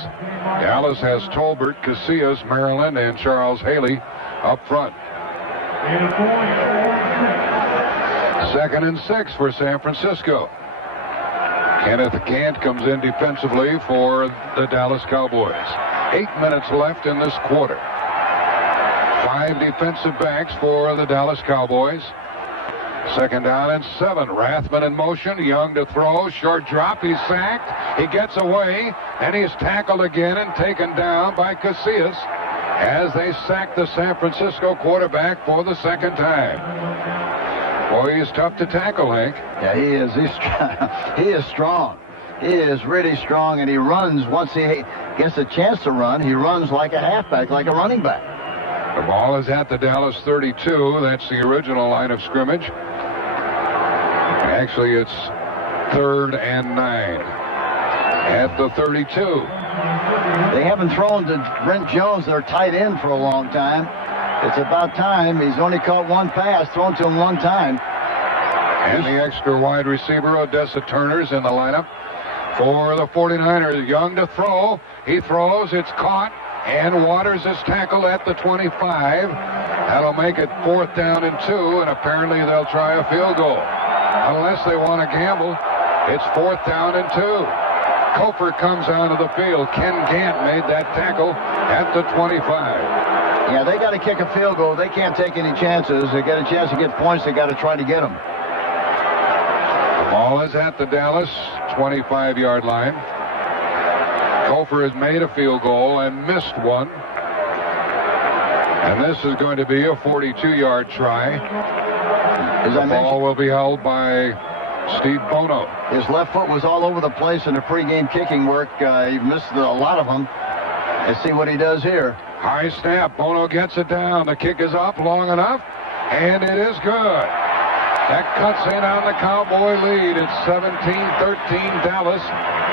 Dallas has Tolbert, Casillas, Maryland, and Charles Haley up front. 2nd and 6 for San Francisco. Kenneth Gant comes in defensively for the Dallas Cowboys. 8 minutes left in this quarter. 5 defensive backs for the Dallas Cowboys. 2nd down and 7. Rathman in motion. Young to throw. Short drop. He's sacked. He gets away. And he's tackled again and taken down by Casillas as they sack the San Francisco quarterback for the second time. Boy, he's tough to tackle, Hank. Yeah, he is. He is strong. He is really strong, and he runs. Once he gets a chance to run, he runs like a halfback, like a running back. The ball is at the Dallas 32. That's the original line of scrimmage. Actually, it's 3rd and 9 at the 32. They haven't thrown to Brent Jones, their tight end, for a long time. It's about time. He's only caught one pass, thrown to him one time. And the extra wide receiver, Odessa Turner's in the lineup for the 49ers. Young to throw. He throws. It's caught. And Waters is tackled at the 25. That'll make it 4th down and 2. And apparently they'll try a field goal. Unless they want to gamble. It's 4th down and 2. Kofer comes onto the field. Ken Gant made that tackle at the 25. Yeah, they got to kick a field goal. They can't take any chances. They get a chance to get points. They got to try to get them. The ball is at the Dallas 25-yard line. Kofer has made a field goal and missed one. And this is going to be a 42-yard try. The ball will be held by Steve Bono. His left foot was all over the place in the pregame kicking work. He missed a lot of them. Let's see what he does here. High snap. Bono gets it down. The kick is up long enough, and it is good. That cuts in on the Cowboy lead. It's 17-13 Dallas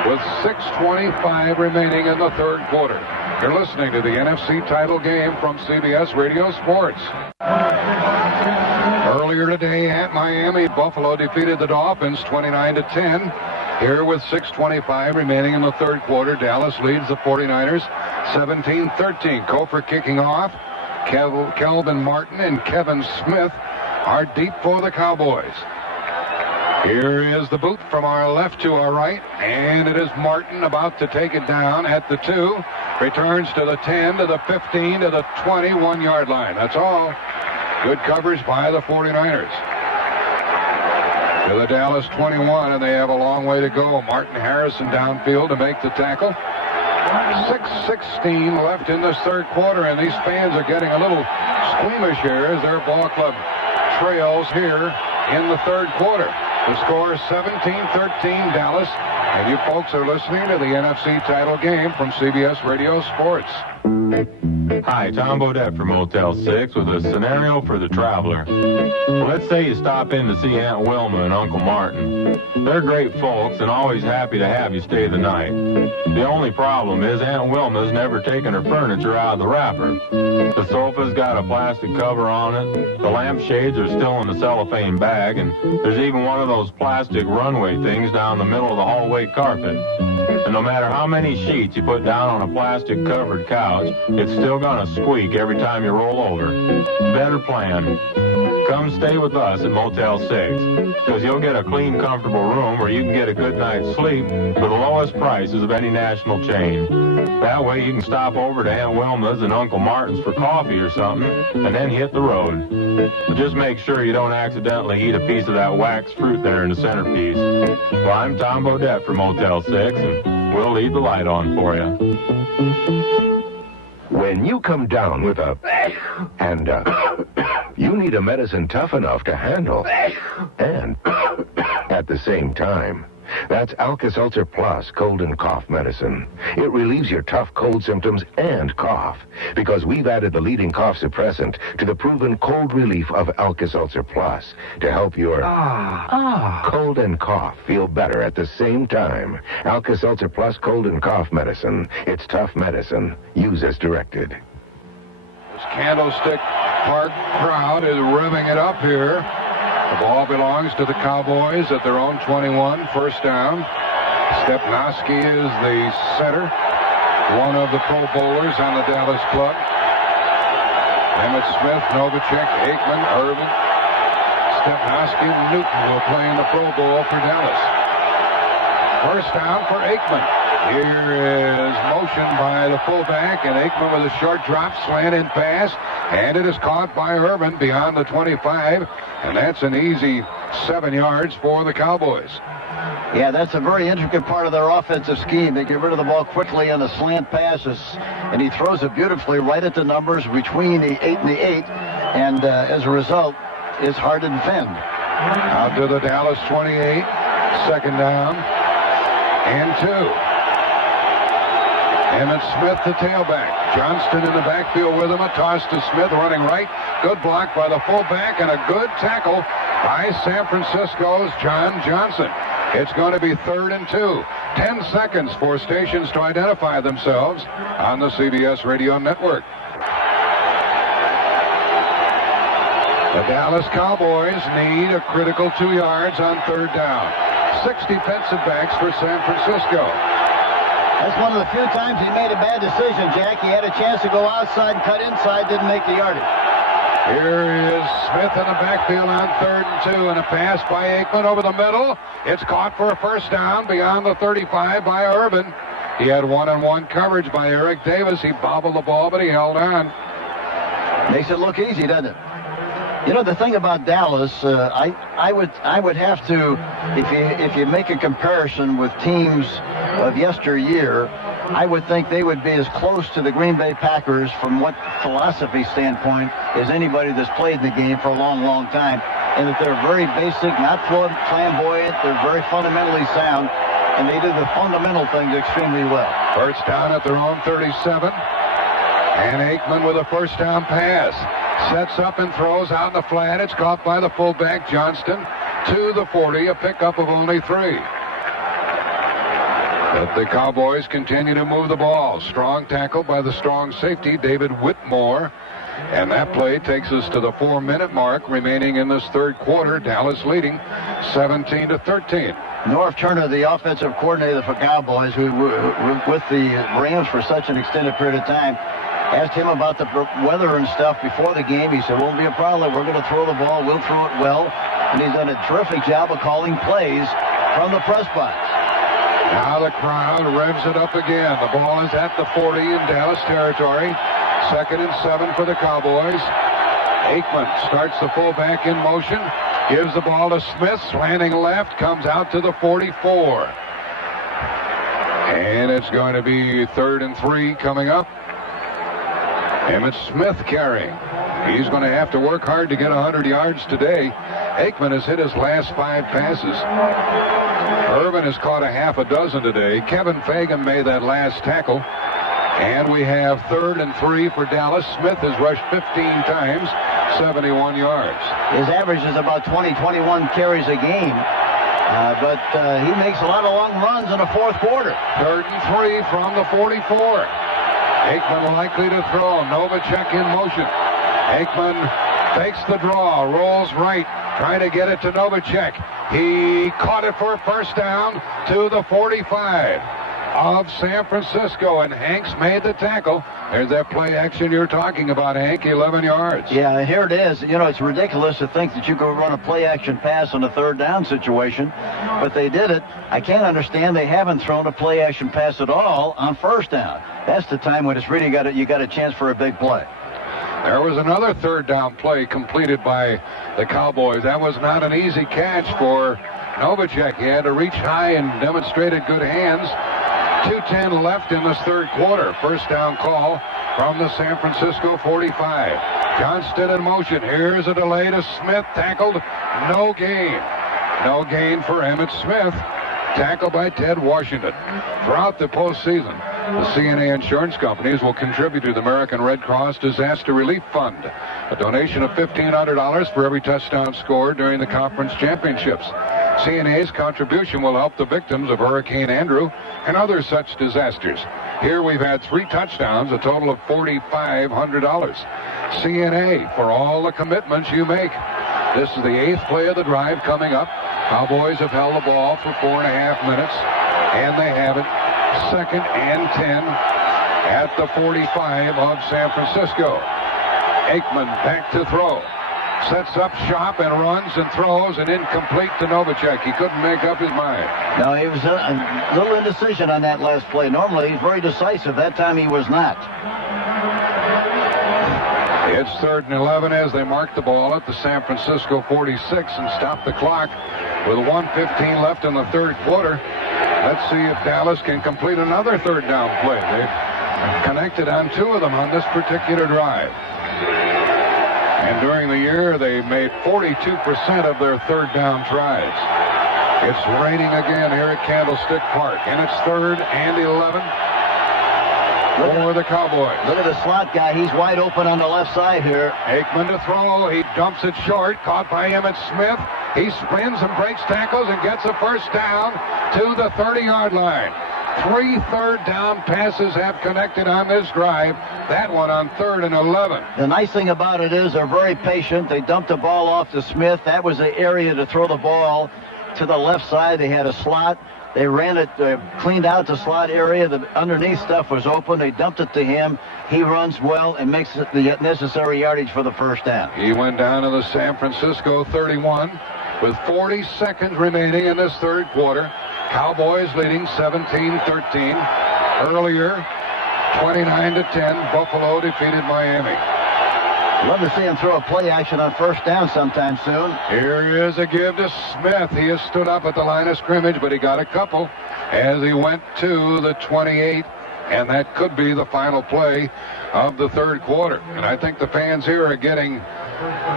with 6:25 remaining in the third quarter. You're listening to the NFC title game from CBS Radio Sports. Earlier today at Miami, Buffalo defeated the Dolphins 29-10. Here with 6:25 remaining in the third quarter, Dallas leads the 49ers 17-13. Kofer kicking off. Kelvin Martin and Kevin Smith are deep for the Cowboys. Here is the boot from our left to our right, and it is Martin about to take it down at the 2. Returns to the 10, to the 15, to the 21-yard line. That's all. Good coverage by the 49ers. To the Dallas 21, and they have a long way to go. Martin Harrison downfield to make the tackle. 6:16 left in this third quarter, and these fans are getting a little squeamish here as their ball club trails here in the third quarter. The score is 17-13 Dallas, and you folks are listening to the NFC title game from CBS Radio Sports. Hi, Tom Bodette from Motel 6 with a scenario for the traveler. Let's say you stop in to see Aunt Wilma and Uncle Martin. They're great folks and always happy to have you stay the night. The only problem is Aunt Wilma's never taken her furniture out of the wrapper. The sofa's got a plastic cover on it, the lampshades are still in the cellophane bag, and there's even one of those plastic runway things down the middle of the hallway carpet. And no matter how many sheets you put down on a plastic-covered couch, it's still gonna squeak every time you roll over. Better plan. Come stay with us at Motel 6, because you'll get a clean, comfortable room where you can get a good night's sleep for the lowest prices of any national chain. That way you can stop over to Aunt Wilma's and Uncle Martin's for coffee or something, and then hit the road. But just make sure you don't accidentally eat a piece of that wax fruit there in the centerpiece. Well, I'm Tom Bodette from Motel 6, and we'll leave the light on for you. When you come down with you need a medicine tough enough to handle and at the same time. That's Alka-Seltzer Plus cold and cough medicine. It relieves your tough cold symptoms and cough because we've added the leading cough suppressant to the proven cold relief of Alka-Seltzer Plus to help your cold and cough feel better at the same time. Alka-Seltzer Plus cold and cough medicine. It's tough medicine. Use as directed. This Candlestick Park crowd is revving it up here. The ball belongs to the Cowboys at their own 21, first down. Stepnoski is the center, one of the Pro Bowlers on the Dallas club. Emmett Smith, Novacek, Aikman, Irvin, Stepnoski, and Newton will play in the Pro Bowl for Dallas. First down for Aikman. Here is motion by the fullback, and Aikman with a short drop, slant-in pass, and it is caught by Irvin beyond the 25, and that's an easy 7 yards for the Cowboys. Yeah, that's a very intricate part of their offensive scheme. They get rid of the ball quickly on the slant passes, and he throws it beautifully right at the numbers between the 8 and the 8, and as a result, it's hard to defend. Out to the Dallas 28, second down, and 2. Emmett Smith, the tailback. Johnston in the backfield with him. A toss to Smith, running right. Good block by the fullback, and a good tackle by San Francisco's John Johnson. It's going to be 3rd and 2. 10 seconds for stations to identify themselves on the CBS Radio Network. The Dallas Cowboys need a critical 2 yards on 3rd down. 6 defensive backs for San Francisco. That's one of the few times he made a bad decision, Jack. He had a chance to go outside and cut inside, didn't make the yardage. Here is Smith in the backfield on 3rd and 2, and a pass by Aikman over the middle. It's caught for a first down beyond the 35 by Irvin. He had one-on-one coverage by Eric Davis. He bobbled the ball, but he held on. Makes it look easy, doesn't it? You know, the thing about Dallas, I would have to, if you make a comparison with teams of yesteryear, I would think they would be as close to the Green Bay Packers from what philosophy standpoint as anybody that's played in the game for a long, long time, and that they're very basic, not flamboyant, they're very fundamentally sound, and they do the fundamental things extremely well. First down at their own 37, and Aikman with a first down pass. Sets up and throws out in the flat. It's caught by the fullback, Johnston, to the 40, a pickup of only 3. But the Cowboys continue to move the ball. Strong tackle by the strong safety, David Whitmore. And that play takes us to the 4-minute mark remaining in this third quarter. Dallas leading 17-13. Norv Turner, the offensive coordinator for Cowboys, who were with the Rams for such an extended period of time, asked him about the weather and stuff before the game. He said, won't be a problem. We're going to throw the ball. We'll throw it well. and he's done a terrific job of calling plays from the press box. Now the crowd revs it up again. The ball is at the 40 in Dallas territory. 2nd and 7 for the Cowboys. Aikman starts the fullback in motion. Gives the ball to Smith, slanting left, comes out to the 44. And it's going to be 3rd and 3 coming up. Emmitt Smith carrying. He's going to have to work hard to get 100 yards today. Aikman has hit his last 5 passes. Irvin has caught a half a dozen today. Kevin Fagan made that last tackle. And we have 3rd and 3 for Dallas. Smith has rushed 15 times, 71 yards. His average is about 20-21 carries a game. But he makes a lot of long runs in the fourth quarter. 3rd and 3 from the 44. Aikman likely to throw. Novacek in motion. Aikman fakes the draw, rolls right, trying to get it to Novacek. He caught it for a first down to the 45 of San Francisco, and Hanks made the tackle. There's that play action you're talking about, Hank, 11 yards. Yeah, here it is. You know, it's ridiculous to think that you could run a play action pass on a 3rd down situation, but they did it. I can't understand they haven't thrown a play action pass at all on 1st down. That's the time when it's really you got a chance for a big play. There was another 3rd down play completed by the Cowboys. That was not an easy catch for Novacek. He had to reach high and demonstrated good hands. 2:10 left in this 3rd quarter. First down call from the San Francisco 45. Johnston in motion. Here's a delay to Smith. Tackled. No gain. No gain for Emmitt Smith. Tackled by Ted Washington. Throughout the postseason, the CNA insurance companies will contribute to the American Red Cross Disaster Relief Fund, a donation of $1,500 for every touchdown scored during the conference championships. CNA's contribution will help the victims of Hurricane Andrew and other such disasters. Here we've had 3 touchdowns, a total of $4,500. CNA for all the commitments you make. This is the 8th play of the drive coming up. Cowboys have held the ball for 4.5 minutes, and they have it 2nd and 10 at the 45 of San Francisco. Aikman back to throw. Sets up shop and runs and throws, and incomplete to Novacek. He couldn't make up his mind. No, he was a little indecision on that last play. Normally, he's very decisive. That time he was not. It's 3rd and 11 as they mark the ball at the San Francisco 46 and stop the clock with 1:15 left in the 3rd quarter. Let's see if Dallas can complete another 3rd down play. They've connected on 2 of them on this particular drive. And during the year, they made 42% of their 3rd down tries. It's raining again here at Candlestick Park, and it's 3rd and 11 for the Cowboys. Look at the slot guy. He's wide open on the left side here. Aikman to throw. He dumps it short. Caught by Emmitt Smith. He spins and breaks tackles and gets a first down to the 30-yard line. 3 3rd down passes have connected on this drive. That one on 3rd and 11. The nice thing about it is they're very patient. They dumped the ball off to Smith. That was the area to throw the ball to the left side. They had a slot. They ran it, cleaned out the slot area. The underneath stuff was open. They dumped it to him. He runs well and makes the necessary yardage for the first down. He went down to the San Francisco 31 with 40 seconds remaining in this 3rd quarter. Cowboys leading 17-13. Earlier, 29-10, Buffalo defeated Miami. Love to see him throw a play action on 1st down sometime soon. Here is a give to Smith. He has stood up at the line of scrimmage, but he got a couple as he went to the 28, and that could be the final play of the 3rd quarter. And I think the fans here are getting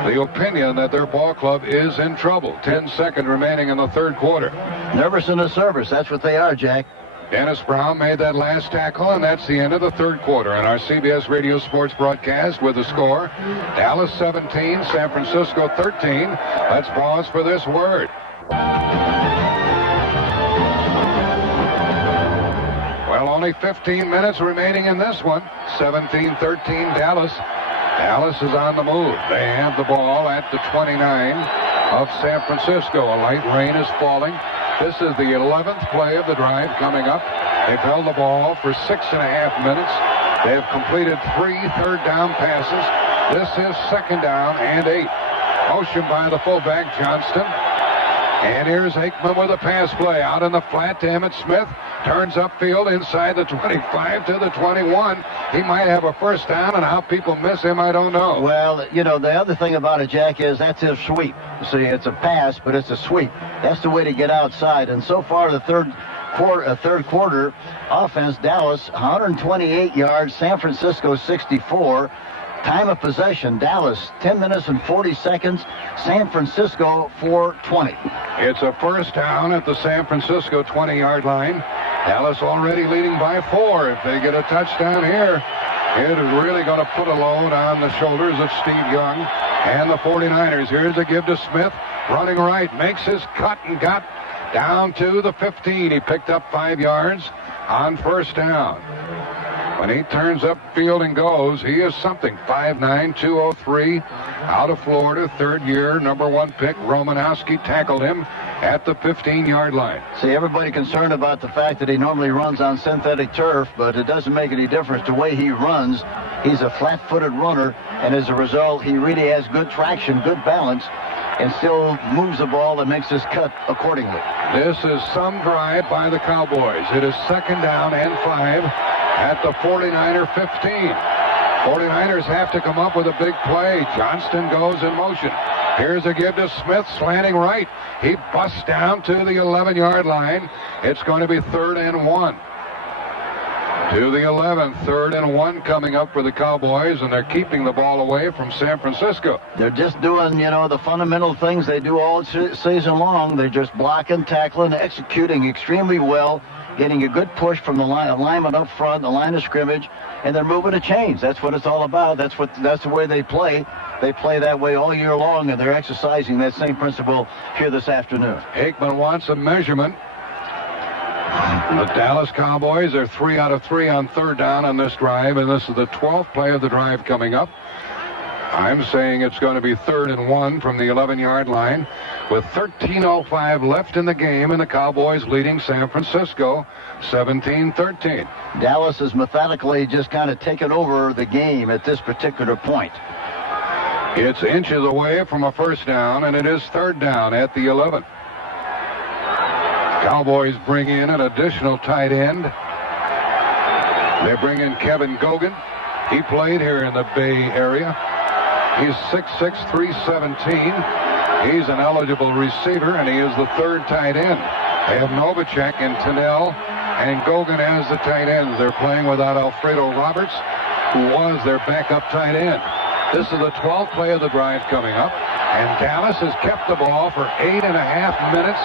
the opinion that their ball club is in trouble. 10 seconds remaining in the 3rd quarter. Nervous in the service. That's what they are, Jack. Dennis Brown made that last tackle, and that's the end of the 3rd quarter. In our CBS Radio Sports broadcast with the score, Dallas 17, San Francisco 13. Let's pause for this word. Well, only 15 minutes remaining in this one. 17-13 Dallas. Dallas is on the move. They have the ball at the 29 of San Francisco. A light rain is falling. This is the 11th play of the drive coming up. They've held the ball for 6.5 minutes. They have completed 3 3rd down passes. This is 2nd down and 8. Motion by the fullback, Johnston. And here's Aikman with a pass play out in the flat to Emmitt Smith. Turns upfield inside the 25 to the 21. He might have a first down, and how people miss him, I don't know. Well, you know, the other thing about it, Jack, is that's his sweep. See, it's a pass, but it's a sweep. That's the way to get outside. And so far, the third quarter offense, Dallas 128 yards, San Francisco 64. Time of possession, Dallas 10 minutes and 40 seconds, San Francisco 4:20. It's a first down at the San Francisco 20-yard line. Dallas already leading by 4. If they get a touchdown here, it is really going to put a load on the shoulders of Steve Young and the 49ers. Here's a give to Smith, running right, makes his cut and got down to the 15. He picked up 5 yards on first down. When he turns upfield and goes, he is something. 5'9", 203, out of Florida, third year, number 1 pick. Romanowski tackled him at the 15-yard line. See, everybody concerned about the fact that he normally runs on synthetic turf, but it doesn't make any difference. The way he runs, he's a flat-footed runner, and as a result, he really has good traction, good balance, and still moves the ball and makes his cut accordingly. This is some drive by the Cowboys. It is second down and 5 at the 49er 15. 49ers have to come up with a big play. Johnston goes in motion. Here's a give to Smith, slanting right. He busts down to the 11-yard line. It's going to be 3rd and 1. To the 11, 3rd and 1 coming up for the Cowboys, and they're keeping the ball away from San Francisco. They're just doing, you know, the fundamental things they do all season long. They're just blocking, tackling, executing extremely well, getting a good push from the alignment up front, the line of scrimmage, and they're moving the chains. That's what it's all about. That's the way they play. They play that way all year long, and they're exercising that same principle here this afternoon. Aikman wants a measurement. The Dallas Cowboys are 3 out of 3 on third down on this drive, and this is the 12th play of the drive coming up. I'm saying it's going to be 3rd and 1 from the 11-yard line with 13:05 left in the game, and the Cowboys leading San Francisco 17-13. Dallas is methodically just kind of taken over the game at this particular point. It's inches away from a first down, and it is 3rd down at the 11. Cowboys bring in an additional tight end. They bring in Kevin Gogan. He played here in the Bay Area. He's 6'6", 317. He's an eligible receiver, and he is the 3rd tight end. They have Novacek and Tennell, and Gogan as the tight ends. They're playing without Alfredo Roberts, who was their backup tight end. This is the 12th play of the drive coming up, and Dallas has kept the ball for 8.5 minutes.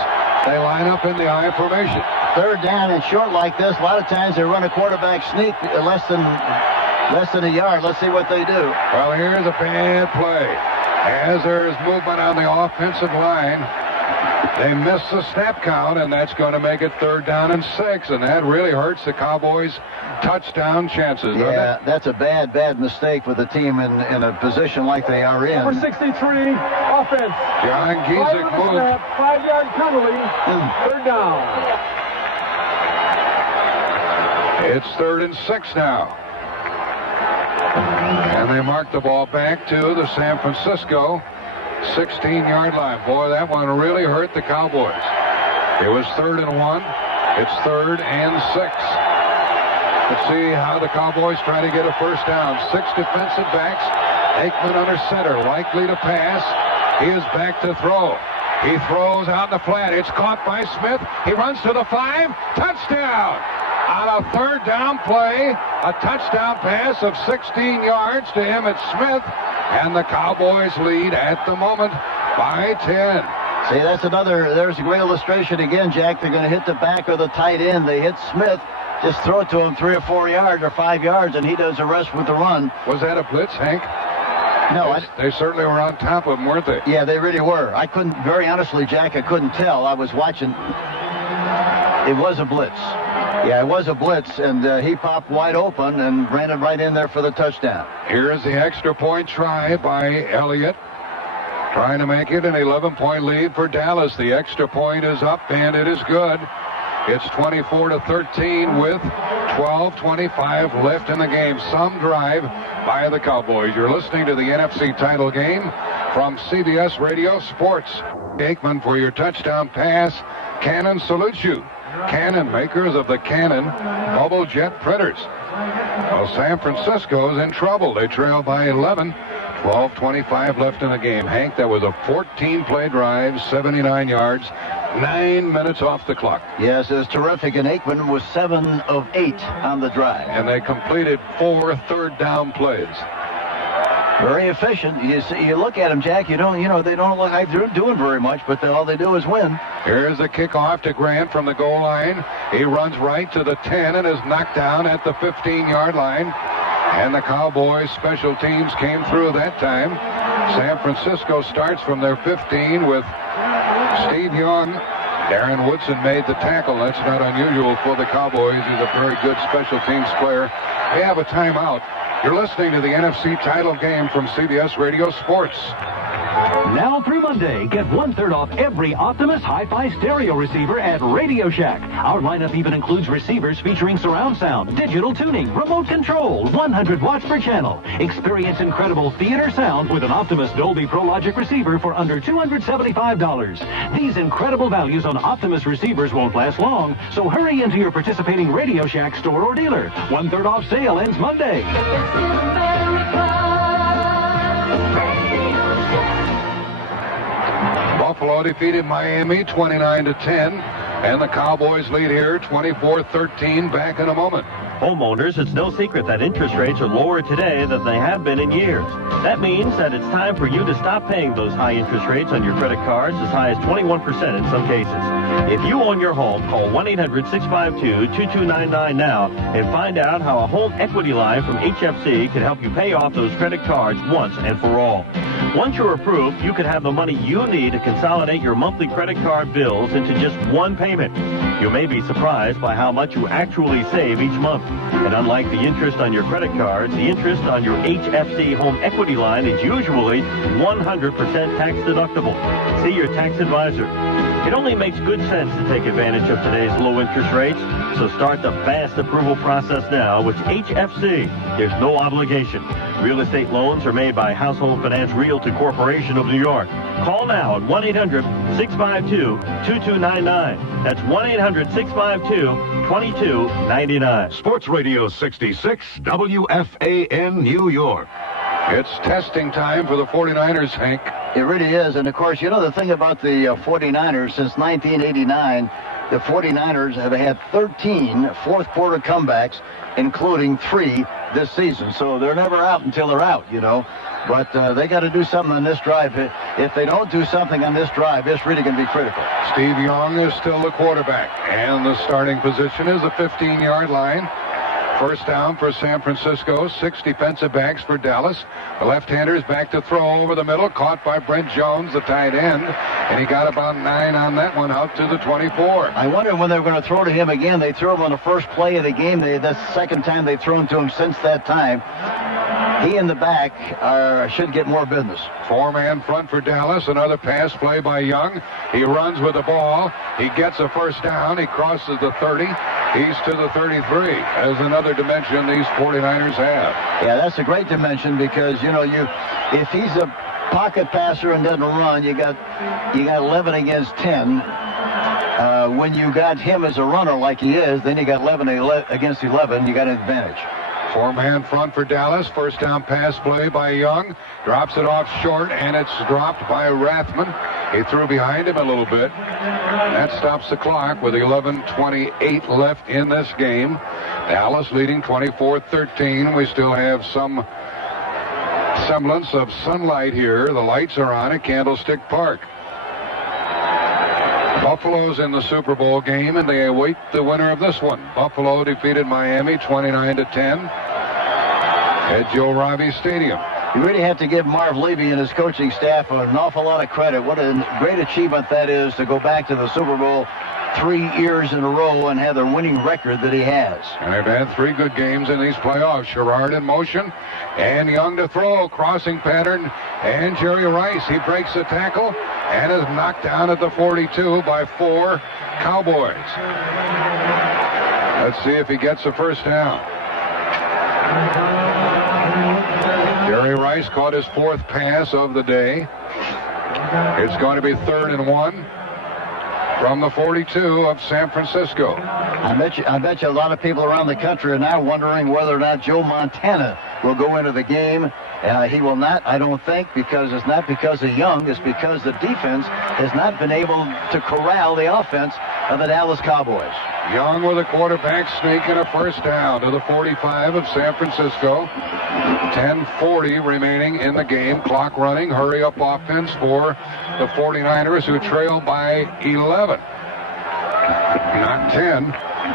They line up in the I formation. 3rd down and short like this, a lot of times they run a quarterback sneak less than a yard. Let's see what they do. Well, here's a bad play. As there's movement on the offensive line, they miss the snap count, and that's going to make it 3rd down and 6, and that really hurts the Cowboys' touchdown chances. Yeah, that's a bad mistake with a team in a position like they are in. Number 63, offense. John Giesick moved. 5-yard penalty, 3rd down. It's 3rd and 6 now. And they mark the ball back to the San Francisco 16-yard line. Boy, that one really hurt the Cowboys. It was 3rd and 1. It's 3rd and 6. Let's see how the Cowboys try to get a first down. 6 defensive backs. Aikman under center, likely to pass. He is back to throw. He throws out in the flat. It's caught by Smith. He runs to the 5. Touchdown! On a 3rd down play, a touchdown pass of 16 yards to Emmitt Smith, and the Cowboys lead at the moment by 10. See, there's a great illustration again, Jack. They're going to hit the back of the tight end. They hit Smith, just throw it to him 3 or 4 yards or 5 yards, and he does the rest with the run. Was that a blitz, Hank? No. They certainly were on top of him, weren't they? Yeah, they really were. I couldn't, very honestly, Jack, I couldn't tell. I was watching. It was a blitz. Yeah, it was a blitz, and he popped wide open and ran it right in there for the touchdown. Here's the extra point try by Elliott, trying to make it an 11-point lead for Dallas. The extra point is up, and it is good. It's 24-13 with 12:25 left in the game. Some drive by the Cowboys. You're listening to the NFC title game from CBS Radio Sports. Aikman for your touchdown pass. Canon salutes you. Canon, makers of the Canon bubble jet printers. Well, San Francisco's in trouble. They trail by 11. 12:25 left in the game. Hank, that was a 14-play drive, 79 yards, 9 minutes off the clock. Yes, it was terrific, and Aikman was 7 of 8 on the drive. And they completed 4 third-down plays. Very efficient. You look at them, Jack. They don't look like they're doing very much, but all they do is win. Here's the kickoff to Grant from the goal line. He runs right to the 10 and is knocked down at the 15-yard line. And the Cowboys special teams came through that time. San Francisco starts from their 15 with Steve Young. Darren Woodson made the tackle. That's not unusual for the Cowboys. He's a very good special teams player. They have a timeout. You're listening to the NFC title game from CBS Radio Sports. Now through Monday, get 1/3 off every Optimus Hi-Fi stereo receiver at Radio Shack. Our lineup even includes receivers featuring surround sound, digital tuning, remote control, 100 watts per channel. Experience incredible theater sound with an Optimus Dolby Pro Logic receiver for under $275. These incredible values on Optimus receivers won't last long, so hurry into your participating Radio Shack store or dealer. 1/3 off sale ends Monday. Buffalo defeated Miami 29-10, and the Cowboys lead here 24-13. Back in a moment. Homeowners, it's no secret that interest rates are lower today than they have been in years. That means that it's time for you to stop paying those high interest rates on your credit cards, as high as 21% in some cases. If you own your home, call 1-800-652-2299 now and find out how a home equity line from HFC can help you pay off those credit cards once and for all. Once you're approved, you can have the money you need to consolidate your monthly credit card bills into just one payment. You may be surprised by how much you actually save each month. And unlike the interest on your credit cards, the interest on your HFC home equity line is usually 100% tax deductible. See your tax advisor. It only makes good sense to take advantage of today's low interest rates, so start the fast approval process now with HFC. There's no obligation. Real estate loans are made by Household Finance Realty Corporation of New York. Call now at 1-800-652-2299. That's 1-800-652-2299. Sports Radio 66, WFAN, New York. It's testing time for the 49ers, Hank. It really is. And, of course, the thing about the 49ers, since 1989, the 49ers have had 13 fourth-quarter comebacks, including 3 this season. So they're never out until they're out, But they got to do something on this drive. If they don't do something on this drive, it's really going to be critical. Steve Young is still the quarterback, and the starting position is the 15-yard line. First down for San Francisco, 6 defensive backs for Dallas. The left-hander's back to throw over the middle, caught by Brent Jones, the tight end, and he got about 9 on that one, out to the 24. I wonder when they're going to throw to him again. They threw him on the first play of the game. That's the second time they've thrown to him since that time. He in the back should get more business. 4-man front for Dallas. Another pass play by Young. He runs with the ball. He gets a first down. He crosses the 30. He's to the 33. There's another dimension these 49ers have. Yeah, that's a great dimension because, if he's a pocket passer and doesn't run, you got 11 against 10. When you got him as a runner like he is, then you got 11 against 11. You got an advantage. 4-man front for Dallas. First down pass play by Young. Drops it off short, and it's dropped by Rathman. He threw behind him a little bit. That stops the clock with 11:28 left in this game. Dallas leading 24-13. We still have some semblance of sunlight here. The lights are on at Candlestick Park. Buffalo's in the Super Bowl game, and they await the winner of this one. Buffalo defeated Miami 29-10 at Joe Robbie Stadium. You really have to give Marv Levy and his coaching staff an awful lot of credit. What a great achievement that is to go back to the Super Bowl 3 years in a row and have the winning record that he has. And they've had 3 good games in these playoffs. Sherrard in motion, and Young to throw, crossing pattern, and Jerry Rice. He breaks the tackle and is knocked down at the 42 by 4 Cowboys. Let's see if he gets the first down. Jerry Rice Price caught his 4th pass of the day. It's going to be 3rd and 1 from the 42 of San Francisco. I bet you a lot of people around the country are now wondering whether or not Joe Montana will go into the game. He will not, I don't think, because it's not because of Young. It's because the defense has not been able to corral the offense of the Dallas Cowboys. Young with a quarterback sneak and a first down to the 45 of San Francisco. 10:40 remaining in the game. Clock running. Hurry up offense for the 49ers, who trail by 11. Not 10,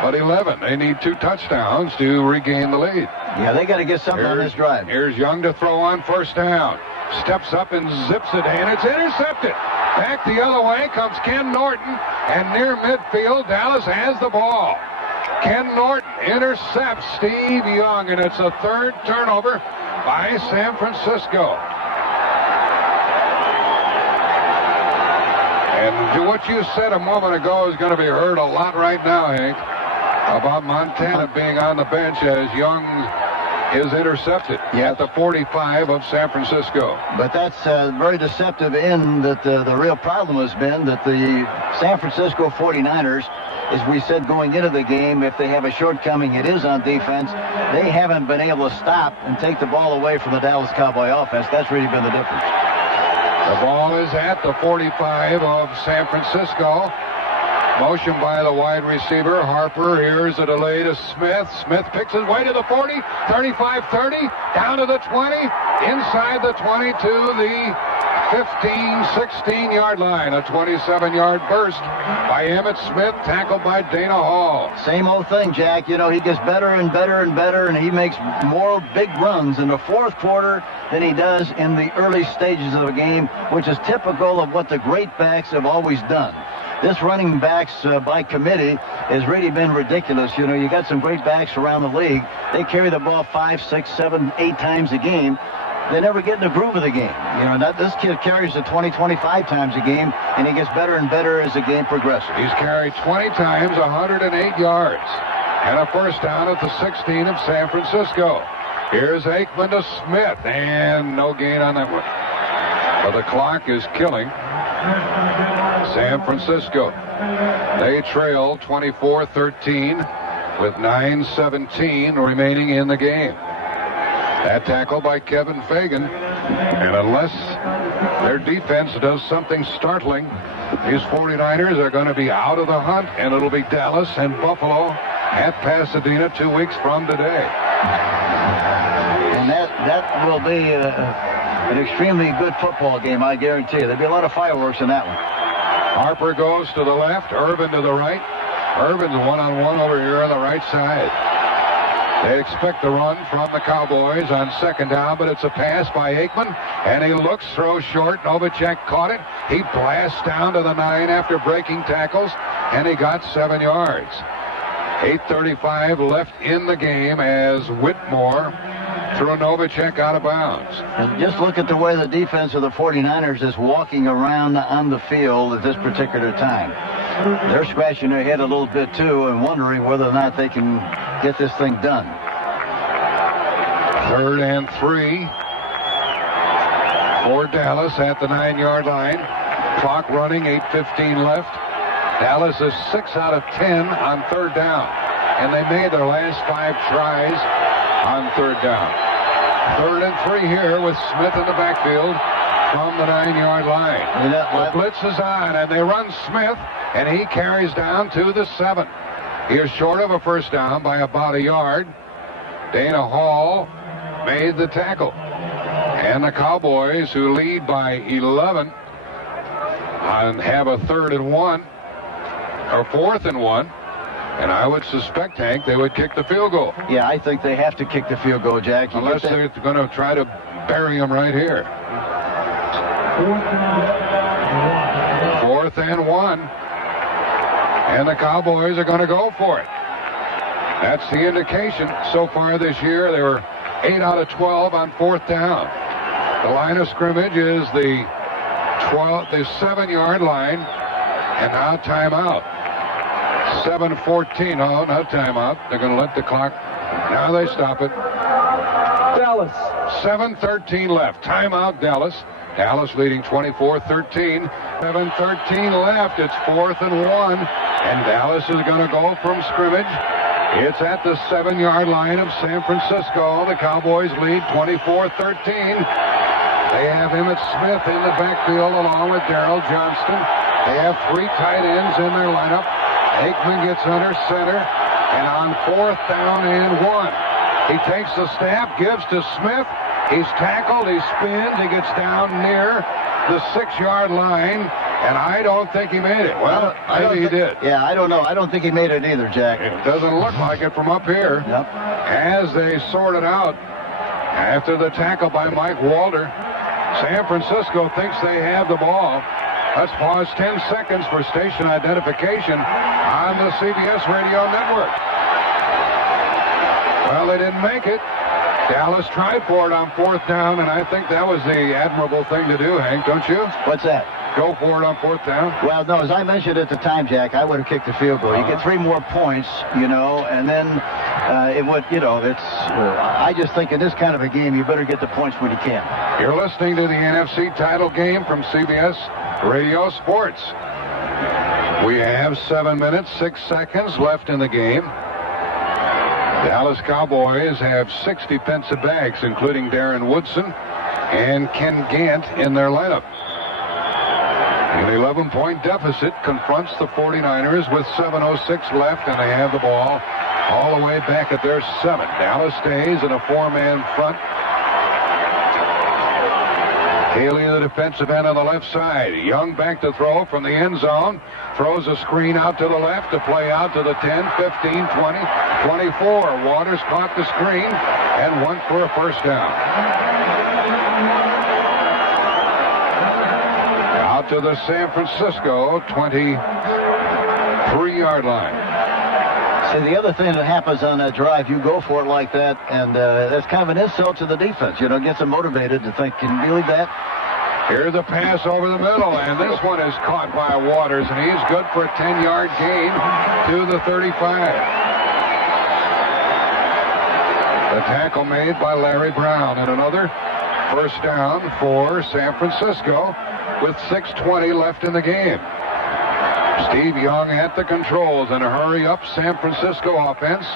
but 11. They need 2 touchdowns to regain the lead. Yeah, they got to get something on this drive. Here's Young to throw on first down. Steps up and zips it, and it's intercepted. Back the other way comes Ken Norton, and near midfield, Dallas has the ball. Ken Norton intercepts Steve Young, and it's a 3rd turnover by San Francisco. And to what you said a moment ago is going to be heard a lot right now, Hank, about Montana being on the bench as Young is intercepted at the 45 of San Francisco. But that's very deceptive in that the real problem has been that the San Francisco 49ers, as we said going into the game, if they have a shortcoming, it is on defense. They haven't been able to stop and take the ball away from the Dallas Cowboy offense. That's really been the difference. The ball is at the 45 of San Francisco. Motion by the wide receiver, Harper. Here's a delay to Smith. Smith picks his way to the 40, 35, 30, down to the 20, inside the 20 to the 15, 16-yard line. A 27-yard burst by Emmitt Smith, tackled by Dana Hall. Same old thing, Jack. You know, he gets better and better and better, and he makes more big runs in the 4th quarter than he does in the early stages of the game, which is typical of what the great backs have always done. This running backs by committee has really been ridiculous. You know, you got some great backs around the league. They carry the ball 5, 6, 7, 8 times a game. They never get in the groove of the game. You know, this kid carries it 20, 25 times a game, and he gets better and better as the game progresses. He's carried 20 times, 108 yards, and a first down at the 16 of San Francisco. Here's Aikman to Smith, and no gain on that one. But the clock is killing San Francisco. They trail 24-13 with 9:17 remaining in the game. That tackle by Kevin Fagan. And unless their defense does something startling, these 49ers are going to be out of the hunt, and it'll be Dallas and Buffalo at Pasadena 2 weeks from today. And that will be an extremely good football game, I guarantee you. There'll be a lot of fireworks in that one. Harper goes to the left, Irvin to the right. Irvin's one-on-one over here on the right side. They expect the run from the Cowboys on second down, but it's a pass by Aikman, and he looks, throws short. Novacek caught it. He blasts down to the 9 after breaking tackles, and he got 7 yards. 8:35 left in the game as Whitmore threw Novacek out of bounds. And just look at the way the defense of the 49ers is walking around on the field at this particular time. They're scratching their head a little bit, too, and wondering whether or not they can get this thing done. 3rd and 3 for Dallas at the 9-yard line. Clock running, 8:15 left. Dallas is 6 out of 10 on 3rd down, and they made their last 5 tries on 3rd down. 3rd and 3 here with Smith in the backfield from the 9-yard line. The blitz is on, and they run Smith, and he carries down to the 7. He is short of a first down by about a yard. Dana Hall made the tackle. And the Cowboys, who lead by 11, and have a 3rd and 1, or 4th and 1, and I would suspect, Hank, they would kick the field goal. Yeah, I think they have to kick the field goal, Jack. Unless they're going to try to bury him right here. 4th and 1. And the Cowboys are going to go for it. That's the indication so far this year. They were 8 out of 12 on 4th down. The line of scrimmage is the 7-yard line, and now timeout. 7:14. Oh, no timeout. They're going to let the clock. Now they stop it. Dallas. 7:13 left. Timeout, Dallas. Dallas leading 24-13. 7:13 left. It's 4th and 1. And Dallas is going to go from scrimmage. It's at the 7-yard line of San Francisco. The Cowboys lead 24-13. They have Emmitt Smith in the backfield along with Darrell Johnston. They have 3 tight ends in their lineup. Aikman gets under center. And on 4th down and 1. He takes the snap, gives to Smith. He's tackled, he spins, he gets down near the 6-yard line, and I don't think he made it. Well, maybe he did. Yeah, I don't know. I don't think he made it either, Jack. It doesn't look like it from up here. Yep. As they sort it out, after the tackle by Mike Walter, San Francisco thinks they have the ball. Let's pause 10 seconds for station identification on the CBS Radio Network. Well, they didn't make it. Dallas tried for it on 4th down, and I think that was the admirable thing to do, Hank, don't you? What's that? Go for it on 4th down? Well, no, as I mentioned at the time, Jack, I would have kicked the field goal. You get 3 more points, and then it would, it's, I just think in this kind of a game, you better get the points when you can. You're listening to the NFC title game from CBS Radio Sports. We have 7 minutes, 6 seconds left in the game. Dallas Cowboys have 6 defensive backs, including Darren Woodson and Ken Gant in their lineup. An 11-point deficit confronts the 49ers with 7:06 left, and they have the ball all the way back at their 7. Dallas stays in a 4-man front. Haley, the defensive end on the left side. Young back to throw from the end zone. Throws a screen out to the left to play out to the 10, 15, 20, 24. Waters caught the screen and went for a first down. Out to the San Francisco 23-yard line. See, the other thing that happens on that drive, you go for it like that, and that's kind of an insult to the defense. Gets them motivated to think, can you believe that? Here's the pass over the middle, and this one is caught by Waters, and he's good for a 10-yard gain to the 35. The tackle made by Larry Brown, and another first down for San Francisco with 6:20 left in the game. Steve Young at the controls in a hurry-up San Francisco offense.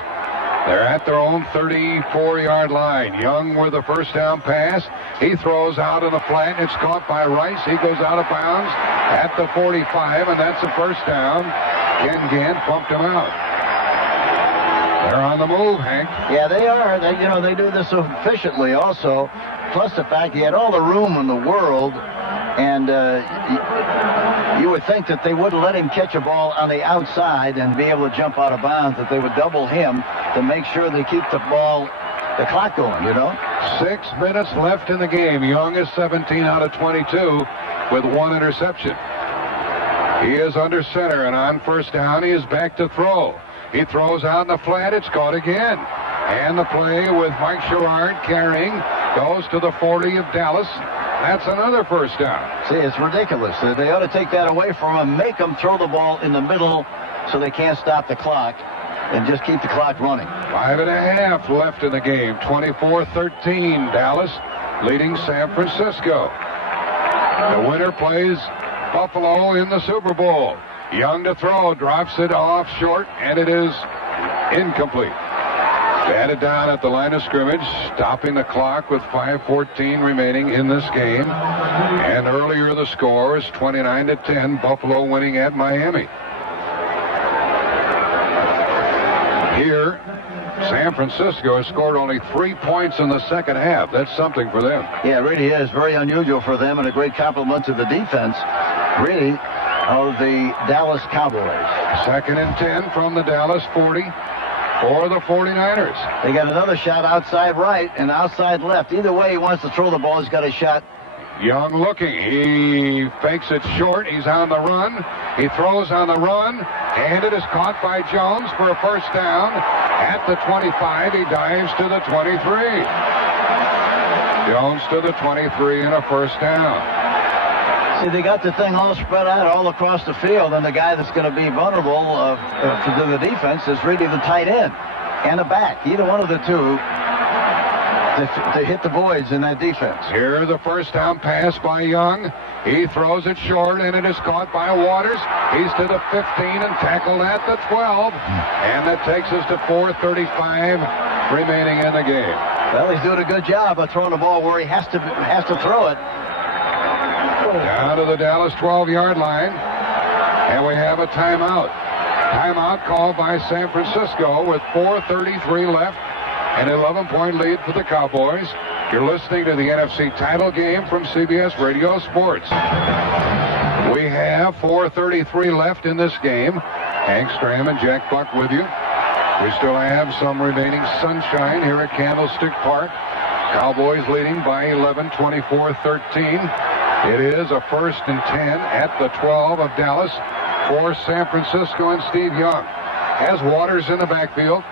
They're at their own 34-yard line. Young with a first down pass. He throws out in the flat. It's caught by Rice. He goes out of bounds at the 45, and that's a first down. Ken Gant bumped him out. They're on the move, Hank. Yeah, they are. They do this so efficiently also. Plus the fact he had all the room in the world, and you would think that they wouldn't let him catch a ball on the outside and be able to jump out of bounds, that they would double him to make sure they keep the clock going, 6 minutes left in the game. Young is 17 out of 22 with 1 interception. He is under center, and on first down, he is back to throw. He throws out in the flat. It's caught again. And the play with Mike Sherrard carrying goes to the 40 of Dallas. That's another first down. See, it's ridiculous. They ought to take that away from him, make them throw the ball in the middle so they can't stop the clock, and just keep the clock running. 5.5 left in the game. 24-13. Dallas leading San Francisco. The winner plays Buffalo in the Super Bowl. Young to throw, drops it off short, and it is incomplete. Batted down at the line of scrimmage, stopping the clock with 5:14 remaining in this game. And earlier the score is 29-10, Buffalo winning at Miami. Here, San Francisco has scored only 3 points in the second half. That's something for them. Yeah, it really is. Very unusual for them, and a great compliment to the defense, really, of the Dallas Cowboys. 2nd and 10 from the Dallas 40 for the 49ers. They got another shot outside right and outside left. Either way he wants to throw the ball, he's got a shot. Young looking. He fakes it short. He's on the run. He throws on the run, and it is caught by Jones for a first down. At the 25, he dives to the 23. Jones to the 23 and a first down. See, they got the thing all spread out all across the field, and the guy that's going to be vulnerable to the defense is really the tight end and the back. Either one of the two to hit the voids in that defense. Here, the first down pass by Young. He throws it short, and it is caught by Waters. He's to the 15 and tackled at the 12. And that takes us to 4:35 remaining in the game. Well, he's doing a good job of throwing the ball where he has to throw it. Down to the Dallas 12-yard line. And we have a timeout. Timeout called by San Francisco with 4:33 left. An 11-point lead for the Cowboys. You're listening to the NFC title game from CBS Radio Sports. We have 4:33 left in this game. Hank Stram and Jack Buck with you. We still have some remaining sunshine here at Candlestick Park. Cowboys leading by 11, 24-13. It is a 1st and 10 at the 12 of Dallas for San Francisco, and Steve Young has Waters in the backfield.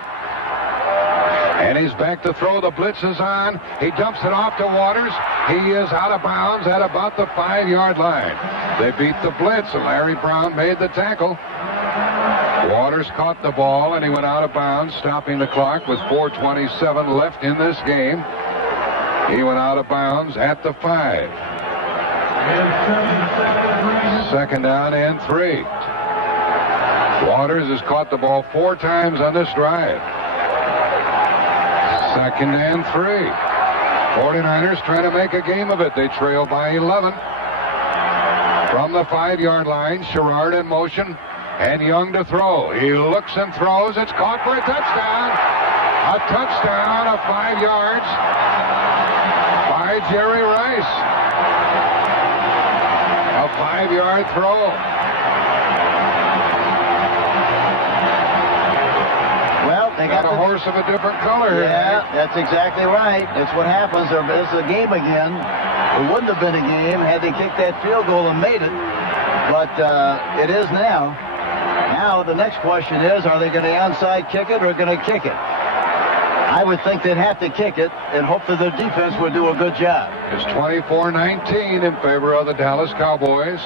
And he's back to throw. The blitz is on. He dumps it off to Waters. He is out of bounds at about the 5-yard line. They beat the blitz, and Larry Brown made the tackle. Waters caught the ball, and he went out of bounds, stopping the clock with 4:27 left in this game. He went out of bounds at the 5. 2nd down and 3. Waters has caught the ball 4 times on this drive. 2nd and 3. 49ers trying to make a game of it. They trail by 11. From the 5-yard line, Sherrard in motion, and Young to throw. He looks and throws. It's caught for a touchdown. A touchdown of 5 yards by Jerry Rice. A 5-yard throw. Well, they got a horse of a different color here. Yeah, that's exactly right. That's what happens. It's a game again. It wouldn't have been a game had they kicked that field goal and made it. But it is now. Now the next question is, are they going to onside kick it or going to kick it? I would think they'd have to kick it and hope that their defense would do a good job. It's 24-19 in favor of the Dallas Cowboys.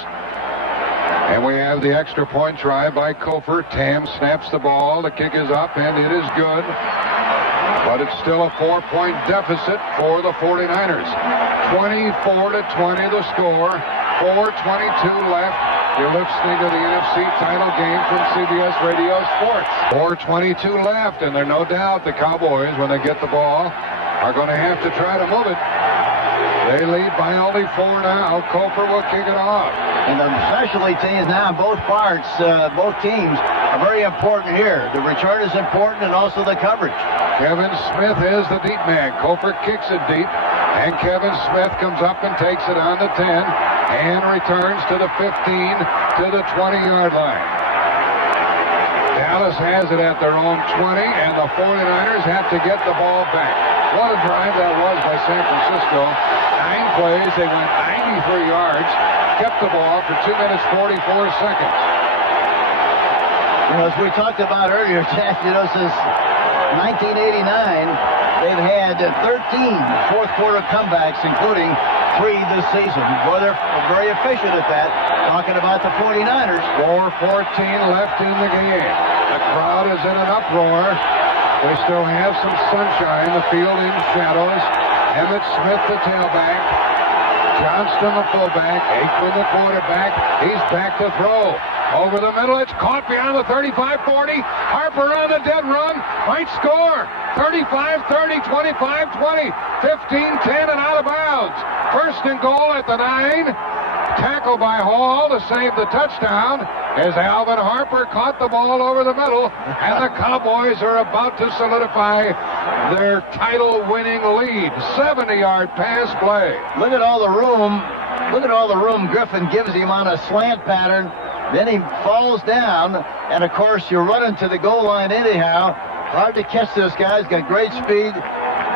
And we have the extra point try by Kofer. Tam snaps the ball. The kick is up, and it is good. But it's still a 4-point deficit for the 49ers. 24-20 the score. 4:22 left. You're listening to the NFC title game from CBS Radio Sports. 4:22 left, and there's no doubt the Cowboys, when they get the ball, are going to have to try to move it. They lead by only 4 now. Kofer will kick it off. And the specialty teams now, both parts, both teams are very important here. The return is important, and also the coverage. Kevin Smith is the deep man. Kofer kicks it deep, and Kevin Smith comes up and takes it on the 10 and returns to the 15 to the 20-yard line. Dallas has it at their own 20, and the 49ers have to get the ball back. What a drive that was by San Francisco. 9 plays, they went 93 yards, kept the ball for 2 minutes 44 seconds. You know, as we talked about earlier, Jack, since 1989, they've had 13 fourth-quarter comebacks, including 3 this season. Boy, they're very efficient at that. Talking about the 49ers. 4:14 left in the game. The crowd is in an uproar. We still have some sunshine. The field in shadows. Emmitt Smith, the tailback. Johnston, the fullback. Aikman, the quarterback. He's back to throw. Over the middle, it's caught beyond the 35-40. Harper on the dead run. Might score. 35-30, 25-20, 15-10, and out of bounds. 1st and goal at the 9. Tackle by Hall to save the touchdown as Alvin Harper caught the ball over the middle, and the Cowboys are about to solidify their title-winning lead. 70-yard pass play. Look at all the room. Look at all the room Griffin gives him on a slant pattern. Then he falls down, and of course you're running to the goal line anyhow. Hard to catch this guy. He's got great speed.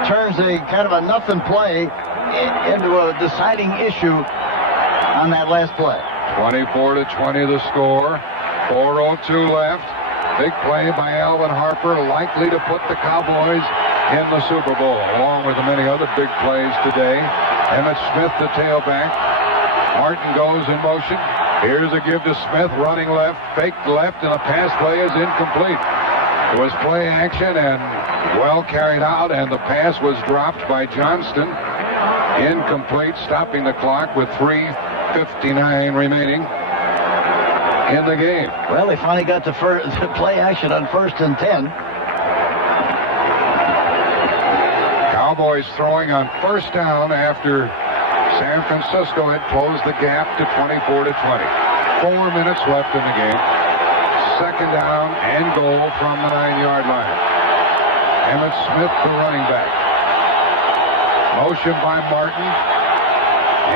Turns a kind of a nothing play into a deciding issue on that last play. 24-20 the score. 4:02 left. Big play by Alvin Harper, likely to put the Cowboys in the Super Bowl, along with the many other big plays today. Emmitt Smith, the tailback. Martin goes in motion. Here's a give to Smith, running left, faked left, and a pass play is incomplete. It was play action and well carried out, and the pass was dropped by Johnston. Incomplete, stopping the clock with 3:59 remaining in the game. Well, they finally got to play action on 1st and 10. Cowboys throwing on 1st down after San Francisco had closed the gap to 24-20. 4 minutes left in the game. 2nd down and goal from the 9-yard line. Emmett Smith, the running back. Motion by Martin.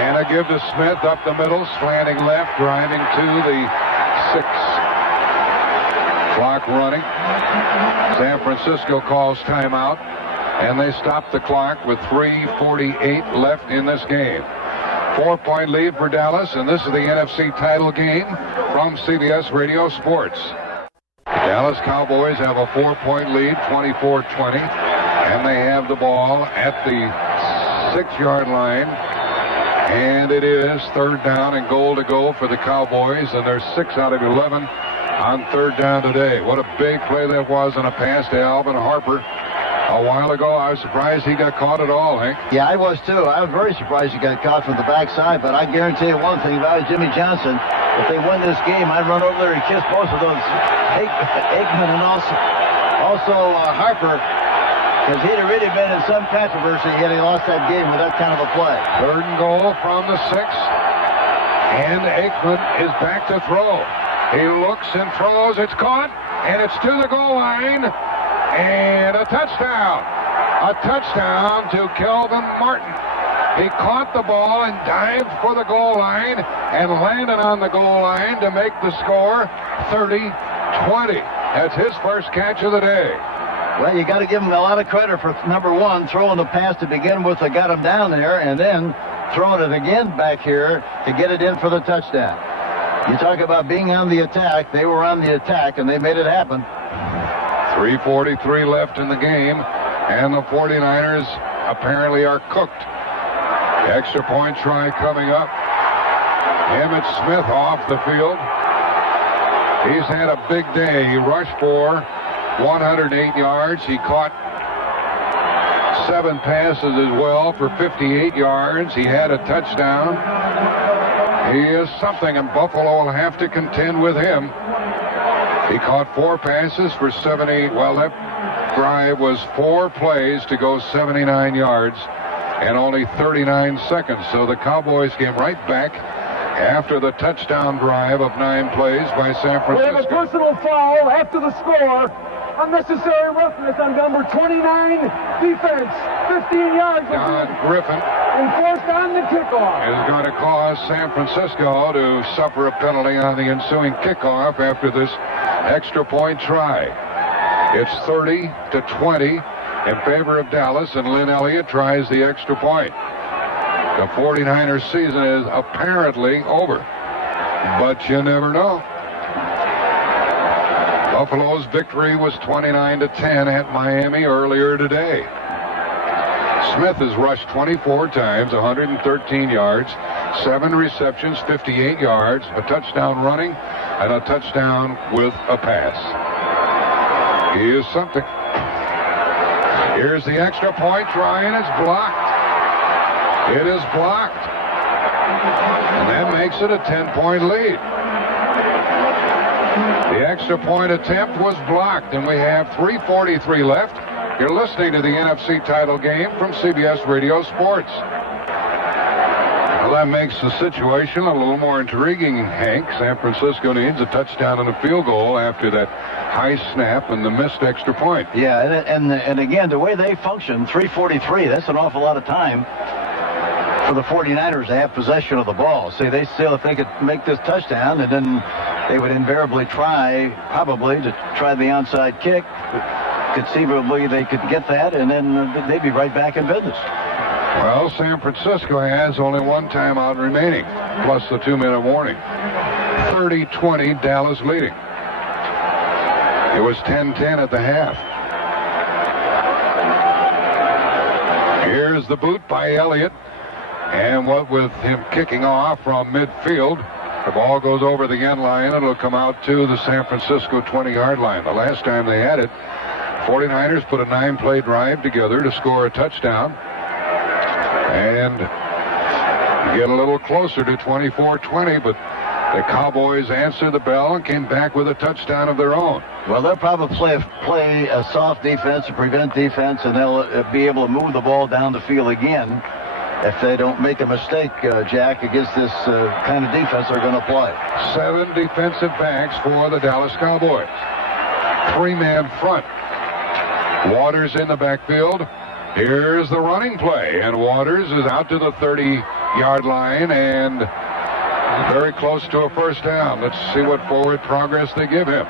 And a give to Smith up the middle, slanting left, driving to the 6. Clock running. San Francisco calls timeout, and they stop the clock with 3:48 left in this game. 4-point lead for Dallas, and this is the NFC title game from CBS Radio Sports. Dallas Cowboys have a 4-point lead, 24-20, and they have the ball at the 6-yard line. And it is 3rd down and goal to go for the Cowboys, and they're 6 out of 11 on 3rd down today. What a big play that was on a pass to Alvin Harper a while ago. I was surprised he got caught at all, Hank. Yeah, I was too. I was very surprised he got caught from the backside, but I guarantee you one thing, if I was Jimmy Johnson, if they win this game, I'd run over there and kiss both of those, Aikman and also Harper, because he'd have really been in some controversy had he lost that game with that kind of a play. 3rd and goal from the 6. And Aikman is back to throw. He looks and throws. It's caught, and it's to the goal line. And a touchdown. A touchdown to Kelvin Martin. He caught the ball and dived for the goal line and landed on the goal line to make the score 30-20. That's his first catch of the day. Well, you got to give him a lot of credit for, number one, throwing the pass to begin with that got him down there, and then throwing it again back here to get it in for the touchdown. You talk about being on the attack. They were on the attack, and they made it happen. 3:43 left in the game, and the 49ers apparently are cooked. The extra point try coming up. Emmett Smith off the field. He's had a big day. He rushed for 108 yards. He caught 7 passes as well for 58 yards. He had a touchdown. He is something, and Buffalo will have to contend with him. He caught 4 passes for 70. Well, that drive was 4 plays to go 79 yards and only 39 seconds. So the Cowboys came right back after the touchdown drive of 9 plays by San Francisco. We have a personal foul after the score. Unnecessary roughness on number 29, defense, 15 yards. Don Griffin enforced on the kickoff. is going to cause San Francisco to suffer a penalty on the ensuing kickoff after this extra point try. It's 30-20 in favor of Dallas, and Lynn Elliott tries the extra point. The 49ers season is apparently over, but you never know. Buffalo's victory was 29-10 at Miami earlier today. Smith has rushed 24 times, 113 yards, 7 receptions, 58 yards, a touchdown running, and a touchdown with a pass. He is something. Here's the extra point try, and it's blocked. It is blocked. And that makes it a 10-point lead. The extra point attempt was blocked, and we have 3:43 left. You're listening to the NFC title game from CBS Radio Sports. Well, that makes the situation a little more intriguing, Hank. San Francisco needs a touchdown and a field goal after that high snap and the missed extra point. Yeah, and again, the way they function, 3:43, that's an awful lot of time for the 49ers to have possession of the ball. See, they still, if they could make this touchdown, and then they would invariably try, probably, to try the onside kick. Conceivably, they could get that, and then they'd be right back in business. Well, San Francisco has only 1 timeout remaining, plus the 2-minute warning. 30-20, Dallas leading. It was 10-10 at the half. Here's the boot by Elliott. And what with him kicking off from midfield, The ball goes over the end line, and it'll come out to the San Francisco 20-yard line. The last time they had it, 49ers put a 9-play drive together to score a touchdown. And get a little closer to 24-20, but the Cowboys answered the bell and came back with a touchdown of their own. Well, they'll probably play a soft defense to prevent defense, and they'll be able to move the ball down the field again if they don't make a mistake, Jack, against this kind of defense they're going to play. 7 defensive backs for the Dallas Cowboys. 3-man front. Waters in the backfield. Here's the running play, and Waters is out to the 30-yard line and very close to a first down. Let's see what forward progress they give him.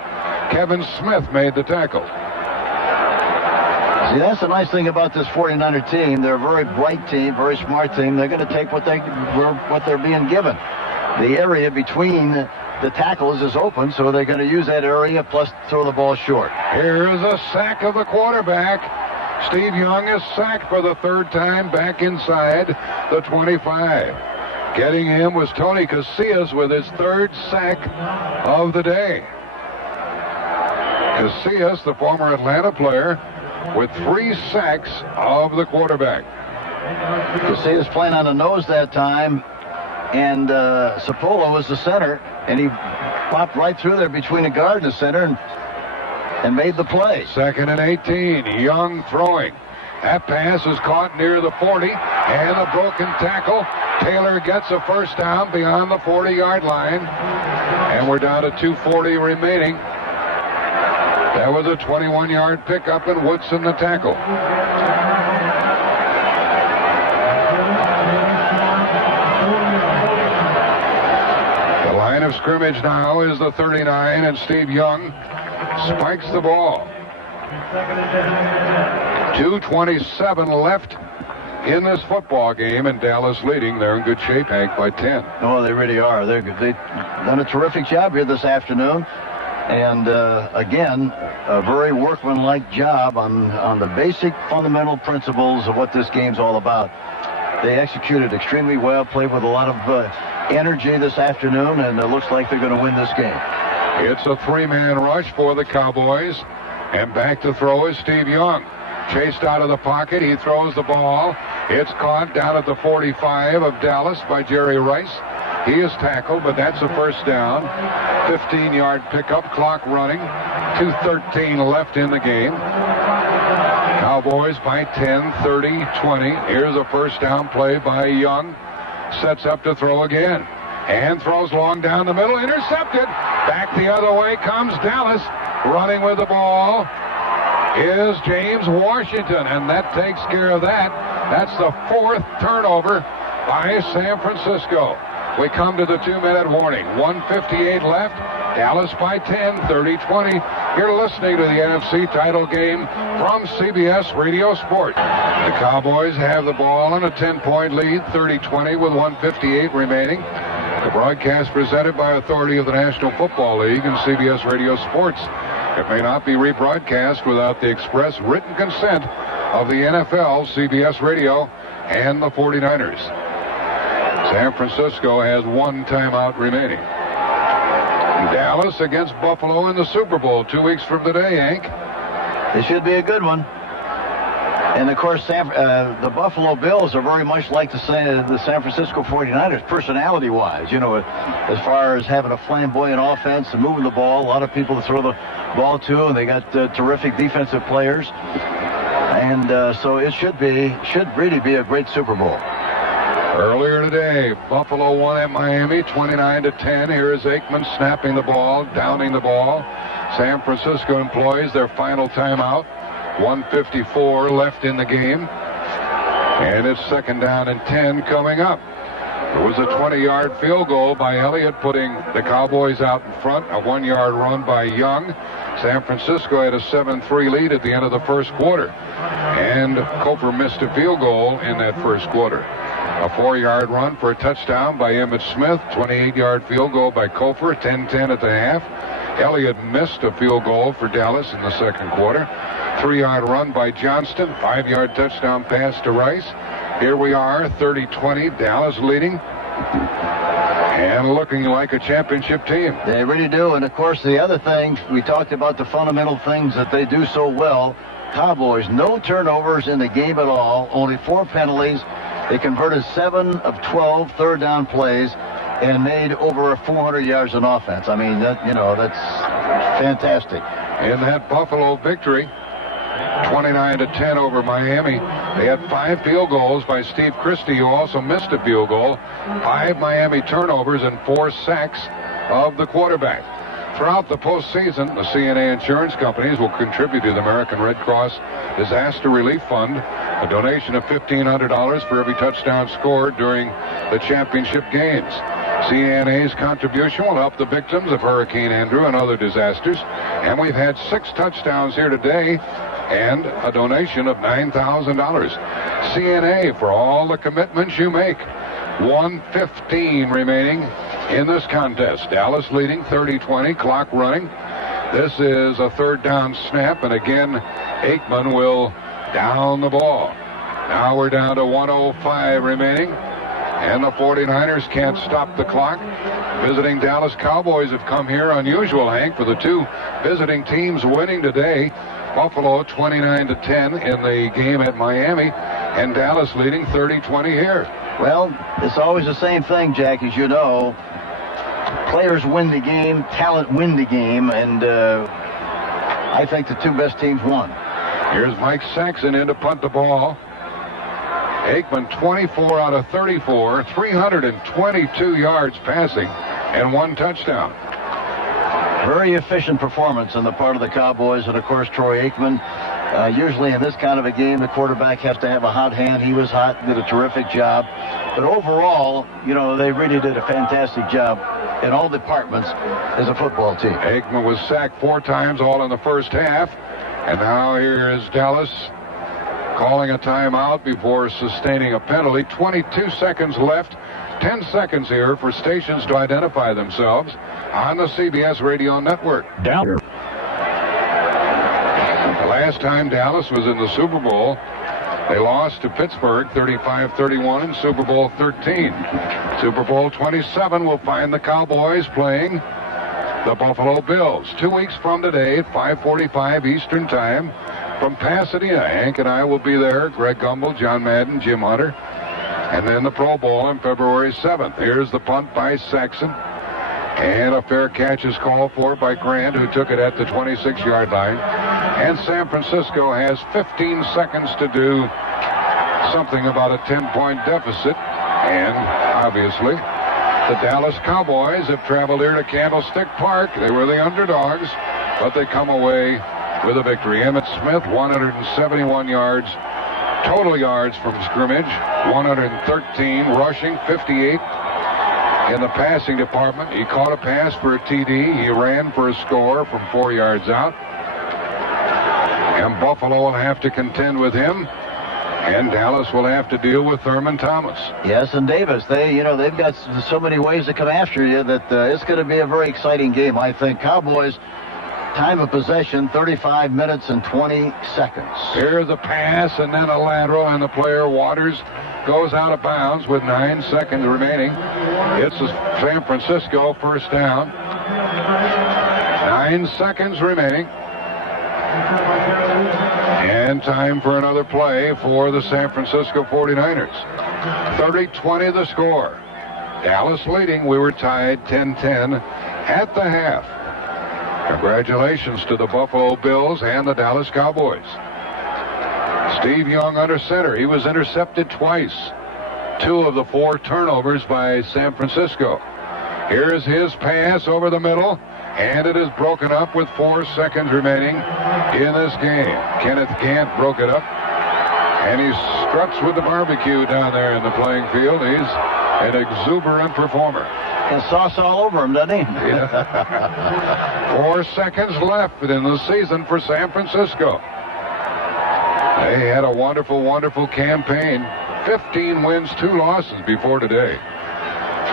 Kevin Smith made the tackle. See, that's the nice thing about this 49er team. They're a very bright team, very smart team. They're going to take what they're being given. The area between the tackles is open, so they're going to use that area plus throw the ball short. Here's a sack of the quarterback. Steve Young is sacked for the 3rd time back inside the 25. Getting him was Tony Casillas with his 3rd sack of the day. Casillas, the former Atlanta player, with 3 sacks of the quarterback. Casillas playing on the nose that time, and Sapolo was the center, and he popped right through there between the guard and the center and made the play. 2nd and 18, Young throwing. That pass is caught near the 40, and a broken tackle. Taylor gets a first down beyond the 40-yard line, and we're down to 2:40 remaining. That was a 21-yard pickup, and Woodson the tackle. The line of scrimmage now is the 39, and Steve Young spikes the ball. 2:27 left in this football game, and Dallas leading. They're in good shape, Hank, by 10. No, they really are. They're good. They've done a terrific job here this afternoon. And again, a very workmanlike job on the basic fundamental principles of what this game's all about. They executed extremely well, played with a lot of energy this afternoon, and it looks like they're going to win this game. It's a 3-man rush for the Cowboys, and back to throw is Steve Young. Chased out of the pocket, he throws the ball. It's caught down at the 45 of Dallas by Jerry Rice. He is tackled, but that's a first down. 15-yard pickup, clock running. 2:13 left in the game. Cowboys by 10, 30, 20. Here's a first down play by Young. Sets up to throw again. And throws long down the middle. Intercepted. Back the other way comes Dallas. Running with the ball is James Washington, and that takes care of that. That's the 4th turnover by San Francisco. We come to the 2-minute warning. 1:58 left. Dallas by 10, 30-20. You're listening to the NFC title game from CBS Radio Sport. The Cowboys have the ball on a 10-point lead, 30-20 with 1:58 remaining. The broadcast presented by authority of the National Football League and CBS Radio Sports. It may not be rebroadcast without the express written consent of the NFL, CBS Radio, and the 49ers. San Francisco has 1 timeout remaining. Dallas against Buffalo in the Super Bowl 2 weeks from today, Hank. It should be a good one. And, of course, the Buffalo Bills are very much like the San Francisco 49ers, personality-wise, you know, as far as having a flamboyant offense and moving the ball. A lot of people to throw the ball to, and they got terrific defensive players. And so it should really be a great Super Bowl. Earlier today, Buffalo won at Miami 29-10. Here is Aikman snapping the ball, downing the ball. San Francisco employs their final timeout. 1:54 left in the game. And it's 2nd down and 10 coming up. It was a 20-yard field goal by Elliott, putting the Cowboys out in front. A 1-yard run by Young. San Francisco had a 7-3 lead at the end of the first quarter. And Koper missed a field goal in that first quarter. A 4-yard run for a touchdown by Emmitt Smith. 28-yard field goal by Koper. 10-10 at the half. Elliott missed a field goal for Dallas in the second quarter. 3-yard run by Johnston. 5-yard touchdown pass to Rice. Here we are, 30-20, Dallas leading. and looking like a championship team. They really do. And, of course, the other thing, we talked about the fundamental things that they do so well. Cowboys, no turnovers in the game at all, only 4 penalties. They converted 7 of 12 third down plays and made over 400 yards in offense. I mean, that's fantastic. In that Buffalo victory, 29-10 over Miami, they had 5 field goals by Steve Christie, who also missed a field goal, 5 Miami turnovers, and 4 sacks of the quarterback. Throughout the postseason, the CNA insurance companies will contribute to the American Red Cross Disaster Relief Fund, a donation of $1,500 for every touchdown scored during the championship games. CNA's contribution will help the victims of Hurricane Andrew and other disasters, and we've had 6 touchdowns here today and a donation of $9,000. CNA for all the commitments you make. 1:15 remaining in this contest. Dallas leading 30-20, clock running. This is a third down snap, and again, Aikman will down the ball. Now we're down to 1:05 remaining, and the 49ers can't stop the clock. Visiting Dallas Cowboys have come here. Unusual, Hank, for the 2 visiting teams winning today. Buffalo 29-10 in the game at Miami, and Dallas leading 30-20 here. Well, it's always the same thing, Jack, as you know. Players win the game, talent win the game, and I think the 2 best teams won. Here's Mike Saxon in to punt the ball. Aikman 24 out of 34, 322 yards passing, and 1 touchdown. Very efficient performance on the part of the Cowboys, and of course Troy Aikman. Usually in this kind of a game, the quarterback has to have a hot hand. He was hot, did a terrific job. But overall, they really did a fantastic job in all departments as a football team. Aikman was sacked 4 times, all in the first half. And now here is Dallas calling a timeout before sustaining a penalty. 22 seconds left. 10 seconds here for stations to identify themselves on the CBS Radio Network. Down. The last time Dallas was in the Super Bowl, they lost to Pittsburgh 35-31 in Super Bowl 13. Super Bowl 27 will find the Cowboys playing the Buffalo Bills 2 weeks from today at 5:45 Eastern Time from Pasadena. Hank and I will be there. Greg Gumbel, John Madden, Jim Hunter. And then the Pro Bowl on February 7th. Here's the punt by Saxon. And a fair catch is called for by Grant, who took it at the 26-yard line. And San Francisco has 15 seconds to do something about a 10-point deficit. And obviously, the Dallas Cowboys have traveled here to Candlestick Park. They were the underdogs, but they come away with a victory. Emmitt Smith, 171 yards. Total yards from scrimmage, 113. Rushing, 58. In the passing department, he caught a pass for a TD. He ran for a score from 4 yards out. And Buffalo will have to contend with him. And Dallas will have to deal with Thurman Thomas. Yes, and Davis. They've got so many ways to come after you that it's going to be a very exciting game, I think. Cowboys, time of possession, 35 minutes and 20 seconds. Here's a pass and then a lateral, and the player, Waters, goes out of bounds with 9 seconds remaining. It's a San Francisco first down. 9 seconds remaining. And time for another play for the San Francisco 49ers. 30-20 the score. Dallas leading. We were tied 10-10 at the half. Congratulations to the Buffalo Bills and the Dallas Cowboys. Steve Young under center. He was intercepted twice. 2 of the 4 turnovers by San Francisco. Here's his pass over the middle, and it is broken up with 4 seconds remaining in this game. Kenneth Gant broke it up, and he struts with the barbecue down there in the playing field. He's an exuberant performer. And sauce all over him, doesn't he? Yeah. 4 seconds left in the season for San Francisco. They had a wonderful, wonderful campaign. 15 wins, 2 losses before today.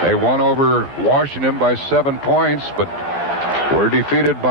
They won over Washington by 7 points, but were defeated by